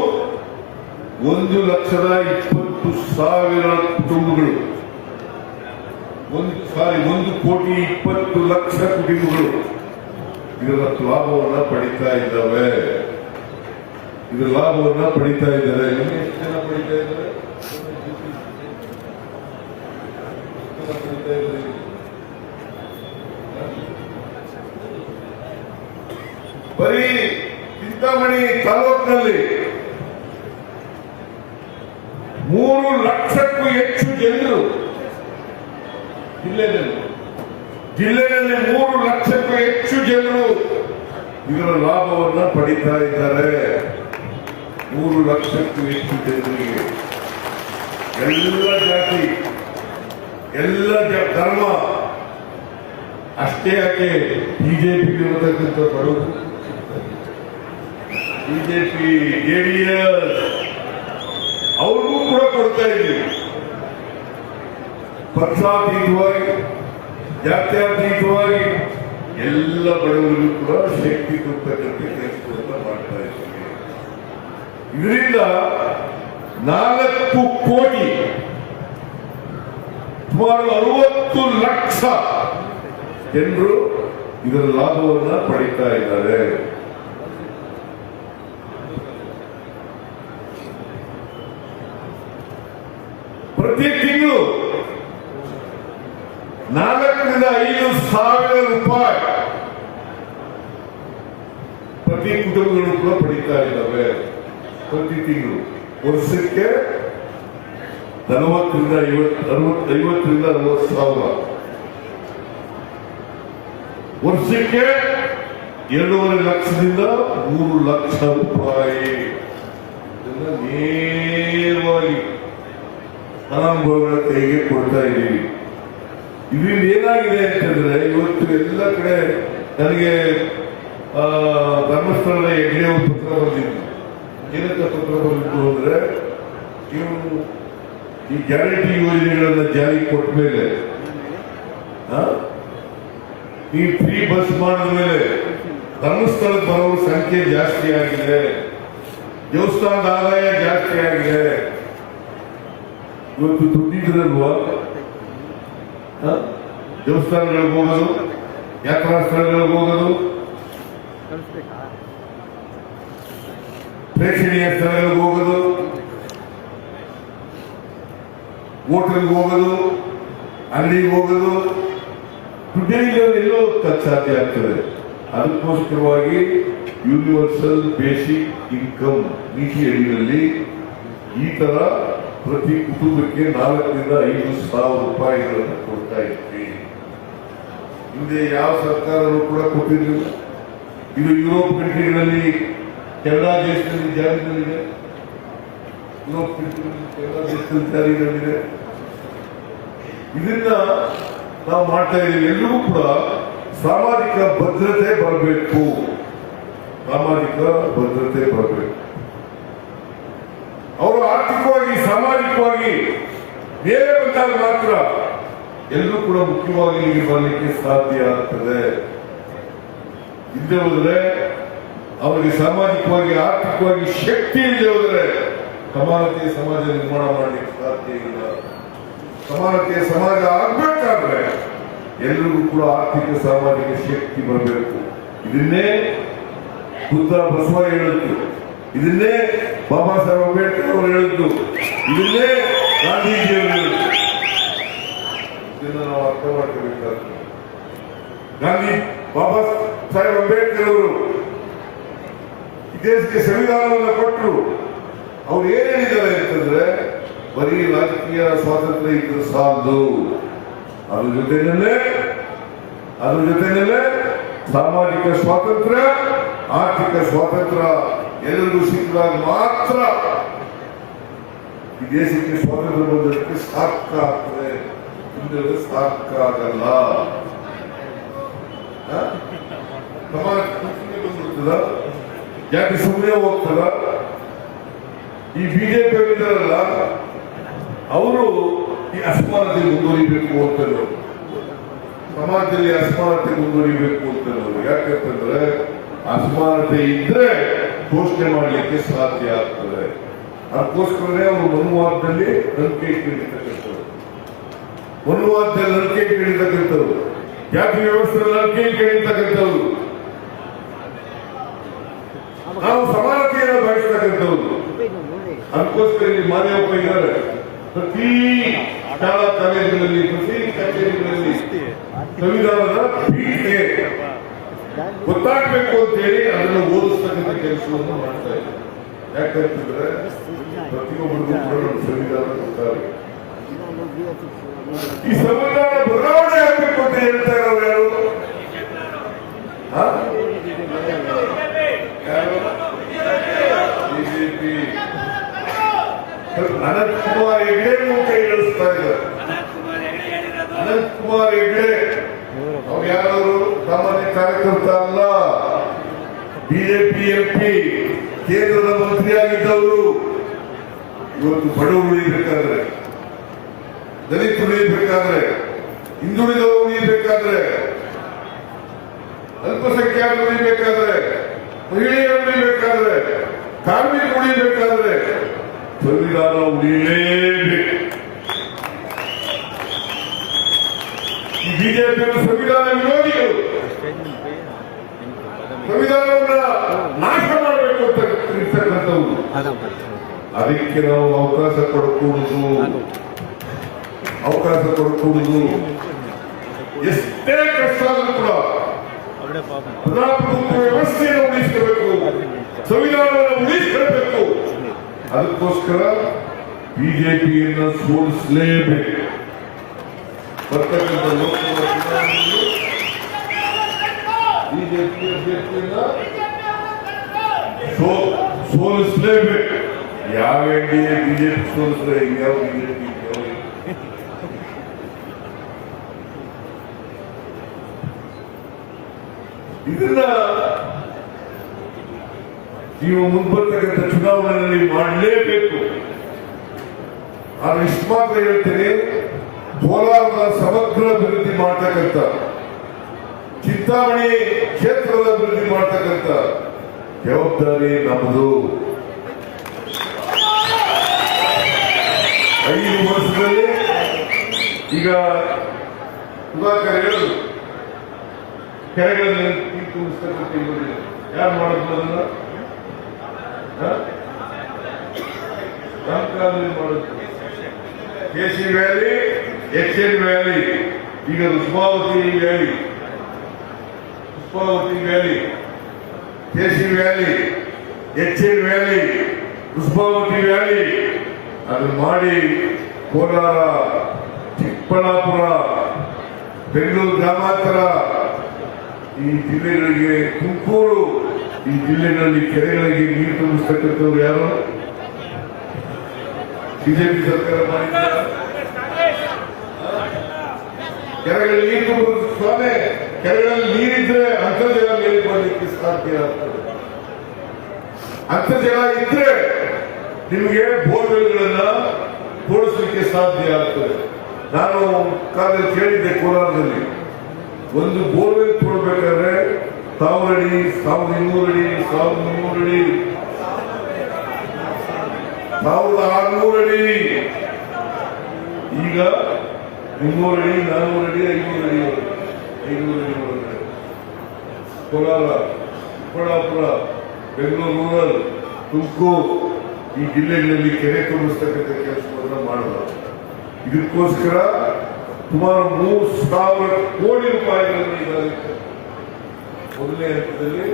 1,20,000 ಕುಟುಂಬಗಳು 1,20,00,000 ಕುಟುಂಬಗಳು ಇದರ ಲಾಭವನ್ನ ಪಡಿತಾ ಇದ್ದಾವೆ. ಇದರ ಲಾಭವನ್ನ ಪಡಿತಾ ಇದ್ದಾರೆ. ಎಷ್ಟು ಜನ ಪಡಿತಾ ಇದ್ದಾರೆ? ಬರೀ ಚಿಂತಾಮಣಿ ತಾಲೂಕಿನಲ್ಲಿ 3 ಲಕ್ಷಕ್ಕೂ ಹೆಚ್ಚು ಜನರು ಜಿಲ್ಲೆಯಲ್ಲಿ 3 ಲಕ್ಷಕ್ಕೂ ಹೆಚ್ಚು ಜನರು ಇದರ ಲಾಭವನ್ನ ಪಡಿತಾ ಇದ್ದಾರೆ. 3 ಲಕ್ಷಕ್ಕೂ ಹೆಚ್ಚು ಜನರಿಗೆ ಎಲ್ಲ ಜಾತಿ ಎಲ್ಲ ಧರ್ಮ ಅಷ್ಟೇ ಯಾಕೆ ಬಿಜೆಪಿ ಇರತಕ್ಕಂಥ ಬಡವರು ಬಿಜೆಪಿ ಜೆಡಿಎಸ್ ಅವ್ರಿಗೂ ಕೂಡ ಕೊಡ್ತಾ ಇದ್ದೀವಿ. ಪಕ್ಷಾತೀತವಾಗಿ ಜಾತ್ಯತೀತವಾಗಿ ಎಲ್ಲ ಬಡವರಿಗೂ ಕೂಡ ಶಕ್ತಿ ಕೊಡ್ತಕ್ಕಂಥ ಕೆಲಸವನ್ನು ಮಾಡ್ತಾ ಇದ್ದೀವಿ. ಇದರಿಂದ 4 ಕೋಟಿ ಸುಮಾರು 60 ಲಕ್ಷ ಜನರು ಇದರ ಲಾಭವನ್ನ ಪಡಿತಾ ಇದ್ದಾರೆ. ಪ್ರತಿ ತಿಂಗಳು 4ರಿಂದ 5 ಸಾವಿರ ರೂಪಾಯಿ ಪ್ರತಿ ಕುಟುಂಬಗಳು ಕೂಡ ಪಡಿತಾ ಇದ್ದಾವೆ. ಪ್ರತಿ ತಿಂಗಳು ವರ್ಷಕ್ಕೆ 40ರಿಂದ 50 ಸಾವಿರ, ವರ್ಷಕ್ಕೆ 2.5 ಲಕ್ಷದಿಂದ 3 ಲಕ್ಷ ರೂಪಾಯಿ ನೇರವಾಗಿ ಫಲಾನುಭವಿಗಳ ಕೈಗೆ ಕೊಡ್ತಾ ಇದ್ದೀವಿ. ಇದರಿಂದ ಏನಾಗಿದೆ ಅಂತಂದ್ರೆ ಇವತ್ತು ಎಲ್ಲ ಕಡೆ ನನಗೆ ಧರ್ಮಸ್ಥಳದ ಹೆಗ್ಡೆ ಒಂದು ಪತ್ರ ಬಂದಿತ್ತು. ಏನಂತ ಪತ್ರ ಬಂದಿತ್ತು ಅಂದ್ರೆ, ಇವರು ಈ ಗ್ಯಾರಂಟಿ ಯೋಜನೆಗಳನ್ನ ಜಾರಿ ಕೊಟ್ಟ ಮೇಲೆ ಈ ಫ್ರೀ ಬಸ್ ಮಾಡಿದ ಮೇಲೆ ಧರ್ಮಸ್ಥಳಕ್ಕೆ ಬರೋರ ಸಂಖ್ಯೆ ಜಾಸ್ತಿ ಆಗಿದೆ, ದೇವಸ್ಥಾನದ ಆದಾಯ ಜಾಸ್ತಿ ಆಗಿದೆ. ಇವತ್ತು ದುಡ್ಡಿದ್ರಲ್ವಾ ದೇವಸ್ಥಾನಗಳಿಗೆ ಹೋಗೋದು, ಯಾತ್ರಾ ಸ್ಥಳಗಳಿಗೆ ಹೋಗೋದು, ಪ್ರೇಕ್ಷಣೀಯ ಸ್ಥಳಗಳಿಗೆ ಹೋಗೋದು, ಹೋಟೆಲ್ಗೆ ಹೋಗೋದು, ಅಂಗಡಿಗೆ ಹೋಗೋದು, ದುಡ್ಡಿಲ್ಲೋ ಸಾಧ್ಯ ಆಗ್ತದೆ. ಅದಕ್ಕೋಸ್ಕರವಾಗಿ ಯೂನಿವರ್ಸಲ್ ಬೇಸಿಕ್ ಇನ್ಕಮ್ ನೀತಿ ಅಡಿಯಲ್ಲಿ ಈ ತರ ಪ್ರತಿ ಕುಟುಂಬಕ್ಕೆ 4ರಿಂದ 5 ಸಾವಿರ ರೂಪಾಯಿಗಳನ್ನು ಕೊಡ್ತಾ ಇದ್ವಿ. ಹಿಂದೆ ಯಾವ ಸರ್ಕಾರವೂ ಕೂಡ ಕೊಟ್ಟಿರಲಿಲ್ಲ. ಇದು ಯುರೋಪ್ ಕಂಟ್ರಿಗಳಲ್ಲಿ ಕೆನಡಾ ದೇಶದಲ್ಲಿ ಜಾರಿನಲ್ಲಿದೆ. ಯುರೋಪ್ ಕಂಟ್ರಿಗಳಲ್ಲಿ ಕೆನಡಾ ದೇಶದಲ್ಲಿ ಜಾರಿನಲ್ಲಿದೆ. ಇದನ್ನ ನಾವು ಮಾಡ್ತಾ ಇದ್ದೀವಿ. ಎಲ್ಲರೂ ಕೂಡ ಸಾಮಾಜಿಕ ಭದ್ರತೆ ಬರಬೇಕು, ಸಾಮಾಜಿಕ ಭದ್ರತೆ ಬರಬೇಕು. ಅವರು ಆರ್ಥಿಕವಾಗಿ ಸಾಮಾಜಿಕವಾಗಿ ಮೇಲೆ ಬಂದಾಗ ಮಾತ್ರ ಎಲ್ಲರೂ ಕೂಡ ಮುಖ್ಯವಾಗಿ ಇಲ್ಲಿ ಬರಲಿಕ್ಕೆ ಸಾಧ್ಯ ಆಗ್ತದೆ. ಇಲ್ಲದೆ ಹೋದರೆ ಅವರಿಗೆ ಸಾಮಾಜಿಕವಾಗಿ ಆರ್ಥಿಕವಾಗಿ ಶಕ್ತಿ ಇಲ್ಲದೆ ಹೋದರೆ ಸಮಾನತೆಯ ಸಮಾಜ ನಿರ್ಮಾಣ ಮಾಡಲಿಕ್ಕೆ ಸಾಧ್ಯ ಇಲ್ಲ. ಸಮಾನತೆಯ ಸಮಾಜ ಆಗ್ಬೇಕಾದ್ರೆ ಎಲ್ಲರಿಗೂ ಕೂಡ ಆರ್ಥಿಕ ಸಾಮಾಜಿಕ ಶಕ್ತಿ ಬರಬೇಕು. ಇದನ್ನೇ ಬುದ್ಧ ಬಸವ ಹೇಳಿದ್ದು, ಇದನ್ನೇ ಬಾಬಾ ಸಾಹೇಬ್ ಅಂಬೇಡ್ಕರ್ ಅವರು ಹೇಳಿದ್ದು, ಇದನ್ನೇ ಗಾಂಧೀಜಿಯವರು ಹೇಳಿದ್ದು. ಇದನ್ನ ನಾವು ಅರ್ಥ ಮಾಡ್ಕೋಬೇಕಾಗ್ತದೆ. ಬಾಬಾ ಸಾಹೇಬ್ ಅಂಬೇಡ್ಕರ್ ಅವರು ಈ ದೇಶಕ್ಕೆ ಸಂವಿಧಾನವನ್ನು ಕೊಟ್ಟರು. ಅವ್ರು ಏನ್ ಹೇಳಿದ್ದಾರೆ ಅಂತಂದ್ರೆ, ಬರೀ ರಾಜಕೀಯ ಸ್ವಾತಂತ್ರ್ಯ ಇದ್ದರೆ ಸಾಲದು, ಅದ್ರ ಜೊತೆಯಲ್ಲೇ ಸಾಮಾಜಿಕ ಸ್ವಾತಂತ್ರ್ಯ, ಆರ್ಥಿಕ ಸ್ವಾತಂತ್ರ್ಯ ಎಲ್ಲರಿಗೂ ಸಿಕ್ಕಿದಾಗ ಮಾತ್ರ ಈ ದೇಶಕ್ಕೆ ಸ್ವಾತಂತ್ರ್ಯ ಬಂದಕ್ಕೆ ಸಾಕಾಗ್ತದೆ, ಇಲ್ಲದೆ ಸಾಕಾಗಲ್ಲ. ಸಮಾನ ಬಂದಿರ್ತದ, ಯಾಕೆ ಸುಮ್ಮನೆ ಹೋಗ್ತದ? ಈ ಬಿಜೆಪಿ ಅವರಿದ್ದಾರಲ್ಲ, ಅವರು ಈ ಅಸಮಾನತೆ ಮುಂದುವರಿಬೇಕು ಅಂತಲೂ, ಸಮಾಜದಲ್ಲಿ ಅಸಮಾನತೆ ಮುಂದುವರಿಬೇಕು ಅಂತಲೂ. ಯಾಕಂತಂದ್ರೆ ಅಸಮಾನತೆ ಇದ್ರೆ ಘೋಷಣೆ ಮಾಡಲಿಕ್ಕೆ ಸಾಧ್ಯ ಆಗ್ತದೆ. ಅದಕ್ಕೋಸ್ಕರನೇ ಅವರು ಮನುವಾದದಲ್ಲಿ ನಂಬಿಕೆ ಇಟ್ಟಿರ್ತಕ್ಕಂಥವ್ರು, ಮನುವಾದದಲ್ಲಿ ನಂಬಿಕೆ ಇಟ್ಟಿರ್ತಕ್ಕಂಥವ್ರು, ಜಾತಿ ವ್ಯವಸ್ಥೆ ನಂಬಿಕೆ ಇಟ್ಟಿರ್ತಕ್ಕಂಥವ್ರು, ನಾವು ಸಮಾನತೆಯನ್ನು ಬಯಸ್ತಕ್ಕಂಥವ್ರು. ಅದಕ್ಕೋಸ್ಕರ ಇಲ್ಲಿ ಮಾದೇವಪ್ಪ ಇದ್ದಾರೆ. ಪ್ರತಿ ಶಾಲಾ ಕಾಲೇಜುಗಳಲ್ಲಿ, ಪ್ರತಿ ಕಚೇರಿಗಳಲ್ಲಿ ಸಂವಿಧಾನದ ಪೀಠಿಕೆ ಗೊತ್ತಾಗಬೇಕು ಅಂತ ಹೇಳಿ ಅದನ್ನು ಓದಿಸ್ತಕ್ಕಂಥ ಕೆಲಸವನ್ನು ಮಾಡ್ತಾ ಇದ್ದಾರೆ. ಯಾಕಂತಂದ್ರೆ ಪ್ರತಿಯೊಬ್ಬರಿಗೂ ಕೂಡ ಸಂವಿಧಾನ ಗೊತ್ತಾಗಬೇಕು. ಈ ಸಂವಿಧಾನ ಬದಲಾವಣೆ ಆಗಬೇಕು ಅಂತ ಹೇಳ್ತಾ ಇರೋರು ಯಾರು? ಬಿಜೆಪಿ. ಅನಂತ್ ಕುಮಾರ್ ಹೆಗ್ಡೆ ಕೈ ಇಳಿಸ್ತಾ ಇದ್ದಾರೆ. ಅನಂತ್ ಕುಮಾರ್ ಹೆಗ್ಡೆ ಅವ್ರು ಯಾರು? ಸಾಮಾನ್ಯ ಕಾರ್ಯಕರ್ತ ಅಲ್ಲ, ಬಿಜೆಪಿ ಎಂಪಿ, ಕೇಂದ್ರದ ಮಂತ್ರಿಯಾಗಿದ್ದವರು. ಇವತ್ತು ಬಡವರು ಉಳಿಬೇಕಾದ್ರೆ, ದಲಿತರು ಉಳಿಬೇಕಾದ್ರೆ, ಹಿಂದುಳಿದವರು ಉಳಿಬೇಕಾದ್ರೆ, ಅಲ್ಪಸಂಖ್ಯಾತರು ಉಳಿಬೇಕಾದ್ರೆ, ಮಹಿಳೆಯರು ಉಳಿಬೇಕಾದ್ರೆ, ಕಾರ್ಮಿಕರು ಉಳಿಬೇಕಾದ್ರೆ ಸಂವಿಧಾನ ಉಳಿಯಲೇಬೇಕು. ಈ ಬಿಜೆಪಿಯವರು ಸಂವಿಧಾನ ವಿರೋಧಿಗಳು, ಸಂವಿಧಾನವನ್ನ ನಾಶ ಮಾಡಬೇಕು ಅಂತ ಇರ್ತಕ್ಕಂಥವ್ರು. ಅದಕ್ಕೆ ನಾವು ಅವಕಾಶ ಕೊಡಕೂಡುದು, ಎಷ್ಟೇ ಕಷ್ಟ ಆದ್ರೂ ಕೂಡ ಪ್ರಜಾಪ್ರಭುತ್ವ ವ್ಯವಸ್ಥೆಯನ್ನು ಉಳಿಸಬೇಕು, ಸಂವಿಧಾನವನ್ನು ಉಳಿಸಬೇಕು. ಅದಕ್ಕೋಸ್ಕರ ಬಿಜೆಪಿಯನ್ನು ಸೋಲಿಸಲೇಬೇಕು. ಬರ್ತಕ್ಕಂಥ ಲೋಕಸಭಾ ಚುನಾವಣೆಯಲ್ಲಿ ಬಿಜೆಪಿ ಅಭ್ಯರ್ಥಿಯನ್ನ ಸೋಲಿಸಲೇಬೇಕು. ಯಾವ ಎನ್ಡಿಎ ಬಿಜೆಪಿ ಸೋಲಿಸಿದ್ರೆ ಯಾವ ಬಿಜೆಪಿ ಇದನ್ನ ನೀವು ಮುಂಬರ್ತಕ್ಕಂಥ ಚುನಾವಣೆಯಲ್ಲಿ ಮಾಡಲೇಬೇಕು. ನಾನು ಇಷ್ಟು ಮಾತ್ರ ಹೇಳ್ತೇನೆ, ಕೋಲಾರದ ಸಮಗ್ರ ಅಭಿವೃದ್ಧಿ ಮಾಡ್ತಕ್ಕಂಥ, ಚಿಂತಾಮಣಿ ಕ್ಷೇತ್ರದ ಅಭಿವೃದ್ಧಿ ಮಾಡ್ತಕ್ಕಂಥ ಜವಾಬ್ದಾರಿ ನಮ್ಮದು. 5 ವರ್ಷದಲ್ಲಿ ಈಗ ಸುಧಾಕರ್ ಹೇಳಿದ್ರು, ಕೆರೆಗಳಲ್ಲಿ ನೀರು ತುಂಬಿಸ್ತಕ್ಕಂಥ ಯೋಜನೆ ಯಾರು ಮಾಡಿದ್ರು? ಅದನ್ನ ನಮ್ಮ ಕಾಲದಲ್ಲಿ ಮಾಡಿದ್ರು. ಕೆಸಿ ವ್ಯಾಲಿ, ಎಚ್ಎನ್ ವ್ಯಾಲಿ, ಈಗ ರುಸ್ಮಾವತಿ valley, KC valley, HN valley, ರುಸ್ಮಾವತಿ ವ್ಯಾಲಿ ಅದನ್ನು ಮಾಡಿ ಕೋಲಾರ, ಚಿಕ್ಕಬಳ್ಳಾಪುರ, ಬೆಂಗಳೂರು ಗ್ರಾಮಾಂತರ, ಈ ಜಿಲ್ಲೆಗಳಿಗೆ, ತುಮಕೂರು, ಈ ಜಿಲ್ಲೆಗಳಲ್ಲಿ ಕೆರೆಗಳಿಗೆ ನೀರು ತುಂಬಿಸ್ತಕ್ಕಂಥವ್ರು ಯಾರು? ಬಿಜೆಪಿ ಸರ್ಕಾರ ಮಾಡಿದ್ದಾರೆ. ಕೆರೆಗಳಲ್ಲಿ ನೀರು ತುಂಬುವುದು ಸ್ವಾಮಿ, ಕೆರೆಗಳಲ್ಲಿ ನೀರಿದ್ರೆ ಅಂತರ್ಜಲ ಮೇಲೆ ಮಾಡಲಿಕ್ಕೆ ಸಾಧ್ಯ ಆಗ್ತದೆ. ಅಂತರ್ಜಲ ಇದ್ರೆ ನಿಮಗೆ ಬೋರ್ವೆಲ್ಗಳನ್ನ ತೋರಿಸಲಿಕ್ಕೆ ಸಾಧ್ಯ ಆಗ್ತದೆ. ನಾನು ಕಾಲದಲ್ಲಿ ಕೇಳಿದ್ದೆ, ಕೋಲಾರದಲ್ಲಿ ಒಂದು ಬೋರ್ವೆಲ್ ತೋಡಬೇಕಾದ್ರೆ 1000 ಅಡಿ, 1200 ಅಡಿ, 1300 ಅಡಿ, 1600 ಅಡಿ, ಈಗ 300 ಅಡಿ, 400 ಅಡಿ, 500 ಅಡಿ, 500 ಅಡಿ ಒಳಗಡೆ ಕೋಲಾರ, ಚಿಕ್ಕಬಳ್ಳಾಪುರ, ಬೆಂಗಳೂರು ರೂರಲ್, ತುಮಕೂರು ಈ ಜಿಲ್ಲೆಗಳಲ್ಲಿ ಕೆರೆ ತುಂಬಿಸ್ತಕ್ಕಂಥ ಕೆಲಸವನ್ನು ಮಾಡಬಹುದು. ಇದಕ್ಕೋಸ್ಕರ ಸುಮಾರು 3000 ಕೋಟಿ ರೂಪಾಯಿಗಳನ್ನು ಈಗಾಗಲೇ ಮೊದಲನೇ ಹಂತದಲ್ಲಿ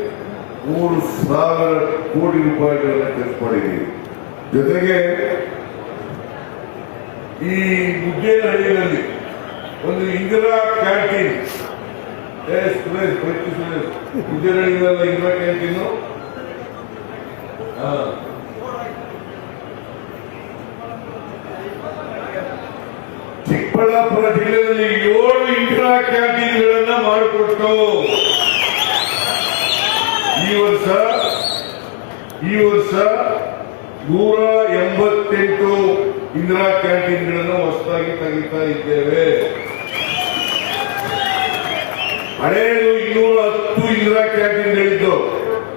3000 ಕೋಟಿ ರೂಪಾಯಿಗಳನ್ನು ಖರ್ಚು ಮಾಡಿದ್ದೀವಿ. ಜೊತೆಗೆ ಈ ಮುದ್ದೇನಹಳ್ಳಿಯಲ್ಲಿ ಒಂದು ಇಂದಿರಾ ಕ್ಯಾಂಟೀನ್, ಮುದ್ದೇನಹಳ್ಳಿಯಲ್ಲ ಇಂದಿರಾ ಕ್ಯಾಂಟೀನು, ಚಿಕ್ಕಬಳ್ಳಾಪುರ ಜಿಲ್ಲೆಯಲ್ಲಿ 7 ಇಂದಿರಾ ಕ್ಯಾಂಟೀನ್ಗಳನ್ನ ಮಾಡಿಕೊಟ್ಟು ಈ ವರ್ಷ 188 ಇಂದಿರಾ ಕ್ಯಾಂಟೀನ್ಗಳನ್ನು ಹೊಸದಾಗಿ ತೆಗಿತಾ ಇದ್ದೇವೆ. ಹಳೆಯದು 210 ಇಂದಿರಾ ಕ್ಯಾಂಟೀನ್ಗಳಿದ್ದು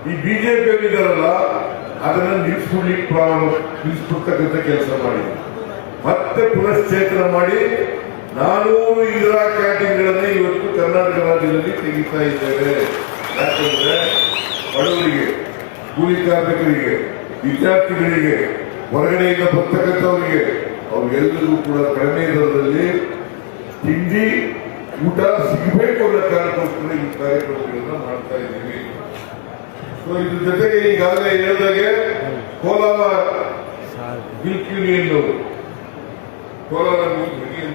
ಈ ಬಿಜೆಪಿ ಇದ್ದಾರಲ್ಲ ಅದನ್ನ ನಿಲ್ಲಿಸ್ಬಿಡ್ತಕ್ಕಂಥ ಕೆಲಸ ಮಾಡಿ ಮತ್ತೆ ಪುನಶ್ಚೇತನ ಮಾಡಿ 400 ಇಂದಿರಾ ಕ್ಯಾಂಟೀನ್ಗಳನ್ನ ಇವತ್ತು ಕರ್ನಾಟಕ ರಾಜ್ಯದಲ್ಲಿ ತೆಗಿತಾ ಇದ್ದೇವೆ. ಯಾಕಂದ್ರೆ ಬಡವರಿಗೆ, ಕೂಲಿ ಕಾರ್ಮಿಕರಿಗೆ, ವಿದ್ಯಾರ್ಥಿಗಳಿಗೆ, ಹೊರಗಡೆಯಿಂದ ಬರ್ತಕ್ಕಂಥವರಿಗೆ ಅವ್ರಿಗೆಲ್ಲರಿಗೂ ಕೂಡ ಕಡಿಮೆ ದರದಲ್ಲಿ ತಿಂಡಿ ಊಟ ಸಿಗಬೇಕು ಅನ್ನೋ ಕಾರಣಕ್ಕೋಸ್ಕರ ಈ ಕಾರ್ಯಕ್ರಮಗಳನ್ನ ಮಾಡ್ತಾ ಇದ್ದೀವಿ. ಇದ್ರ ಜೊತೆಗೆ ಈಗಾಗಲೇ ಹೇಳಿದಾಗೆ ಕೋಲಾರ ಮಿಲ್ಕ್ ಯೂನಿಯನ್ ಕೋಲಾರ